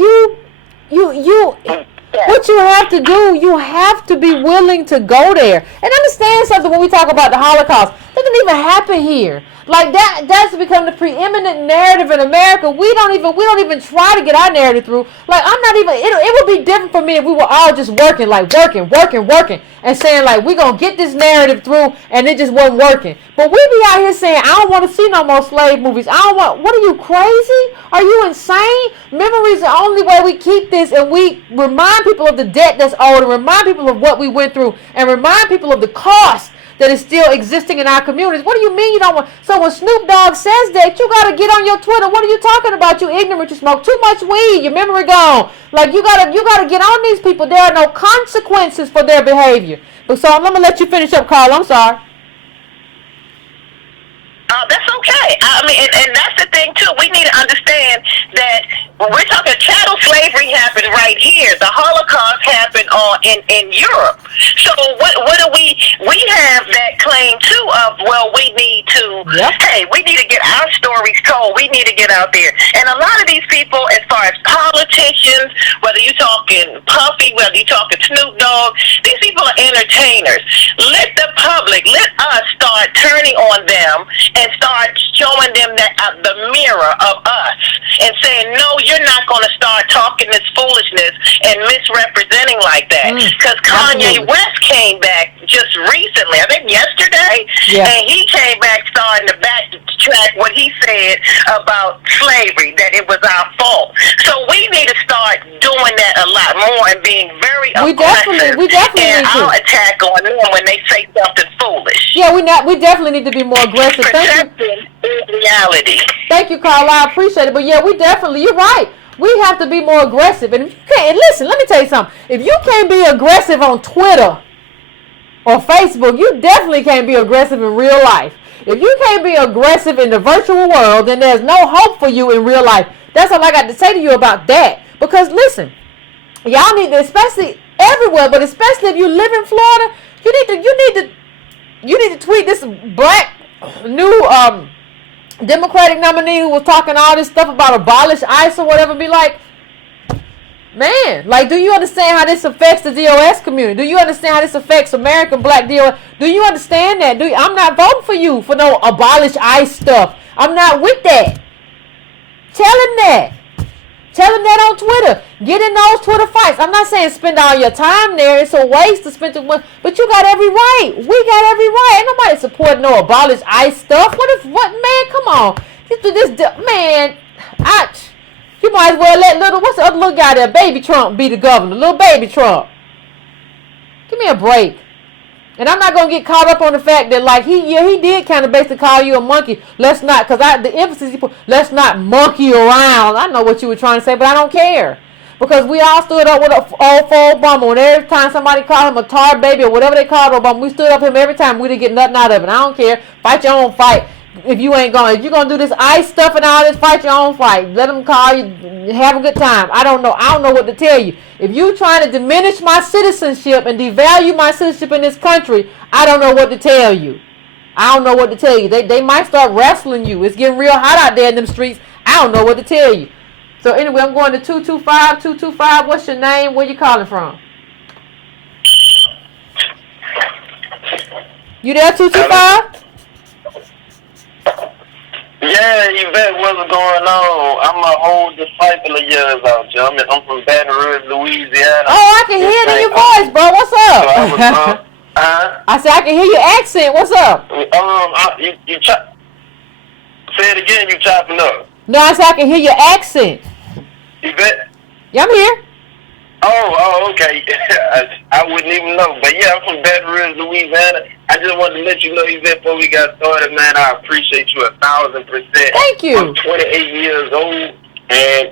what you have to do, you have to be willing to go there. And understand something when we talk about the Holocaust. That didn't even happen here. Like that's become the preeminent narrative in America. We don't even try to get our narrative through. Like it would be different for me if we were all just working, and saying like we're gonna get this narrative through, and it just wasn't working. But we be out here saying, I don't want to see no more slave movies. What are you, crazy? Are you insane? Memory is the only way we keep this, and we remind people of the debt that's owed, and remind people of what we went through, and remind people of the cost that is still existing in our communities. What do you mean you don't want? So when Snoop Dogg says that, you gotta get on your Twitter. What are you talking about? You ignorant. You smoke too much weed. Your memory gone. Like you gotta get on these people. There are no consequences for their behavior. But so I'm gonna let you finish up, Carl. I'm sorry. That's okay. I mean, and that's the thing too. We need to understand that we're talking chattel slavery happened right here. The Holocaust happened in Europe. So what do we have that claim too of? Well, we need to. Hey, we need to get our stories told. We need to get out there. And a lot of these people, as far as politicians, whether you're talking Puffy, whether you're talking Snoop Dogg, these people are entertainers. Let the public, let us start turning on them and start showing them that the mirror of us and saying, no, you're not going to start talking this foolishness and misrepresenting like that. Because Kanye West came back just recently, I think yesterday, and he came back starting to backtrack what he said about slavery, that it was our fault. So we need to start doing that a lot more and being very aggressive. We definitely and need to. I'll attack on them when they say something foolish. Yeah, we definitely need to be more aggressive. Thank you. Reality. Thank you, Carl. I appreciate it. But yeah, you're right. We have to be more aggressive. And if you can't, listen, let me tell you something. If you can't be aggressive on Twitter or Facebook, you definitely can't be aggressive in real life. If you can't be aggressive in the virtual world, then there's no hope for you in real life. That's all I got to say to you about that. Because listen, y'all need to, especially everywhere, but especially if you live in Florida, you need to tweet this black new Democratic nominee who was talking all this stuff about abolish ICE or whatever. Be like, Man, like, do you understand how this affects the DOS community? Do you understand how this affects American black DOS? Do you understand that? I'm not voting for you for no abolish ICE stuff. I'm not with that. Tell him that. Tell him that on Twitter. Get in those Twitter fights. I'm not saying spend all your time there. It's a waste to spend it, but you got every right. We got every right. Ain't nobody supporting no abolish ICE stuff. What, man, come on. Man, you might as well let what's the other little guy there, Baby Trump, be the governor. Little Baby Trump. Give me a break. And I'm not going to get caught up on the fact that, like, he did kind of basically call you a monkey. Let's not, because the emphasis he put, let's not monkey around. I know what you were trying to say, but I don't care. Because we all stood up with old for Obama. And every time somebody called him a tar baby or whatever they called Obama, we stood up for him every time. We didn't get nothing out of it. I don't care. Fight your own fight. If you're going to do this ICE stuff and all this, fight your own fight. Let them call you. Have a good time. I don't know what to tell you. If you trying to diminish my citizenship and devalue my citizenship in this country, I don't know what to tell you. I don't know what to tell you. They might start wrestling you. It's getting real hot out there in them streets. I don't know what to tell you. So anyway, I'm going to 225. What's your name? Where you calling from? You there, 225? Yeah, Yvette, what's going on? I'm a whole disciple of yours out, Joe. I'm from Baton Rouge, Louisiana. Oh, I can hear it in your voice, bro. What's up? So I said I can hear your accent. What's up? You say it again. You chopping up. No, I said I can hear your accent. Yvette? Yeah, I'm here. Oh, okay. I wouldn't even know. But yeah, I'm from Baton Rouge, Louisiana. I just wanted to let you know, Yvette, before we got started, man, I appreciate you 1,000%. Thank you. I'm 28 years old, and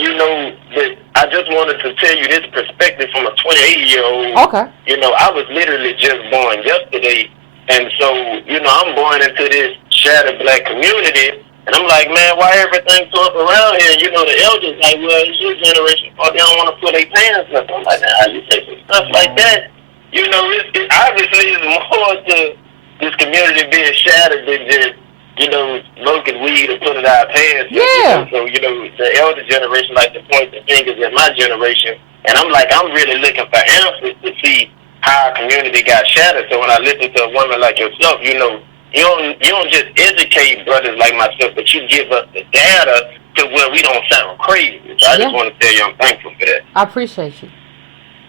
you know, that I just wanted to tell you this perspective from a 28-year-old. Okay. You know, I was literally just born yesterday, and so, you know, I'm born into this shattered black community. And I'm like, man, why everything so up around here? You know, the elders like, well, it's your generation, or they don't want to put their pants up. I'm like, nah, you say some stuff like that. You know, it obviously is more to this community being shattered than just, you know, smoking weed and putting our pants up. Yeah. So, you know, the elder generation like to point the fingers at my generation. And I'm like, I'm really looking for answers to see how our community got shattered. So when I listen to a woman like yourself, you know, you don't just educate brothers like myself, but you give us the data to where we don't sound crazy. So I just want to tell you I'm thankful for that. I appreciate you.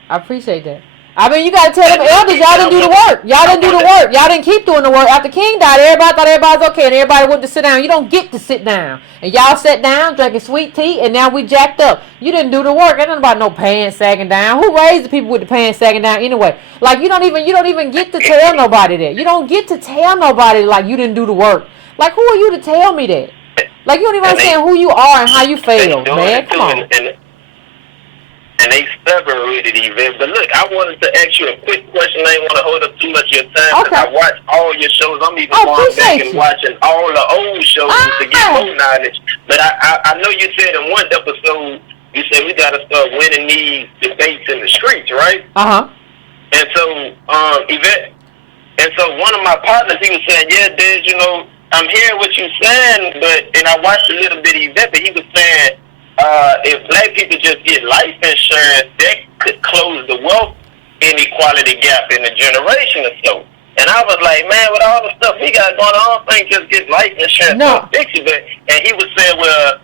I appreciate that. I mean, you got to tell them elders, y'all didn't do the work. Y'all didn't do the work. Y'all didn't keep doing the work. After King died, everybody thought everybody was okay, and everybody went to sit down. You don't get to sit down. And y'all sat down, drinking sweet tea, and now we jacked up. You didn't do the work. Ain't nothing about no pants sagging down. Who raised the people with the pants sagging down anyway? Like, you don't even get to tell nobody that. You don't get to tell nobody, like, you didn't do the work. Like, who are you to tell me that? Like, you don't even understand who you are and how you failed, man. Come on. And they stubborn with it, Yvette. But look, I wanted to ask you a quick question. I ain't want to hold up too much of your time. Okay. I watch all your shows. I'm even going back and watching all the old shows to get more knowledge. But I know you said in one episode, you said we got to start winning these debates in the streets, right? Uh-huh. And so, Yvette, and so one of my partners, he was saying, yeah, Des, you know, I'm hearing what you're saying, and I watched a little bit of Yvette, but he was saying, if black people just get life insurance, that could close the wealth inequality gap in a generation or so. And I was like, man, with all the stuff we got going on, I think just get life insurance. No. Fix it. And he was saying, well,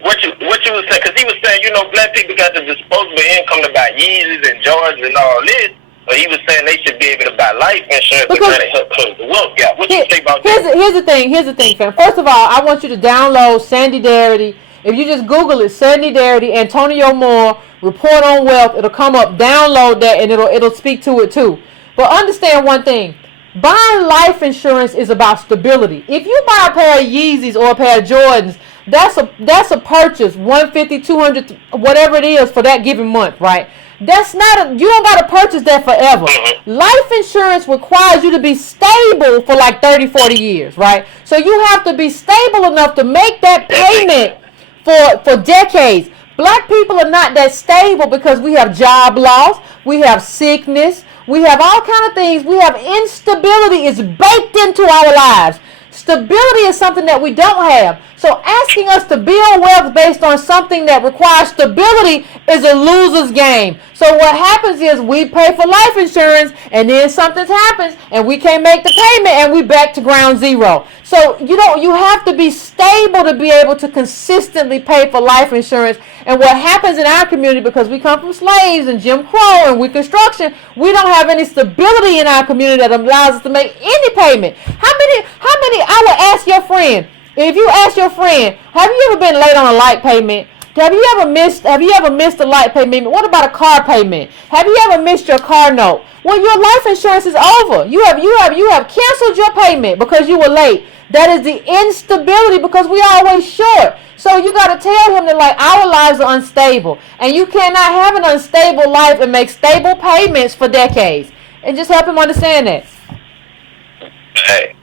what you was saying, because he was saying, you know, black people got the disposable income to buy Yeezys and Jordans and all this. But he was saying they should be able to buy life insurance to kind of help close the wealth gap. What you say about that? Here's the thing, fam. First of all, I want you to download Sandy Darity. If you just Google it, Sandy Darity, Antonio Moore, Report on Wealth, it'll come up. Download that, and it'll speak to it too. But understand one thing: buying life insurance is about stability. If you buy a pair of Yeezys or a pair of Jordans, that's a purchase, $150, $200, whatever it is for that given month, right? That's not you don't got to purchase that forever. Life insurance requires you to be stable for like 30, 40 years, right? So you have to be stable enough to make that payment for decades. Black people are not that stable because we have job loss, we have sickness, we have all kind of things. We have instability is baked into our lives. Stability is something that we don't have. So asking us to build wealth based on something that requires stability is a loser's game. So what happens is we pay for life insurance and then something happens and we can't make the payment and we back to ground zero. So you have to be stable to be able to consistently pay for life insurance. And what happens in our community, because we come from slaves and Jim Crow and Reconstruction, we don't have any stability in our community that allows us to make any payment. How many, I would ask your friend, if you ask your friend, have you ever been late on a light payment? Have you ever missed a light payment? What about a car payment? Have you ever missed your car note? Well, your life insurance is over. You have canceled your payment because you were late. That is the instability, because we are always short. So you got to tell him that, like, our lives are unstable. And you cannot have an unstable life and make stable payments for decades. And just help him understand that. Hey,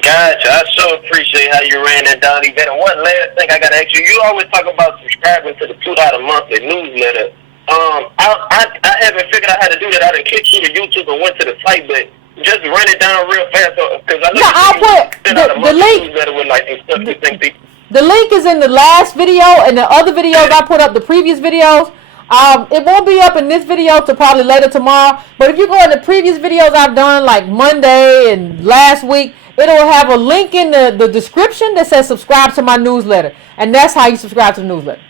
gotcha. I so appreciate how you ran that down, Yvette. And one last thing I got to ask you. You always talk about subscribing to the $2 monthly newsletter. I haven't figured out how to do that. I done clicked through the YouTube and went to the site, but just run it down real fast, because I know I'll put the link. With like stuff the link is in the last video and the other videos I put up, the previous videos. It won't be up in this video till probably later tomorrow. But if you go in the previous videos I've done, like Monday and last week, it'll have a link in the description that says subscribe to my newsletter. And that's how you subscribe to the newsletter.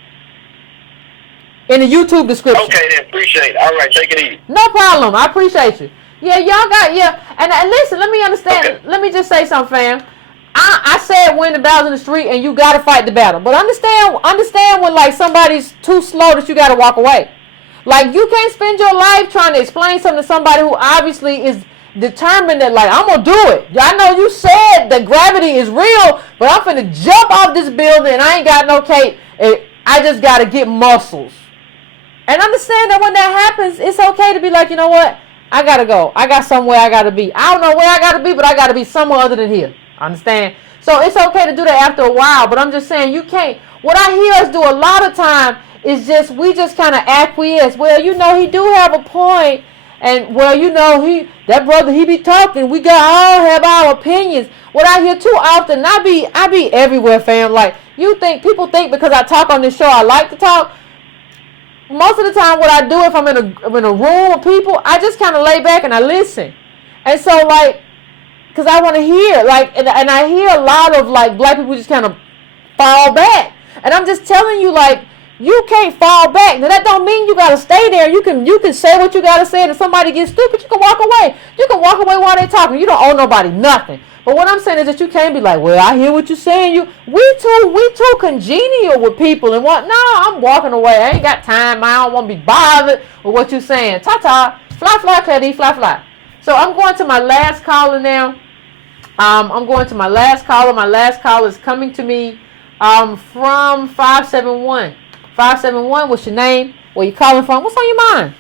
In the YouTube description. Okay, then. Appreciate it. All right, take it easy. No problem. I appreciate you. Yeah, y'all got, and listen, let me understand. Okay. Let me just say something, fam. I said win the battles in the street and you got to fight the battle. But understand when, like, somebody's too slow that you got to walk away. Like, you can't spend your life trying to explain something to somebody who obviously is determined that, like, I'm going to do it. I know you said that gravity is real, but I'm finna jump off this building and I ain't got no cape. I just got to get muscles. And understand that when that happens, it's okay to be like, you know what? I got to go. I got somewhere I got to be. I don't know where I got to be, but I got to be somewhere other than here. Understand? So it's okay to do that after a while, but I'm just saying you can't. What I hear us do a lot of time is we just kind of acquiesce. Well, he do have a point, and well, that brother, he be talking. We all have our opinions. What I hear too often, I be everywhere, fam. Like, people think because I talk on this show, I like to talk. Most of the time, what I do if I'm in a room of people, I just kind of lay back and I listen. And so, like, because I want to hear, like, and I hear a lot of, like, black people just kind of fall back. And I'm just telling you, like, you can't fall back. Now, that don't mean you got to stay there. You can say what you got to say, and if somebody gets stupid, you can walk away. You can walk away while they're talking. You don't owe nobody nothing. But what I'm saying is that you can't be like, well, I hear what you're saying. We too congenial with people. And what? No, I'm walking away. I ain't got time. I don't want to be bothered with what you're saying. Ta-ta. Fly, Cleddy. Fly. So I'm going to my last caller now. I'm going to my last caller. My last caller is coming to me from 571. 571, what's your name? Where you calling from? What's on your mind?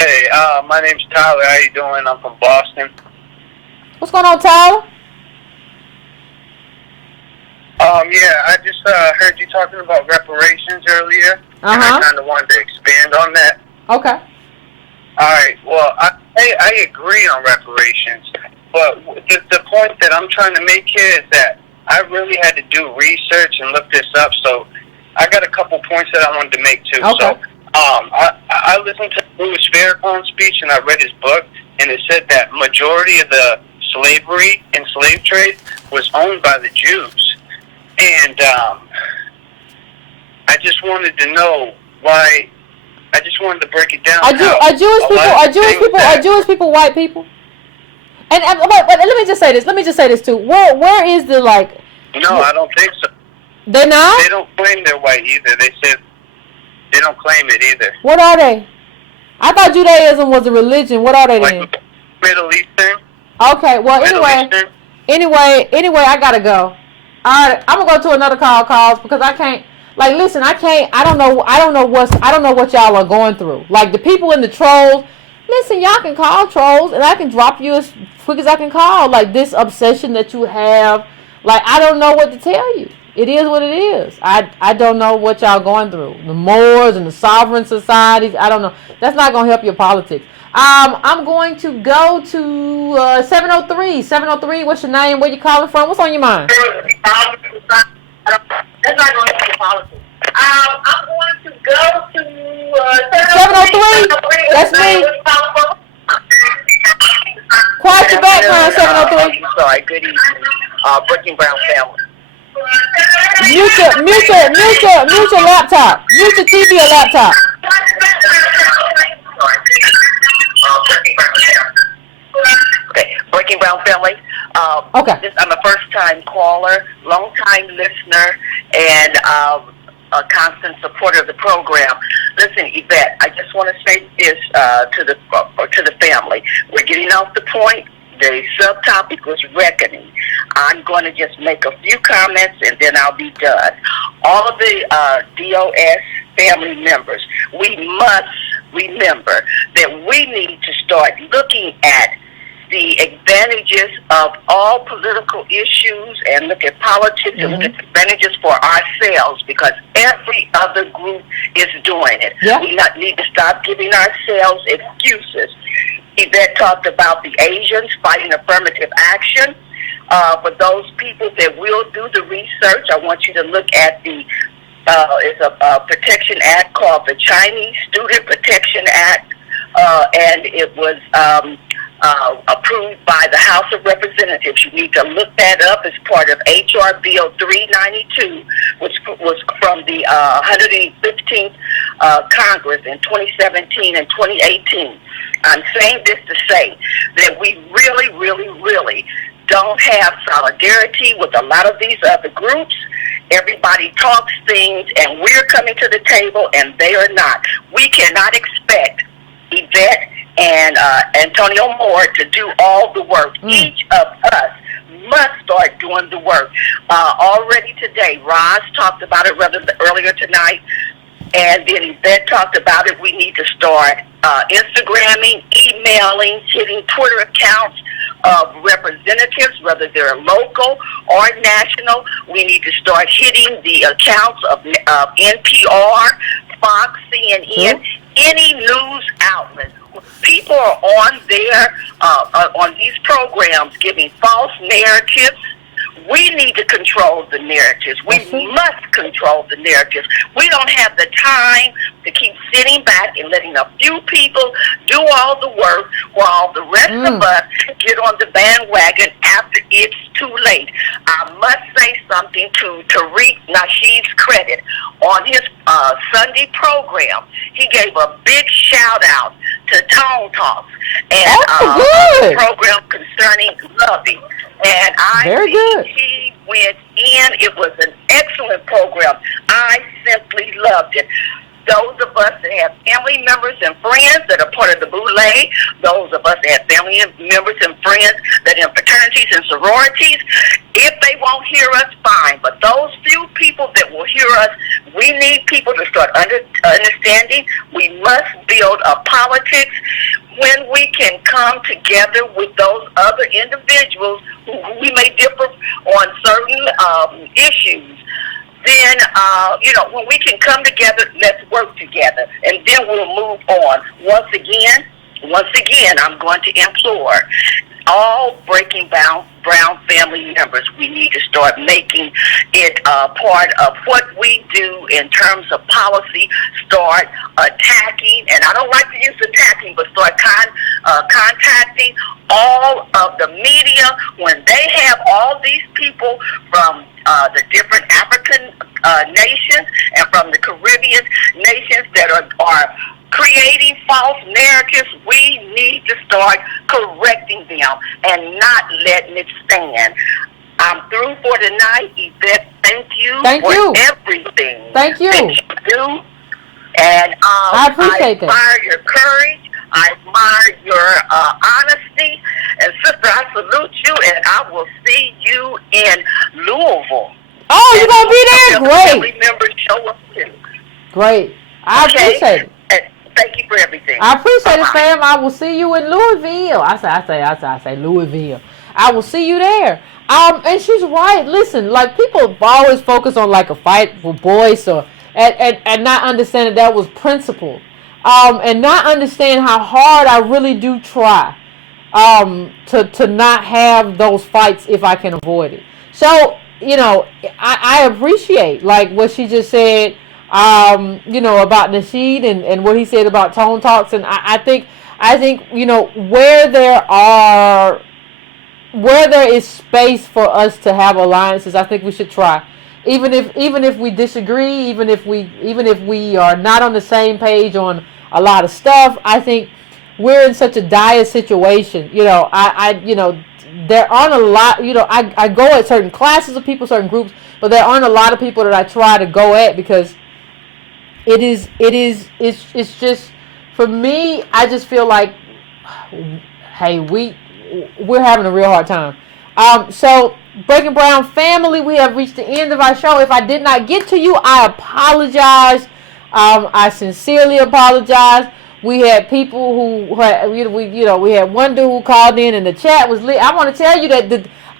Hey, my name's Tyler. How you doing? I'm from Boston. What's going on, Tyler? Yeah, I just heard you talking about reparations earlier. And I kind of wanted to expand on that. Okay. All right. Well, I agree on reparations, but the point that I'm trying to make here is that I really had to do research and look this up. So I got a couple points that I wanted to make too. Okay. So I listened to Louis Farrakhan's speech and I read his book, and it said that majority of the slavery and slave trade was owned by the Jews. And I just wanted to know why. I just wanted to break it down. Are Jewish people white people? And but let me just say this too. Where is the, like? No, I don't think so. They're not. They don't claim they're white either. They said they don't claim it either. What are they? I thought Judaism was a religion. What are they then? Like Middle Eastern. Okay. Well, anyway, I gotta go. All right, I'm gonna go to another calls because I can't. Like, listen, I don't know what y'all are going through. Like, the people in the trolls, listen, y'all can call trolls and I can drop you as quick as I can call. Like, this obsession that you have, like, I don't know what to tell you. It is what it is. I don't know what y'all going through. The Moors and the sovereign societies. I don't know. That's not going to help your politics. I'm going to go to 703. 703, what's your name? Where you calling from? What's on your mind? That's not going to help your politics. I'm going to go to 703. That's me. Quiet your background, 703. Sorry, good evening. Breaking Brown family. Mute your laptop. Mute your TV or laptop. Okay, Breaking Brown family. Okay. I'm a first-time caller, long-time listener, and a constant supporter of the program. Listen, Yvette, I just want to say this to the family. We're getting off the point. The subtopic was reckoning. I'm going to just make a few comments and then I'll be done. All of the DOS family members, we must remember that we need to start looking at the advantages of all political issues and look at politics and look at the advantages for ourselves, because every other group is doing it. Yeah. We need to stop giving ourselves excuses. Yvette talked about the Asians fighting affirmative action. For those people that will do the research, I want you to look at the it's a protection act called the Chinese Student Protection Act, and it was approved by the House of Representatives. You need to look that up as part of H.R. Bill 392, which was from the 115th Congress in 2017 and 2018. I'm saying this to say that we really, really, really don't have solidarity with a lot of these other groups. Everybody talks things, and we're coming to the table, and they are not. We cannot expect Yvette and Antonio Moore to do all the work. Each of us must start doing the work. Already today, Roz talked about it earlier tonight, and then Yvette talked about it. We need to start Instagramming, emailing, hitting Twitter accounts of representatives, whether they're local or national. We need to start hitting the accounts of NPR, Fox, CNN, any news outlet. People are on there, on these programs giving false narratives. We need to control the narratives. We must control the narratives. We don't have the time to keep sitting back and letting a few people do all the work while the rest of us get on the bandwagon after it's too late. I must say something to Tariq Nasheed's credit. On his Sunday program, he gave a big shout out to Tone Talks and the program concerning loving. And he went in. It was an excellent program. I simply loved it. Those of us that have family members and friends that are part of the Boulay, those of us that have family members and friends that are in fraternities and sororities, if they won't hear us, fine. But those few people that will hear us, we need people to start understanding. We must build a politics. When we can come together with those other individuals who we may differ on certain issues, then, when we can come together, let's work together, and then we'll move on. Once again, I'm going to implore all Breaking Brown family members, we need to start making it part of what we do in terms of policy. Start attacking, and I don't like to use attacking, but start contacting all of the media when they have all these people from the different African nations and from the Caribbean nations that are creating false narratives. We need to start correcting them and not letting it stand. I'm through for tonight. Yvette, thank you for everything that you do. And I appreciate that. I admire your courage. I admire your honesty. And sister, I salute you, and I will see you in Louisville. Oh, you're going to be there? Great. Remember, show up too. Great. I appreciate it. Thank you for everything. I appreciate it, fam. I will see you in Louisville. I say Louisville. I will see you there. And she's right. Listen, like people always focus on like a fight for boys, or and not understanding that was principle, and not understand how hard I really do try, to not have those fights if I can avoid it. So I appreciate like what she just said, about Nasheed and what he said about tone talks, and I think where there is space for us to have alliances, I think we should try. Even if we disagree, even if we are not on the same page on a lot of stuff, I think we're in such a dire situation. There aren't a lot, I go at certain classes of people, certain groups, but there aren't a lot of people that I try to go at, because it's just, for me, I just feel like, hey, we're having a real hard time. So Breaking Brown family, we have reached the end of our show. If I did not get to you, I apologize. I sincerely apologize. We had people who we had one dude who called in and the chat was lit. I want to tell you that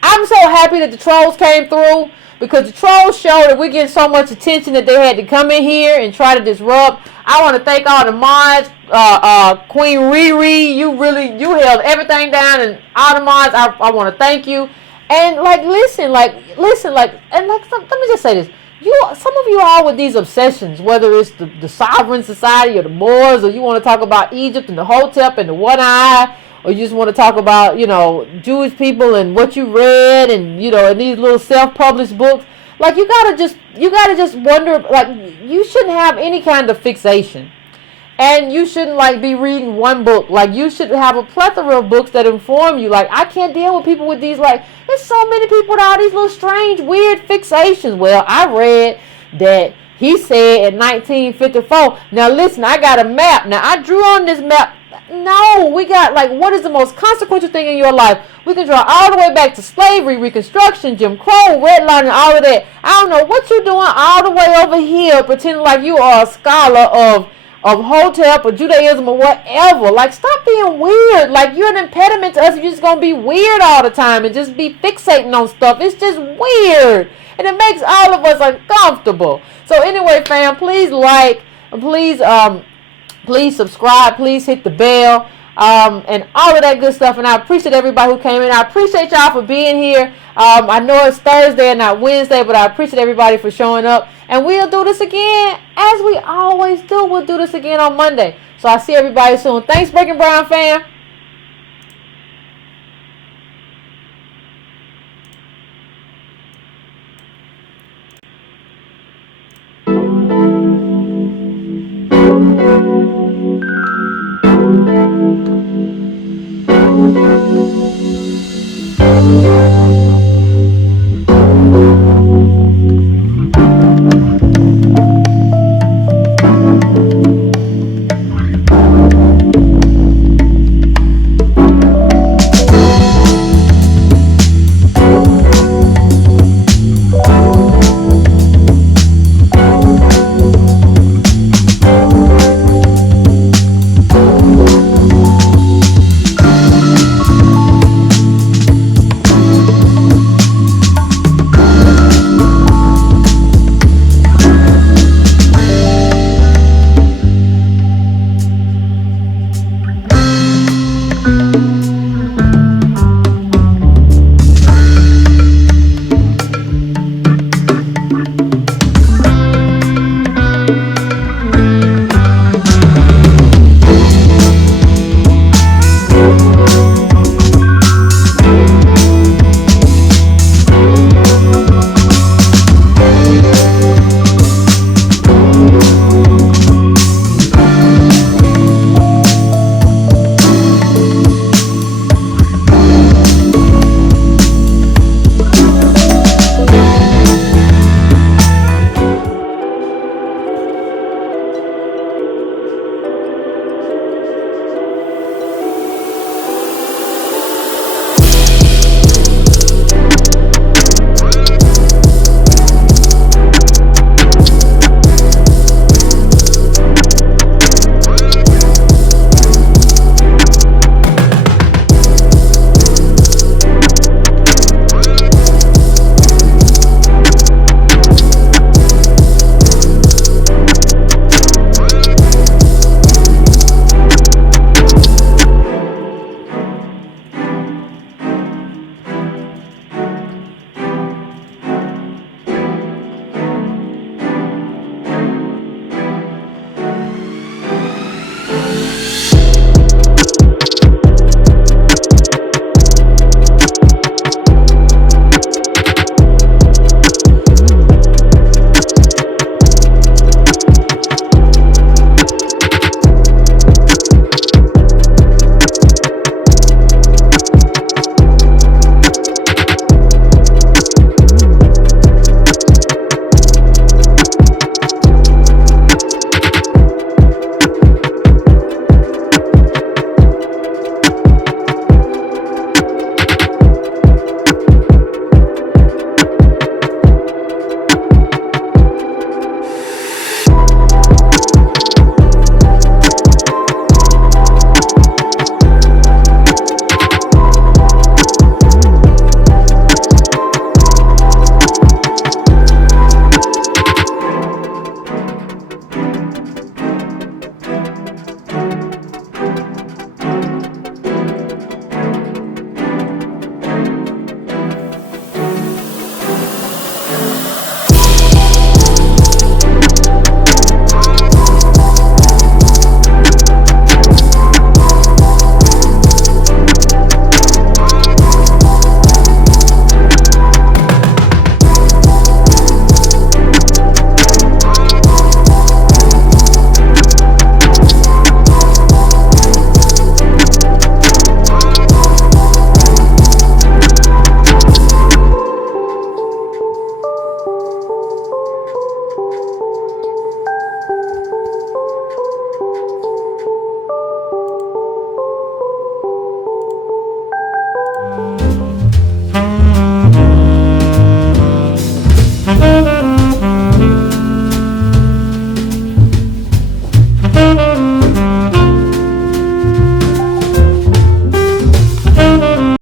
I'm so happy that the trolls came through, because the trolls showed that we're getting so much attention that they had to come in here and try to disrupt. I want to thank all the mods. Queen Riri, you held everything down, and all the mods, I want to thank you. And listen, let me just say this. Some of you all with these obsessions, whether it's the sovereign society or the Moors, or you want to talk about Egypt and the Hotep and the one eye, or you just want to talk about, Jewish people and what you read and, and these little self-published books. Like, you gotta just wonder, like, you shouldn't have any kind of fixation. And you shouldn't, be reading one book. Like, you should have a plethora of books that inform you. Like, I can't deal with people with these, there's so many people with all these little strange, weird fixations. Well, I read that he said in 1954. Now, listen, I got a map. Now, I drew on this map. No, we got, what is the most consequential thing in your life? We can draw all the way back to slavery, Reconstruction, Jim Crow, redlining, all of that. I don't know what you're doing all the way over here pretending like you are a scholar of Hotep or Judaism or whatever. Stop being weird. You're an impediment to us if you're just going to be weird all the time and just be fixating on stuff. It's just weird. And it makes all of us uncomfortable. So anyway, fam, please please subscribe. Please hit the bell. And all of that good stuff. And I appreciate everybody who came in. I appreciate y'all for being here. I know it's Thursday and not Wednesday, but I appreciate everybody for showing up. And we'll do this again, as we always do. We'll do this again on Monday. So I'll see everybody soon. Thanks, Breaking Brown fam. Thank you.